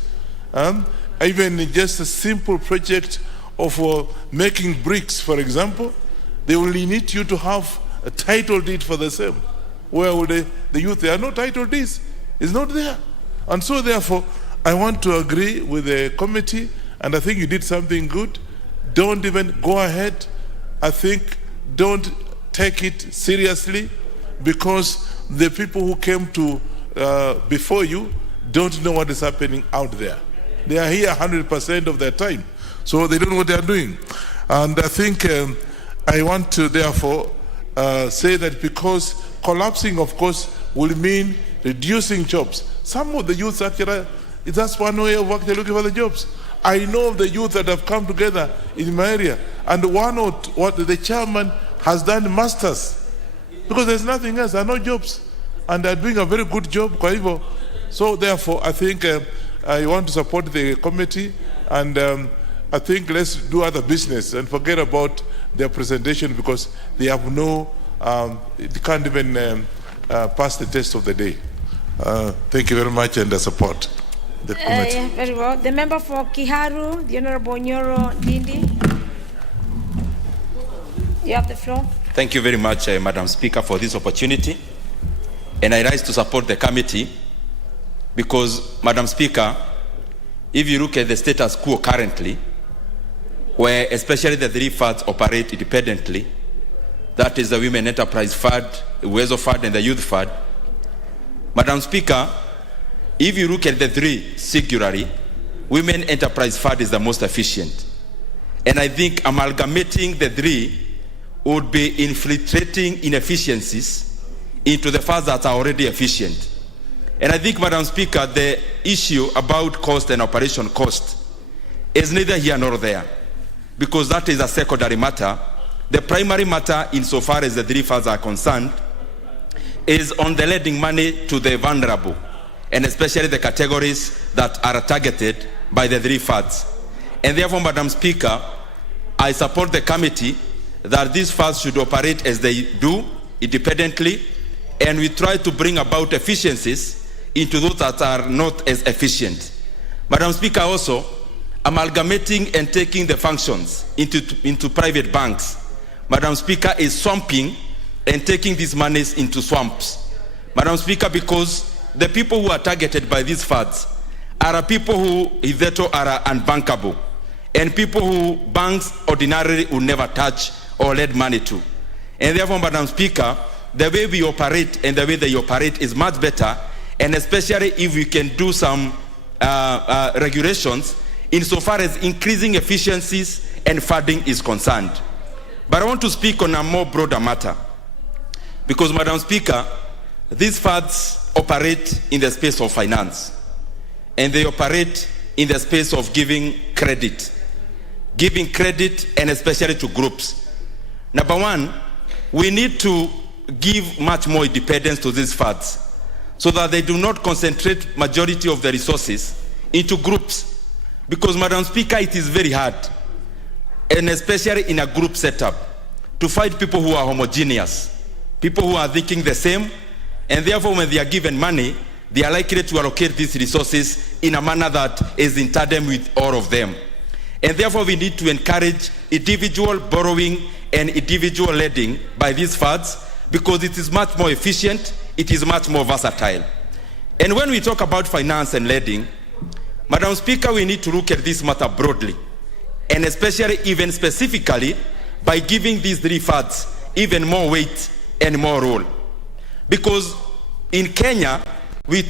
even just a simple project of making bricks, for example, they will need you to have a title deed for the same. Where would the youth, there are no title deeds, it's not there. And so therefore, I want to agree with the committee, and I think you did something good. Don't even go ahead. I think don't take it seriously, because the people who came to before you don't know what is happening out there. They are here 100% of their time. So they don't know what they are doing. And I think I want to therefore say that because collapsing, of course, will mean reducing jobs. Some of the youth actually, that's one way of actually looking for the jobs. I know of the youth that have come together in my area, and what the chairman has done masters, because there's nothing else, there are no jobs, and they're doing a very good job. So therefore, I think I want to support the committee, and I think let's do other business and forget about their presentation, because they have they can't even pass the test of the day. Thank you very much, and I support the committee. Yeah, very well. The member for Kiharu, the Honorable Nyoro Dindi. You have the floor. Thank you very much, Madam Speaker, for this opportunity. And I rise to support the committee because, Madam Speaker, if you look at the status quo currently, where especially the three funds operate independently, that is the Women Enterprise Fund, the Uwezo Fund, and the Youth Fund. Madam Speaker, if you look at the three singularly, Women Enterprise Fund is the most efficient. And I think amalgamating the three would be infiltrating inefficiencies into the funds that are already efficient. And I think, Madam Speaker, the issue about cost and operation cost is neither here nor there, because that is a secondary matter. The primary matter, insofar as the three funds are concerned, is on the lending money to the vulnerable, and especially the categories that are targeted by the three funds. And therefore, Madam Speaker, I support the committee that these funds should operate as they do, independently, and we try to bring about efficiencies into those that are not as efficient. Madam Speaker, also, amalgamating and taking the functions into private banks, Madam Speaker, is swamping and taking these monies into swamps. Madam Speaker, because the people who are targeted by these funds are people who hitherto are unbankable, and people who banks ordinarily would never touch or lend money to. And therefore, Madam Speaker, the way we operate and the way they operate is much better, and especially if we can do some regulations insofar as increasing efficiencies and funding is concerned. But I want to speak on a more broader matter, because, Madam Speaker, these funds operate in the space of finance, and they operate in the space of giving credit and especially to groups. Number one, we need to give much more independence to these funds so that they do not concentrate majority of the resources into groups, because, Madam Speaker, it is very hard, and especially in a group setup, to find people who are homogeneous, people who are thinking the same, and therefore when they are given money, they are likely to allocate these resources in a manner that is in tandem with all of them. And therefore we need to encourage individual borrowing and individual lending by these funds, because it is much more efficient, it is much more versatile. And when we talk about finance and lending, Madam Speaker, we need to look at this matter broadly, and especially even specifically by giving these three funds even more weight and more role. Because in Kenya, we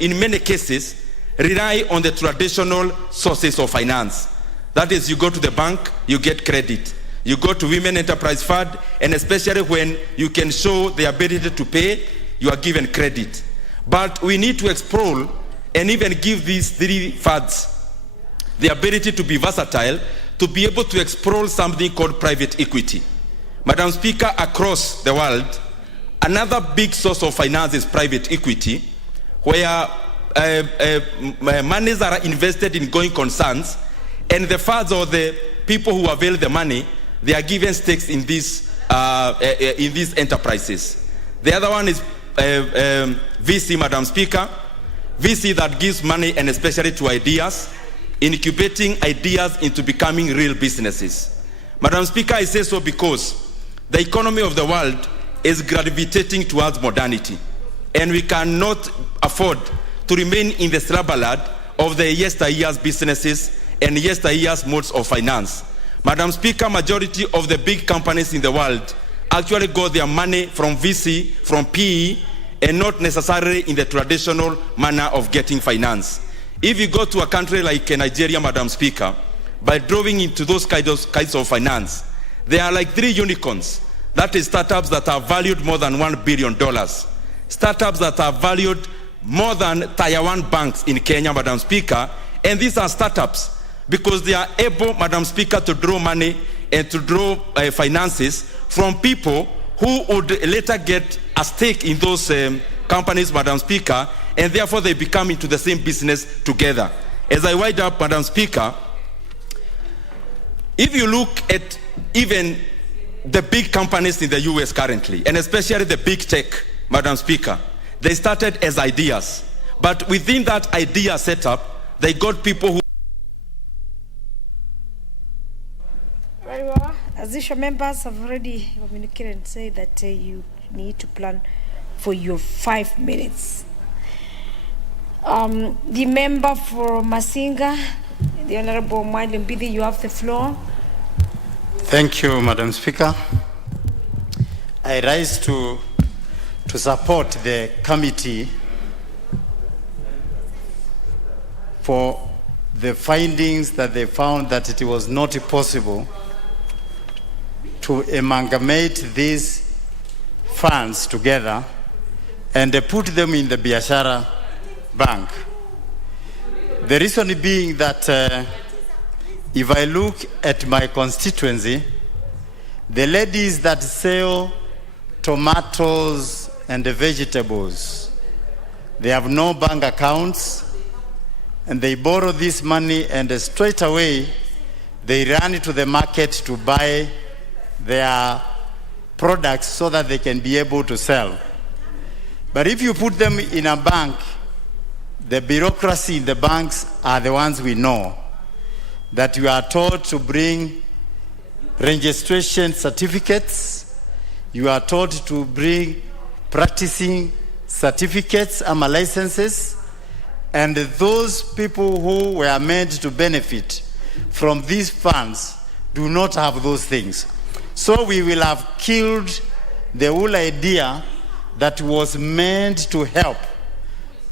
in many cases rely on the traditional sources of finance. That is, you go to the bank, you get credit. You go to Women Enterprise Fund, and especially when you can show the ability to pay, you are given credit. But we need to explore and even give these three funds the ability to be versatile, to be able to explore something called private equity. Madam Speaker, across the world, another big source of finance is private equity, where monies are invested in going concerns, and the funds or the people who avail the money, they are given stakes in these enterprises. The other one is VC, Madam Speaker. VC that gives money, and especially to ideas, incubating ideas into becoming real businesses. Madam Speaker, I say so because the economy of the world is gravitating towards modernity, and we cannot afford to remain in the slumberland of the yesteryear's businesses and yesteryear's modes of finance. Madam Speaker, majority of the big companies in the world actually got their money from VC, from PE, and not necessarily in the traditional manner of getting finance. If you go to a country like Nigeria, Madam Speaker, by drawing into those kinds of finance, there are like three unicorns. That is startups that are valued more than $1 billion. Startups that are valued more than Tier 1 banks in Kenya, Madam Speaker. And these are startups because they are able, Madam Speaker, to draw money and to draw finances from people who would later get a stake in those companies, Madam Speaker, and therefore they become into the same business together. As I wind up, Madam Speaker, if you look at even the big companies in the US currently, and especially the big tech, Madam Speaker, they started as ideas. But within that idea setup, they got people who... Very well. As usual, members have already communicated and said that you need to plan for your 5 minutes. The member for Masinga, the Honorable Mwali Mbidi, you have the floor. Thank you, Madam Speaker. I rise to support the committee for the findings that they found that it was not possible to amalgamate these funds together and put them in the Biashara Bank. The reason being that if I look at my constituency, the ladies that sell tomatoes and the vegetables, they have no bank accounts, and they borrow this money, and straight away they run to the market to buy their products so that they can be able to sell. But if you put them in a bank, the bureaucracy in the banks are the ones we know, that you are told to bring registration certificates, you are told to bring practicing certificates and licenses, and those people who were meant to benefit from these funds do not have those things. So we will have killed the whole idea that was meant to help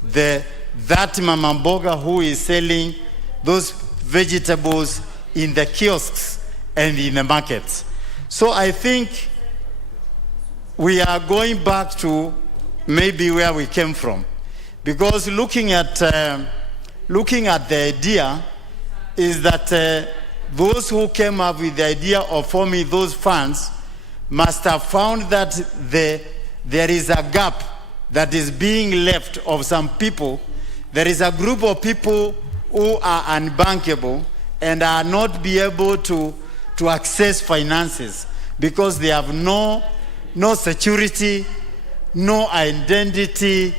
that mama mboga who is selling those vegetables in the kiosks and in the markets. So I think we are going back to maybe where we came from, because looking at the idea is that those who came up with the idea of forming those funds must have found that there is a gap that is being left of some people. There is a group of people who are unbankable and are not be able to access finances because they have no security, no identity,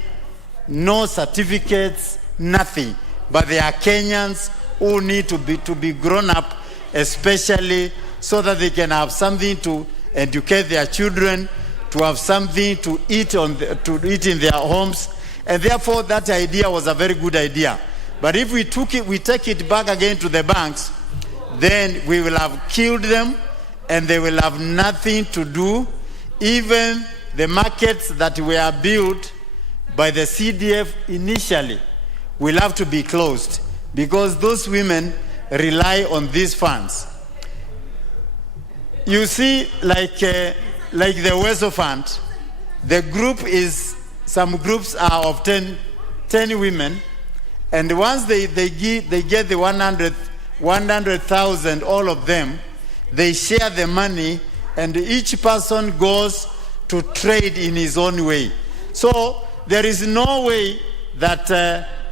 no certificates, nothing. But they are Kenyans who need to be grown up, especially so that they can have something to educate their children, to have something to eat in their homes. And therefore that idea was a very good idea. But if we take it back again to the banks, then we will have killed them and they will have nothing to do. Even the markets that were built by the CDF initially will have to be closed because those women rely on these funds. You see, like the Wezo Fund, the group is, some groups are of 10 women, and once they get the 100,000, all of them, they share the money, and each person goes to trade in his own way. So there is no way that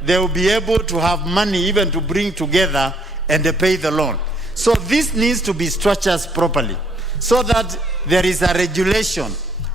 they will be able to have money even to bring together and pay the loan. So this needs to be structured properly so that there is a regulation,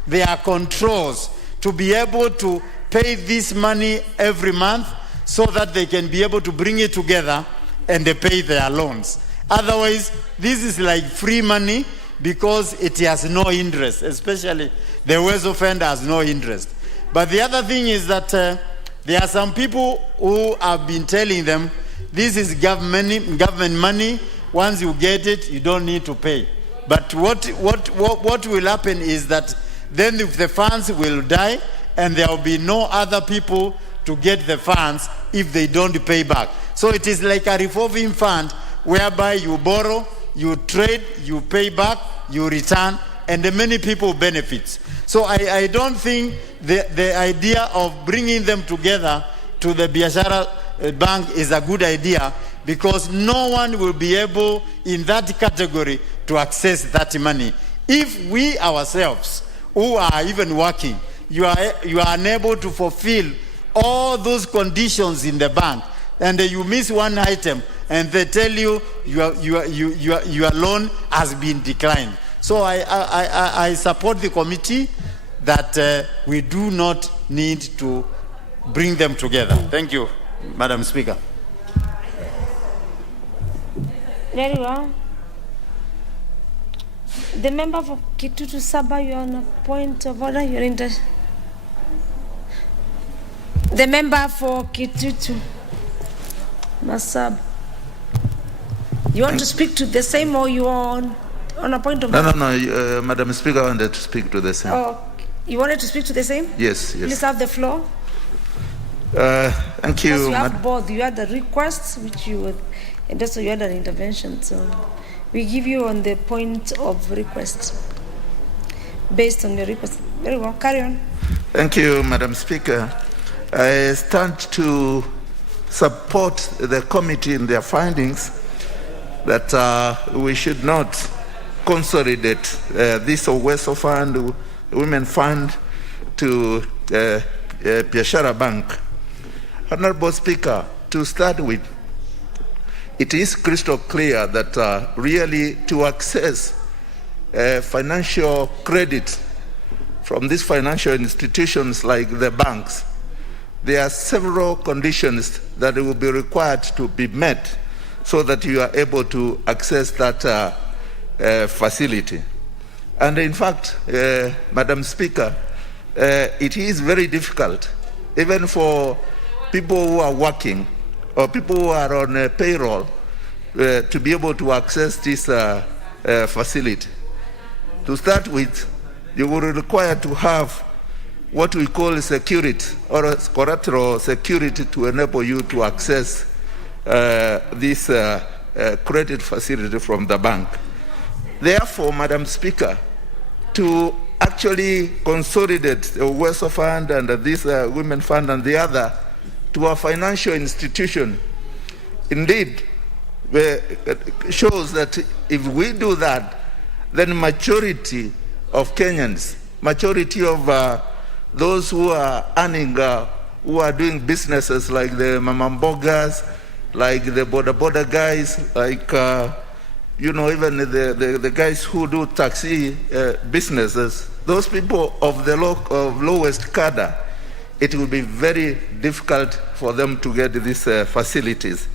there are controls to be able to pay this money every month so that they can be able to bring it together and pay their loans. Otherwise, this is like free money because it has no interest, especially the Wezo Fund has no interest. But the other thing is that there are some people who have been telling them, this is government money, once you get it, you don't need to pay. But what will happen is that then the funds will die and there will be no other people to get the funds if they don't pay back. So it is like a revolving fund whereby you borrow, you trade, you pay back, you return, and many people benefit. So I don't think the idea of bringing them together to the Biashara Bank is a good idea because no one will be able in that category to access that money. If we ourselves, who are even working, you are unable to fulfill all those conditions in the bank, and you miss one item, and they tell you your loan has been declined. So I support the committee that we do not need to bring them together. Thank you, Madam Speaker. Very well. The member for Kitutu Saba, you're on a point of order. You're The member for Kitutu, Masab. You want to speak to the same, or you are on a point of... No, Madam Speaker, I wanted to speak to the same. Oh, you wanted to speak to the same? Yes. Please have the floor. Thank you. Because you have both. You had the request, which you would, and also you had an intervention. So we give you on the point of request, based on the request. Very well. Carry on. Thank you, Madam Speaker. I stand to support the committee in their findings that we should not consolidate this Oweso Fund, Women Fund, to Biashara Bank. Honorable Speaker, to start with, it is crystal clear that really to access financial credit from these financial institutions like the banks, there are several conditions that will be required to be met so that you are able to access that facility. And in fact, Madam Speaker, it is very difficult, even for people who are working or people who are on payroll, to be able to access this facility. To start with, you will require to have what we call security or collateral security to enable you to access this credit facility from the bank. Therefore, Madam Speaker, to actually consolidate the Oweso Fund and this Women Fund and the other to a financial institution, indeed, shows that if we do that, then majority of Kenyans, majority of those who are earning, who are doing businesses like the mamambogas, like the border guys, like even the guys who do taxi businesses, those people of the lowest cadre, it will be very difficult for them to get these facilities.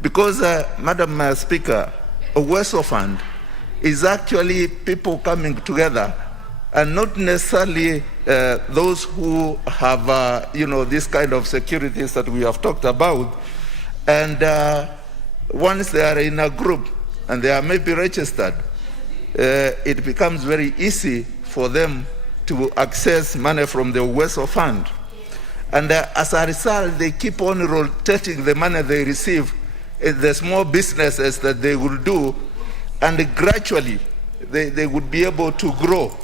Because, Madam Speaker, Oweso Fund is actually people coming together, and not necessarily those who have, this kind of securities that we have talked about. And once they are in a group and they are maybe registered, it becomes very easy for them to access money from the Oweso Fund. And as a result, they keep on rotating the money they receive in the small businesses that they will do, and gradually they would be able to grow.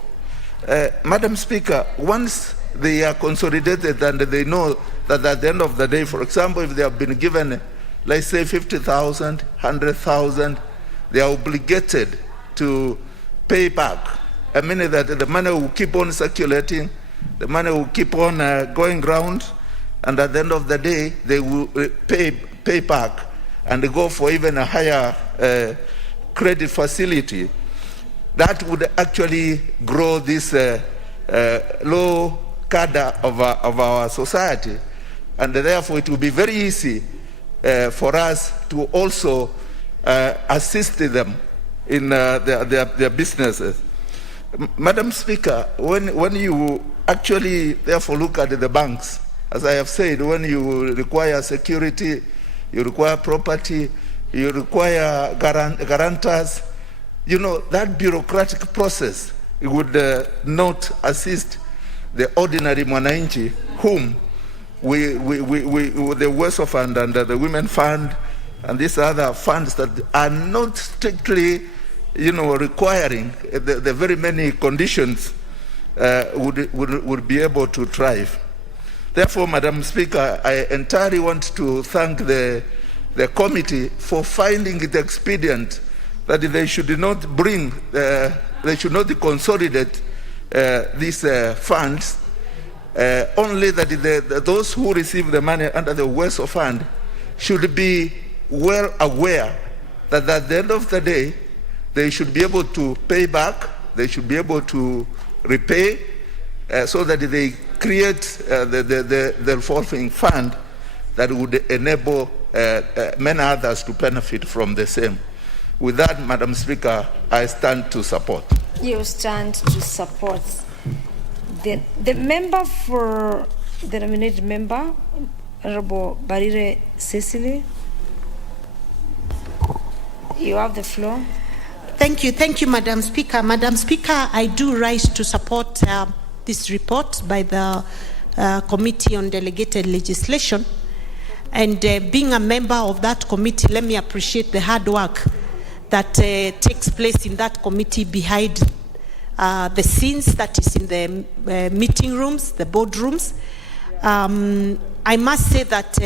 Madam Speaker, once they are consolidated and they know that at the end of the day, for example, if they have been given, let's say 50,000, 100,000, they are obligated to pay back. I mean that the money will keep on circulating, the money will keep on going round, and at the end of the day, they will pay back and go for even a higher credit facility. That would actually grow this low cadre of our society, and therefore it will be very easy for us to also assist them in their businesses. Madam Speaker, when you actually therefore look at the banks, as I have said, when you require security, you require property, you require guarantors, that bureaucratic process, it would not assist the ordinary mwananchi, whom the Oweso Fund and the Women Fund and these other funds that are not strictly, requiring the very many conditions would be able to thrive. Therefore, Madam Speaker, I entirely want to thank the committee for finding it expedient that they should not they should not consolidate these funds, only that those who receive the money under the Oweso Fund should be well aware that at the end of the day, they should be able to pay back, they should be able to repay, so that they create the revolving fund that would enable many others to benefit from the same. With that, Madam Speaker, I stand to support. You stand to support. The member for The nominated member, Honorable Barire Cecily. You have the floor. Thank you, Madam Speaker. Madam Speaker, I do rise to support this report by the Committee on Delegated Legislation. And being a member of that committee, let me appreciate the hard work that takes place in that committee behind the scenes, that is in the meeting rooms, the boardrooms. I must say that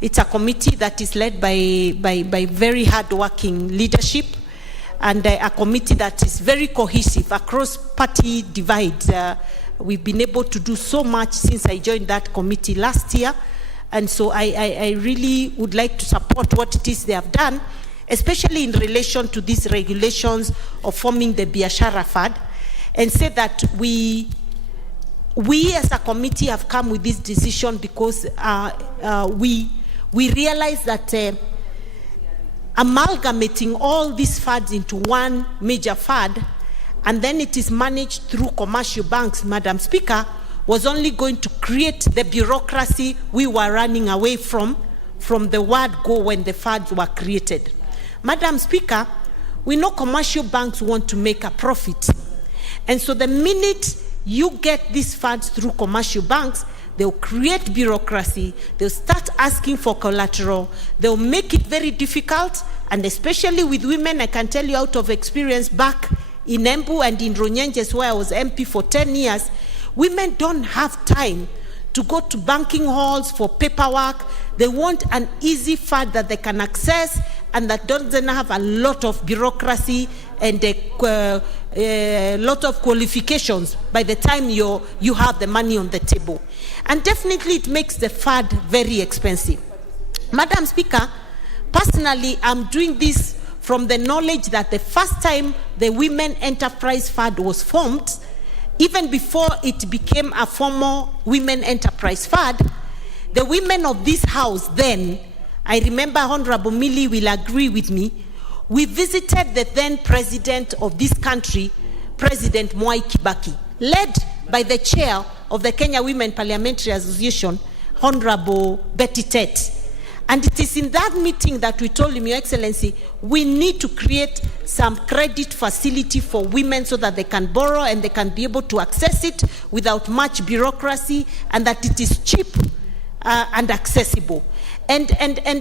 it's a committee that is led by very hard-working leadership, and a committee that is very cohesive across party divides. We've been able to do so much since I joined that committee last year, and so I really would like to support what it is they have done, especially in relation to these regulations of forming the Biashara Fund, and say that we as a committee have come with this decision because we realize that amalgamating all these funds into one major fund, and then it is managed through commercial banks, Madam Speaker, was only going to create the bureaucracy we were running away from the word go when the funds were created. Madam Speaker, we know commercial banks want to make a profit. And so the minute you get these funds through commercial banks, they'll create bureaucracy, they'll start asking for collateral, they'll make it very difficult, and especially with women, I can tell you out of experience back in Embu and in Ronyenjes, where I was MP for 10 years, women don't have time to go to banking halls for paperwork. They want an easy fund that they can access and that doesn't have a lot of bureaucracy and a lot of qualifications by the time you have the money on the table. And definitely it makes the fund very expensive. Madam Speaker, personally, I'm doing this from the knowledge that the first time the Women Enterprise Fund was formed, even before it became a formal Women Enterprise Fund, the women of this house then, I remember Honorable Millie will agree with me, we visited the then president of this country, President Mwai Kibaki, led by the chair of the Kenya Women Parliamentary Association, Honorable Betty Tet. And it is in that meeting that we told him, Your Excellency, we need to create some credit facility for women so that they can borrow and they can be able to access it without much bureaucracy, and that it is cheap and accessible. And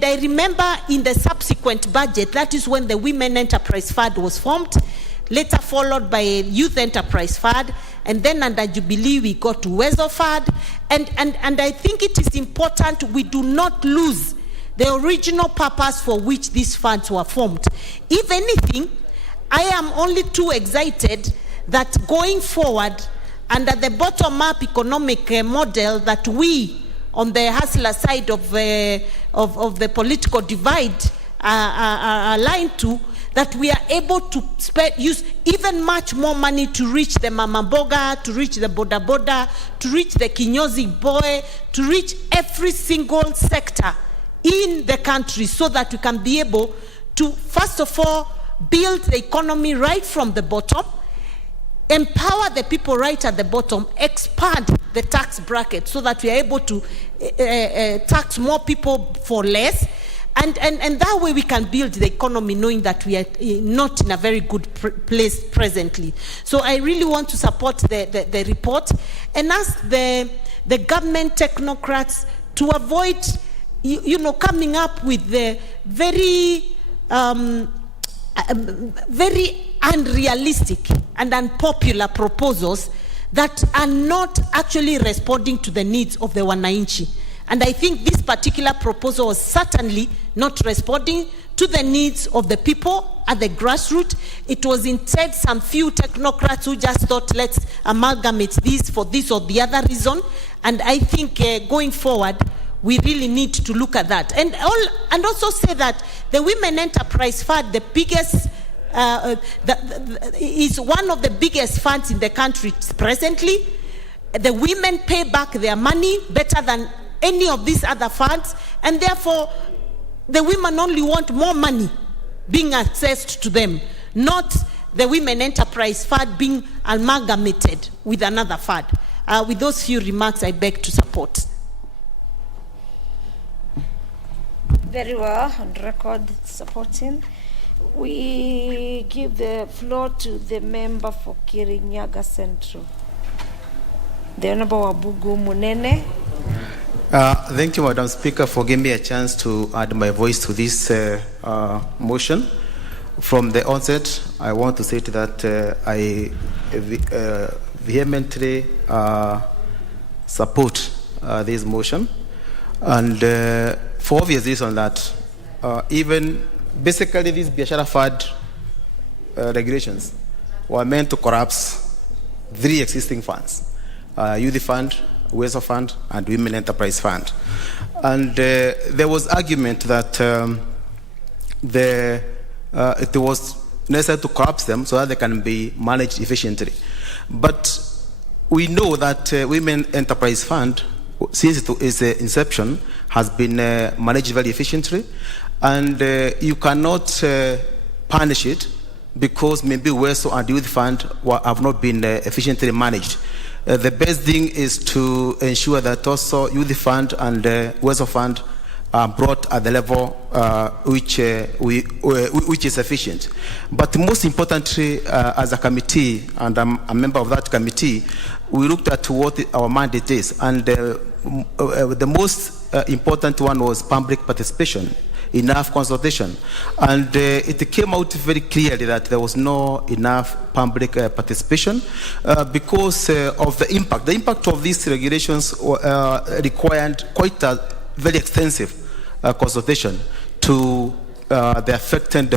I remember in the subsequent budget, that is when the Women Enterprise Fund was formed, later followed by a Youth Enterprise Fund, and then under Jubilee we got to Wezo Fund. And I think it is important we do not lose the original purpose for which these funds were formed. If anything, I am only too excited that going forward, under the bottom-up economic model that we, on the hustler side of the political divide, are aligned to, that we are able to use even much more money to reach the mama mboga, to reach the boda boda, to reach the kinyozi boy, to reach every single sector in the country, so that we can be able to, first of all, build the economy right from the bottom, empower the people right at the bottom, expand the tax bracket so that we are able to tax more people for less, and that way we can build the economy knowing that we are not in a very good place presently. So I really want to support the report and ask the government technocrats to avoid coming up with the very unrealistic and unpopular proposals that are not actually responding to the needs of the wananchi. And I think this particular proposal was certainly not responding to the needs of the people at the grassroots. It was instead some few technocrats who just thought, let's amalgamate this for this or the other reason. And I think going forward, we really need to look at that. And also say that the Women Enterprise Fund, the biggest, is one of the biggest funds in the country presently. The women pay back their money better than any of these other funds, and therefore the women only want more money being accessed to them, not the Women Enterprise Fund being amalgamated with another fund. With those few remarks, I beg to support. Very well, on record supporting. We give the floor to the member for Kirinyaga Central. The Honorable Wabugu Munene. Thank you, Madam Speaker, for giving me a chance to add my voice to this motion. From the onset, I want to say that I vehemently support this motion, and for obvious reason that even basically these Biashara Fund regulations were meant to collapse 3 existing funds: Youth Fund, Wealth Fund, and Women Enterprise Fund. And there was argument that it was necessary to collapse them so that they can be managed efficiently. But we know that Women Enterprise Fund, since its inception, has been managed very efficiently, and you cannot punish it because maybe Wealth and Youth Fund have not been efficiently managed. The best thing is to ensure that also Youth Fund and Wealth Fund are brought at the level which is sufficient. But most importantly, as a committee, and I'm a member of that committee, we looked at what our mandate is, and the most important one was public participation, enough consultation, and it came out very clearly that there was no enough public participation because of the impact. The impact of these regulations required quite a very extensive consultation to the affected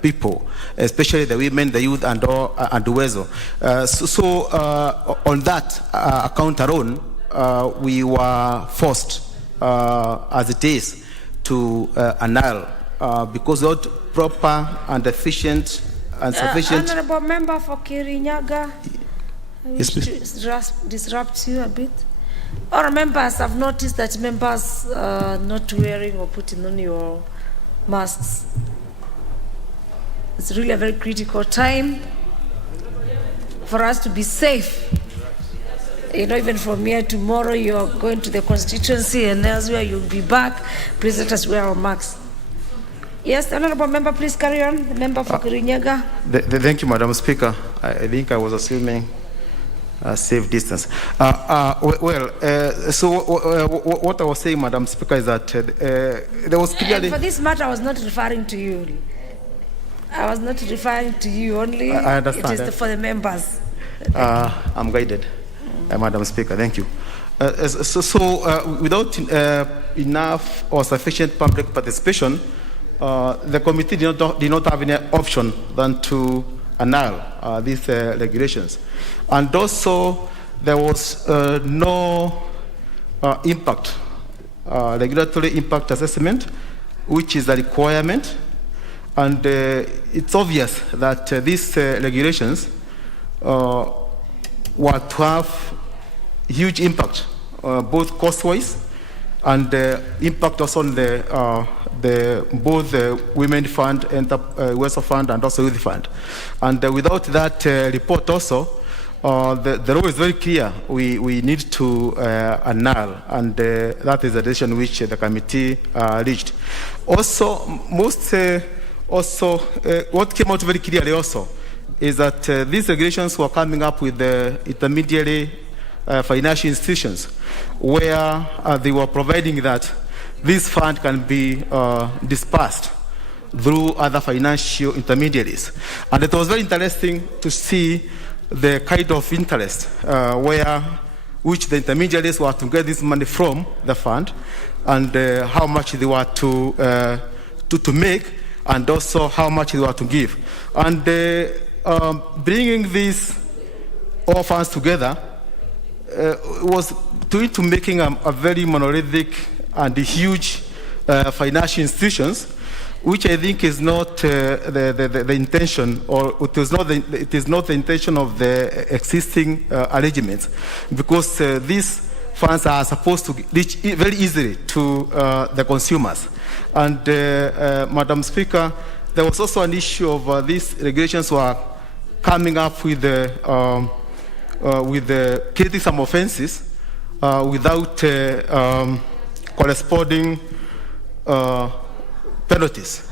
people, especially the women, the youth, and the WEZO. So on that account alone, we were forced, as it is, to annul because without proper and efficient and sufficient. Honorable Member for Kirinyaga, I wish to disrupt you a bit. Our members have noticed that members are not wearing or putting on your masks. It's really a very critical time for us to be safe. You know, even from here tomorrow, you're going to the constituency and elsewhere, you'll be back. Please let us wear our masks. Yes, the Honorable Member, please carry on. The member for Kirinyaga. Thank you, Madam Speaker. I think I was assuming safe distance. So what I was saying, Madam Speaker, is that there was clearly... For this matter, I was not referring to you. I was not referring to you only. I understand. It is for the members. I'm guided. Madam Speaker, thank you. Without enough or sufficient public participation, the committee did not have any option than to annul these regulations. And also, there was no impact, regulatory impact assessment, which is a requirement. And it's obvious that these regulations were to have huge impact, both cost-wise and impact also on both the Women Fund, Wealth Fund, and also Youth Fund. And without that report also, the law is very clear. We need to annul, and that is the decision which the committee reached. Also, what came out very clearly also is that these regulations were coming up with the intermediary financial institutions, where they were providing that this fund can be dispersed through other financial intermediaries. And it was very interesting to see the kind of interest which the intermediaries were to get this money from the fund, and how much they were to make, and also how much they were to give. And bringing these all funds together was to making a very monolithic and huge financial institutions, which I think is not the intention, or it is not the intention of the existing arrangements, because these funds are supposed to reach very easily to the consumers. And Madam Speaker, there was also an issue of these regulations were coming up with with creating some offenses without corresponding penalties.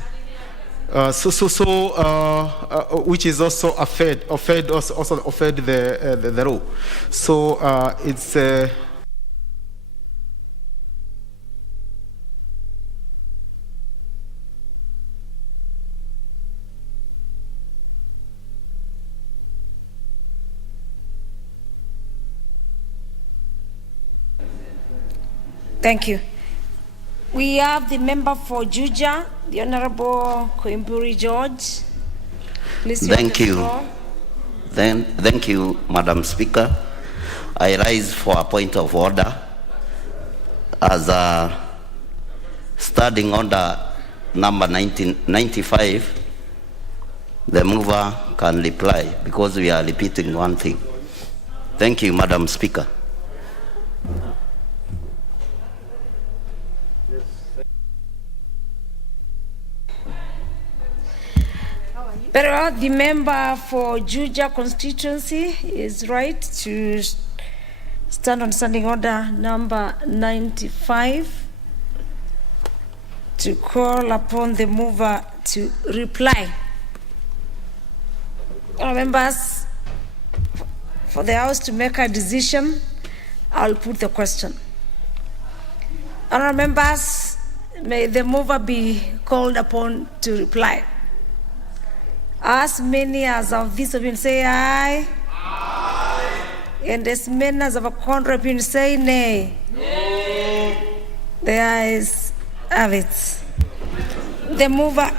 Which is also offend the law. So it's Thank you. We have the member for Juja, the Honorable Koimburi George. Please. Thank you. Thank you, Madam Speaker. I rise for a point of order. As a standing order number 1995, the mover can reply because we are repeating one thing. Thank you, Madam Speaker. But the member for Juja constituency is right to stand on standing order number 95 to call upon the mover to reply. Members, for the House to make a decision, I'll put the question. Honourable members, may the mover be called upon to reply. As many as of this opinion say aye. Aye. And as many as of a contrary opinion say nay. Nay. The ayes have it. The mover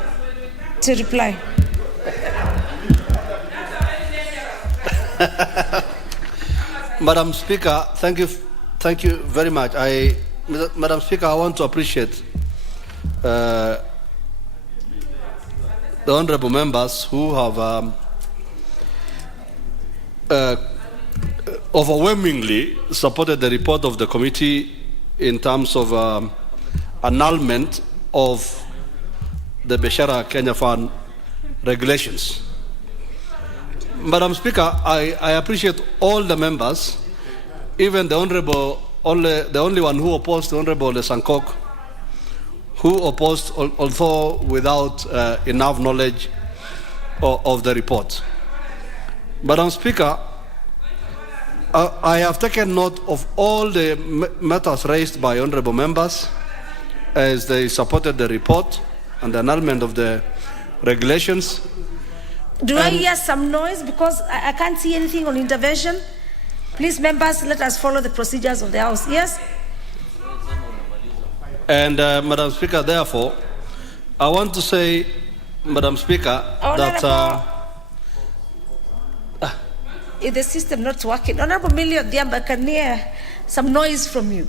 to reply. Madam Speaker, thank you very much. Madam Speaker, I want to appreciate the honourable members who have overwhelmingly supported the report of the committee in terms of annulment of the Biashara Kenya Fund regulations. Madam Speaker, I appreciate all the members, even the only one who opposed, the Honourable Sankok, who opposed, although without enough knowledge of the report. Madam Speaker, I have taken note of all the matters raised by honourable members as they supported the report and the annulment of the regulations. Do I hear some noise? Because I can't see anything on intervention. Please, members, let us follow the procedures of the House. Yes? And Madam Speaker, therefore, I want to say, Madam Speaker, that if the system not working, Honourable Millie Odhiambo, I can hear some noise from you.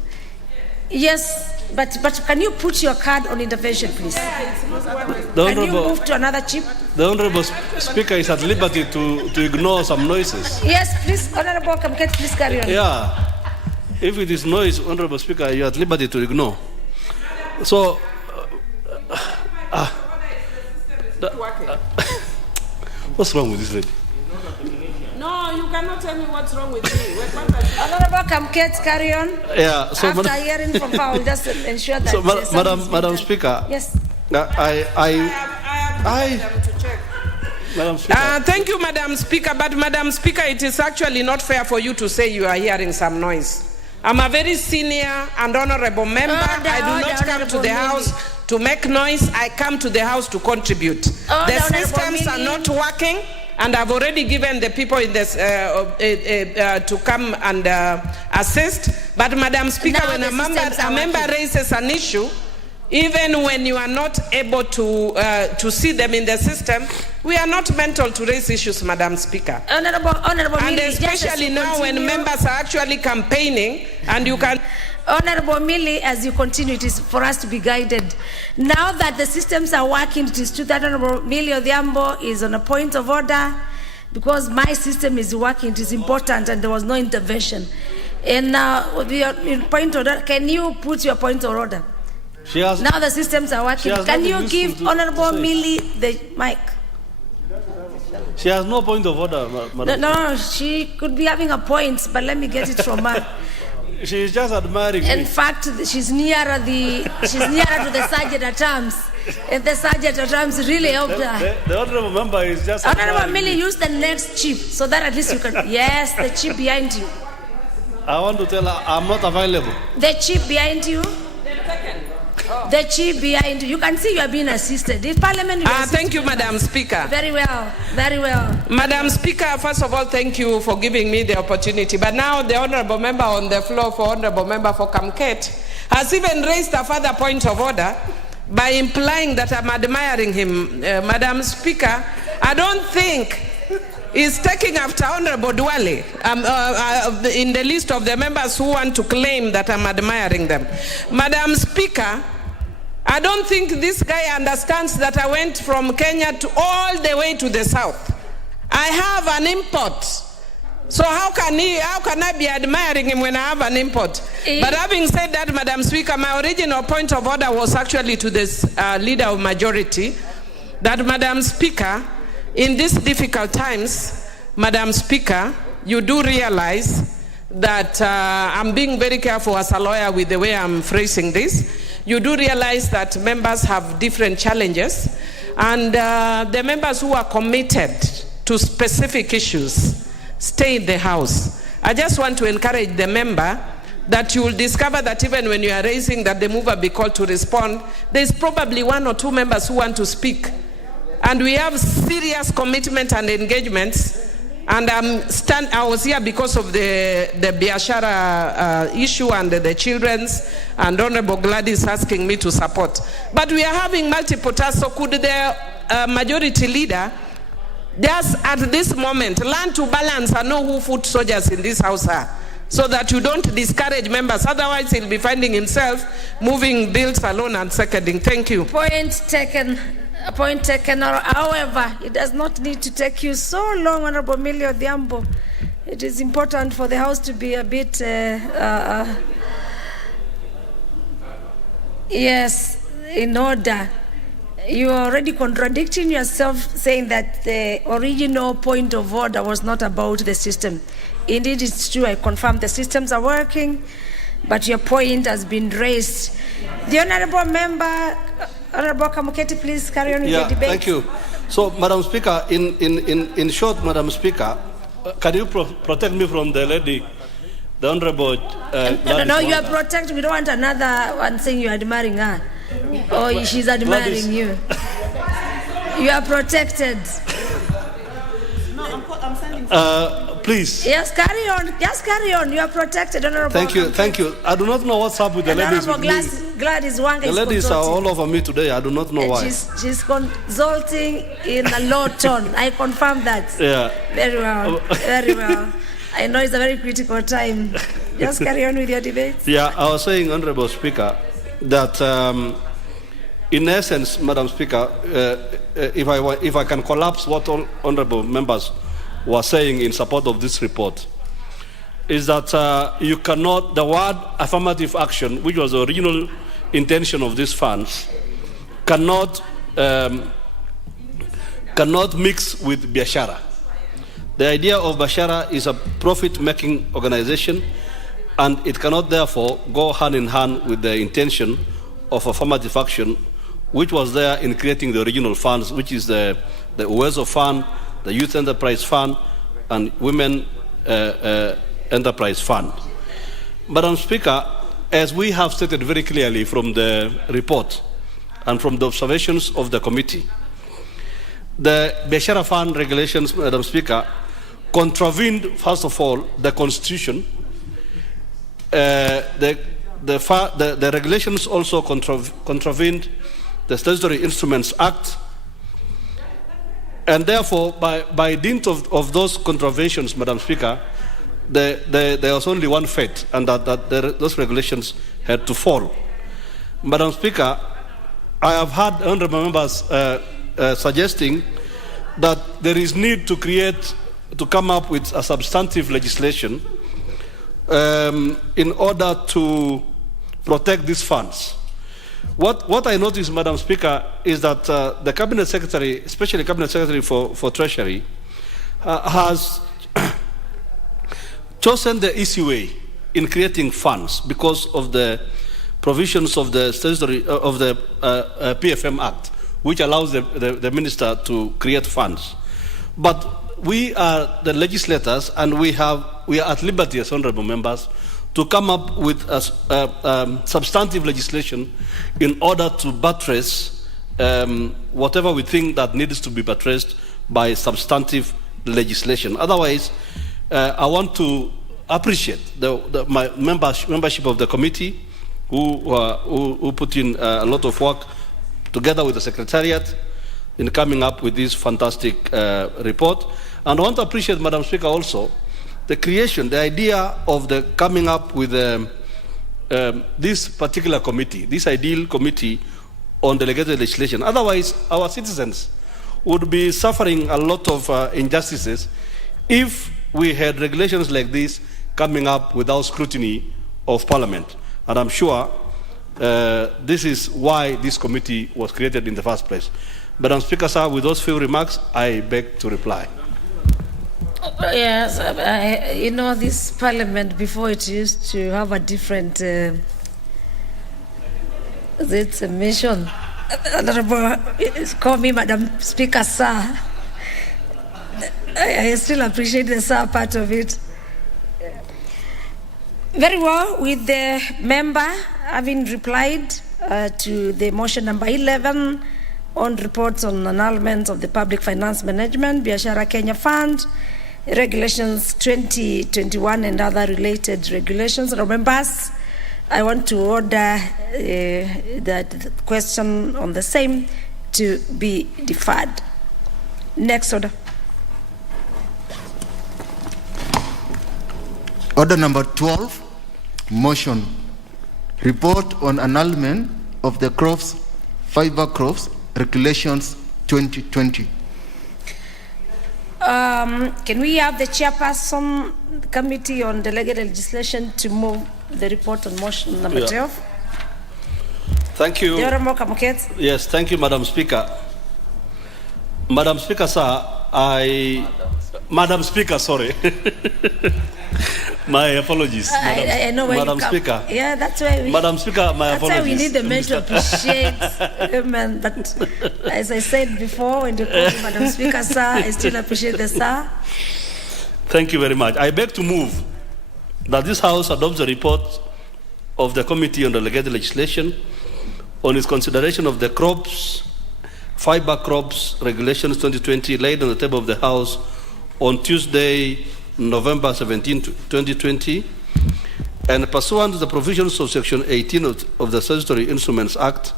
Yes, but can you put your card on intervention, please? Can you move to another chip? The Honourable Speaker is at liberty to ignore some noises. Yes, please, Honourable Kamket, please carry on. Yeah, if it is noise, Honourable Speaker, you are at liberty to ignore. So, what's wrong with this lady? No, you cannot tell me what's wrong with me. Honourable Kamket, carry on. Yeah. So after hearing from her, we'll just ensure that. So, Madam Speaker. Yes. Madam Speaker. Thank you, Madam Speaker. But Madam Speaker, it is actually not fair for you to say you are hearing some noise. I'm a very senior and honourable member. I do not come to the House to make noise. I come to the House to contribute. The systems are not working, and I've already given the people in this to come and assist. But Madam Speaker, when a member raises an issue, even when you are not able to see them in the system, we are not mental to raise issues, Madam Speaker. Honourable and especially now when members are actually campaigning, and you can. Honourable Millie, as you continue, it is for us to be guided. Now that the systems are working, it is true that Honourable Millie Odhiambo is on a point of order, because my system is working. It is important, and there was no intervention. And now, in point of order, can you put your point of order? Now the systems are working. Can you give Honourable Millie the mic? She has no point of order, Madam. No, she could be having a point, but let me get it from her. She is just admiring me. In fact, she's nearer to the sergeant at arms. And the sergeant at arms really helped her. The honorable member is just Honorable Millie, use the next chip so that at least you can. Yes, the chip behind you. I want to tell her I'm not available. The chip behind you. The chip behind you. You can see you are being assisted. If Parliament. Thank you, Madam Speaker. Very well. Very well. Madam Speaker, first of all, thank you for giving me the opportunity. But now the honourable member on the floor for honourable member for Kamket has even raised a further point of order by implying that I'm admiring him. Madam Speaker, I don't think he's taking after Honourable Duale in the list of the members who want to claim that I'm admiring them. Madam Speaker, I don't think this guy understands that I went from Kenya to all the way to the south. I have an import. So how can I be admiring him when I have an import? But having said that, Madam Speaker, my original point of order was actually to this leader of majority, that Madam Speaker, in these difficult times, Madam Speaker, you do realize that I'm being very careful as a lawyer with the way I'm phrasing this. You do realize that members have different challenges, and the members who are committed to specific issues stay in the House. I just want to encourage the member that you will discover that even when you are raising that the mover be called to respond, there's probably one or two members who want to speak. And we have serious commitment and engagements. And I was here because of the Biashara issue and the children's, and Honorable Gladys asking me to support. But we are having multiple tasks, so could the majority leader just at this moment learn to balance and know who foot soldiers in this house are, so that you don't discourage members. Otherwise, he'll be finding himself moving bills alone and seconding. Thank you. Point taken. Point taken. However, it does not need to take you so long, Honorable Millie Odhiambo. It is important for the House to be a bit, yes, in order. You are already contradicting yourself, saying that the original point of order was not about the system. Indeed, it's true. I confirm the systems are working, but your point has been raised. The honourable member, Honourable Kamuketi, please carry on with the debate. Thank you. So, Madam Speaker, in short, Madam Speaker, can you protect me from the lady, the Honourable? No, you are protected. We don't want another one saying you are admiring her. Or she's admiring you. You are protected. No, I'm sending. Please. Yes, carry on. Just carry on. You are protected, Honorable. Thank you. I do not know what's up with the ladies. Gladys Wanga the ladies are all over me today. I do not know why. She's consulting in a low tone. I confirm that. Yeah. Very well. Very well. I know it's a very critical time. Just carry on with your debate. Yeah, I was saying, Honorable Speaker, that in essence, Madam Speaker, if I can collapse what all honourable members were saying in support of this report, is that you cannot, the word affirmative action, which was the original intention of these funds, cannot mix with Biashara. The idea of Biashara is a profit-making organization, and it cannot therefore go hand in hand with the intention of affirmative action, which was there in creating the original funds, which is the Uwezo Fund, the Youth Enterprise Fund, and Women Enterprise Fund. Madam Speaker, as we have stated very clearly from the report and from the observations of the committee, the Biashara Fund regulations, Madam Speaker, contravened, first of all, the Constitution. The regulations also contravened the Statutory Instruments Act, and therefore, by dint of those contraventions, Madam Speaker, there was only one fate, and that those regulations had to fall. Madam Speaker, I have heard honourable members suggesting that there is need to come up with a substantive legislation in order to protect these funds. What I noticed, Madam Speaker, is that the Cabinet Secretary, especially Cabinet Secretary for Treasury, has chosen the easy way in creating funds because of the provisions of the PFM Act, which allows the minister to create funds. But we are the legislators, and we are at liberty as honourable members to come up with substantive legislation in order to buttress whatever we think that needs to be buttressed by substantive legislation. Otherwise, I want to appreciate my membership of the committee who put in a lot of work together with the Secretariat in coming up with this fantastic report. And I want to appreciate, Madam Speaker, also the creation, the idea of the coming up with this particular committee, this ideal committee on delegated legislation. Otherwise, our citizens would be suffering a lot of injustices if we had regulations like this coming up without scrutiny of Parliament. And I'm sure this is why this committee was created in the first place. Madam Speaker, sir, with those few remarks, I beg to reply. Yes, you know, this Parliament before it used to have a different it's a mission. Honorable, call me Madam Speaker, sir. I still appreciate the sir part of it. Very well, with the member having replied to the motion number 11 on reports on annulment of the Public Finance Management, Biashara Kenya Fund, Regulations 2021 and other related regulations. Members, I want to order that question on the same to be deferred. Next order. Order number 12, motion. Report on annulment of the crops, fiber crops, regulations 2020. Can we have the chairperson committee on delegated legislation to move the report on motion number 12? Thank you. Yes, thank you, Madam Speaker. Madam Speaker, sir, Madam Speaker, sorry. My apologies. I know where Madam you come. Speaker. Yeah, that's why we. Madam Speaker, my that's apologies. That's why we need the men to appreciate women. But as I said before, when you call me Madam Speaker, sir, I still appreciate the sir. Thank you very much. I beg to move that this House adopts the report of the Committee on Delegated Legislation on its consideration of the crops, fiber crops regulations 2020 laid on the table of the House on Tuesday, November 17, 2020, and pursuant to the provisions of Section 18 of the Statutory Instruments Act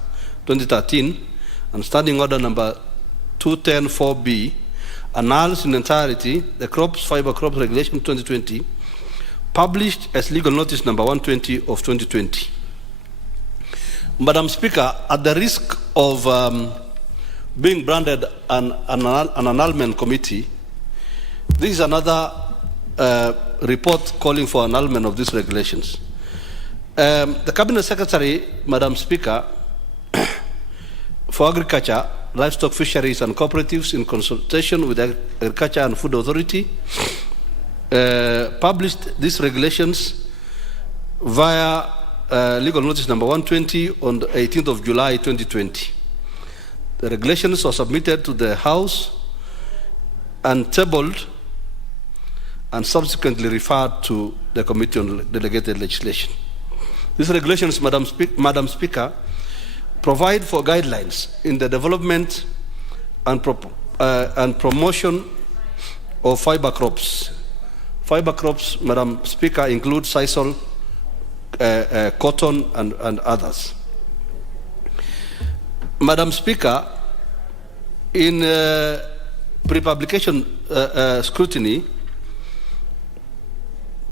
2013 and Standing Order number 210-4B, annuls in entirety the Crops Fiber Crops Regulation 2020, published as legal notice number 120 of 2020. Madam Speaker, at the risk of being branded an annulment committee, this is another report calling for annulment of these regulations. The Cabinet Secretary, Madam Speaker, for Agriculture, Livestock, Fisheries and Cooperatives in consultation with the Agriculture and Food Authority, published these regulations via legal notice number 120 on the 18th of July 2020. The regulations were submitted to the House and tabled and subsequently referred to the Committee on Delegated Legislation. These regulations, Madam Speaker, provide for guidelines in the development and promotion of fiber crops. Fiber crops, Madam Speaker, include sisal, cotton, and others. Madam Speaker, in pre-publication scrutiny,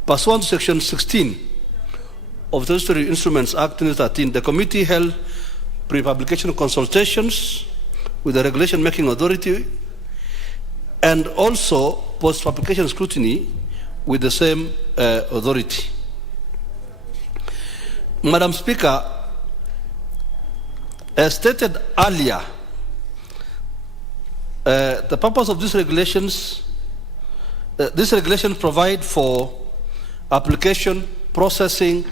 pursuant to Section 16 of the Statutory Instruments Act 2013, the committee held pre-publication consultations with the Regulation Making Authority and also post-publication scrutiny with the same authority. Madam Speaker, As stated earlier, the purpose of these regulations provide for application, processing,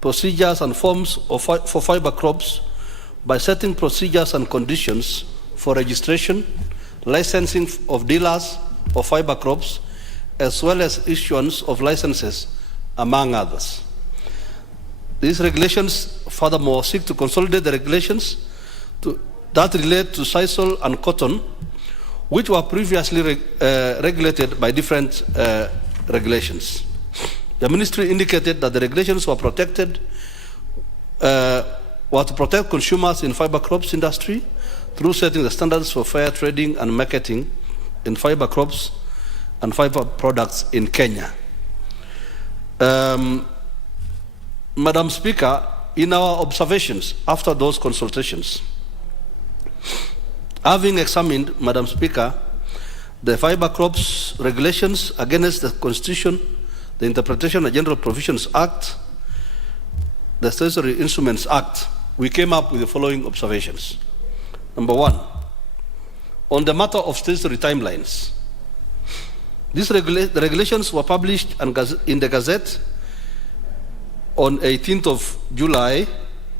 procedures and forms for fiber crops by setting procedures and conditions for registration, licensing of dealers of fiber crops, as well as issuance of licenses, among others. These regulations, furthermore, seek to consolidate the regulations that relate to sisal and cotton, which were previously regulated by different regulations. The ministry indicated that the regulations were to protect consumers in fiber crops industry through setting the standards for fair trading and marketing in fiber crops and fiber products in Kenya. Madam Speaker, in our observations after those consultations, having examined, Madam Speaker, the Fiber Crops regulations against the Constitution, the Interpretation and General Provisions Act, the Statutory Instruments Act, we came up with the following observations. Number one, on the matter of statutory timelines, the regulations were published in the Gazette on 18th of July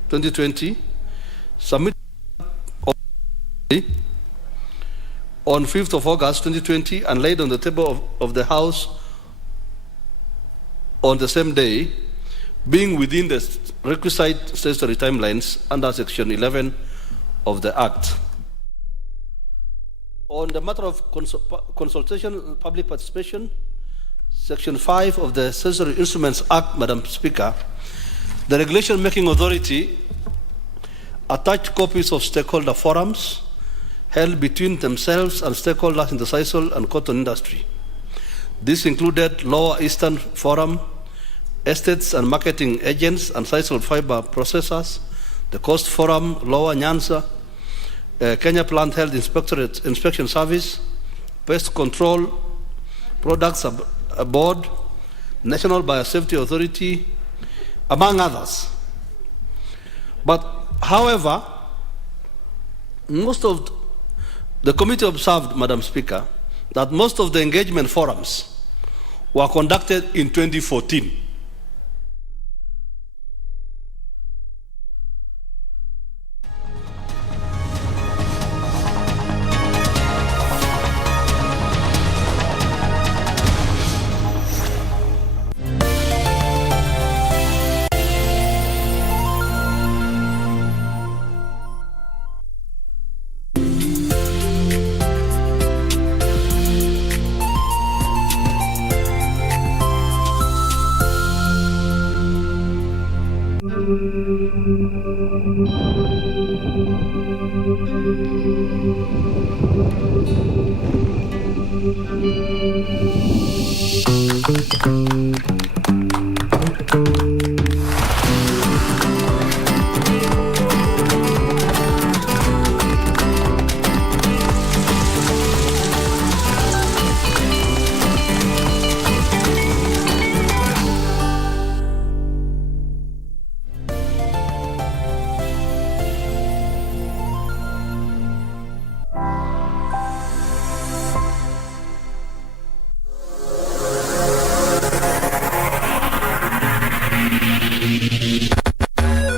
2020, submitted on 5th of August 2020, and laid on the table of the House on the same day, being within the requisite statutory timelines under Section 11 of the Act. On the matter of consultation and public participation, Section 5 of the Statutory Instruments Act, Madam Speaker, the Regulation Making Authority attached copies of stakeholder forums held between themselves and stakeholders in the sisal and cotton industry. This included Lower Eastern Forum, estates and marketing agents and sisal fiber processors, the Coast Forum, Lower Nyanza, Kenya Plant Health Inspection Service, Pest Control Products Board, National Biosafety Authority, among others. But however, most of the committee observed, Madam Speaker, that most of the engagement forums were conducted in 2014.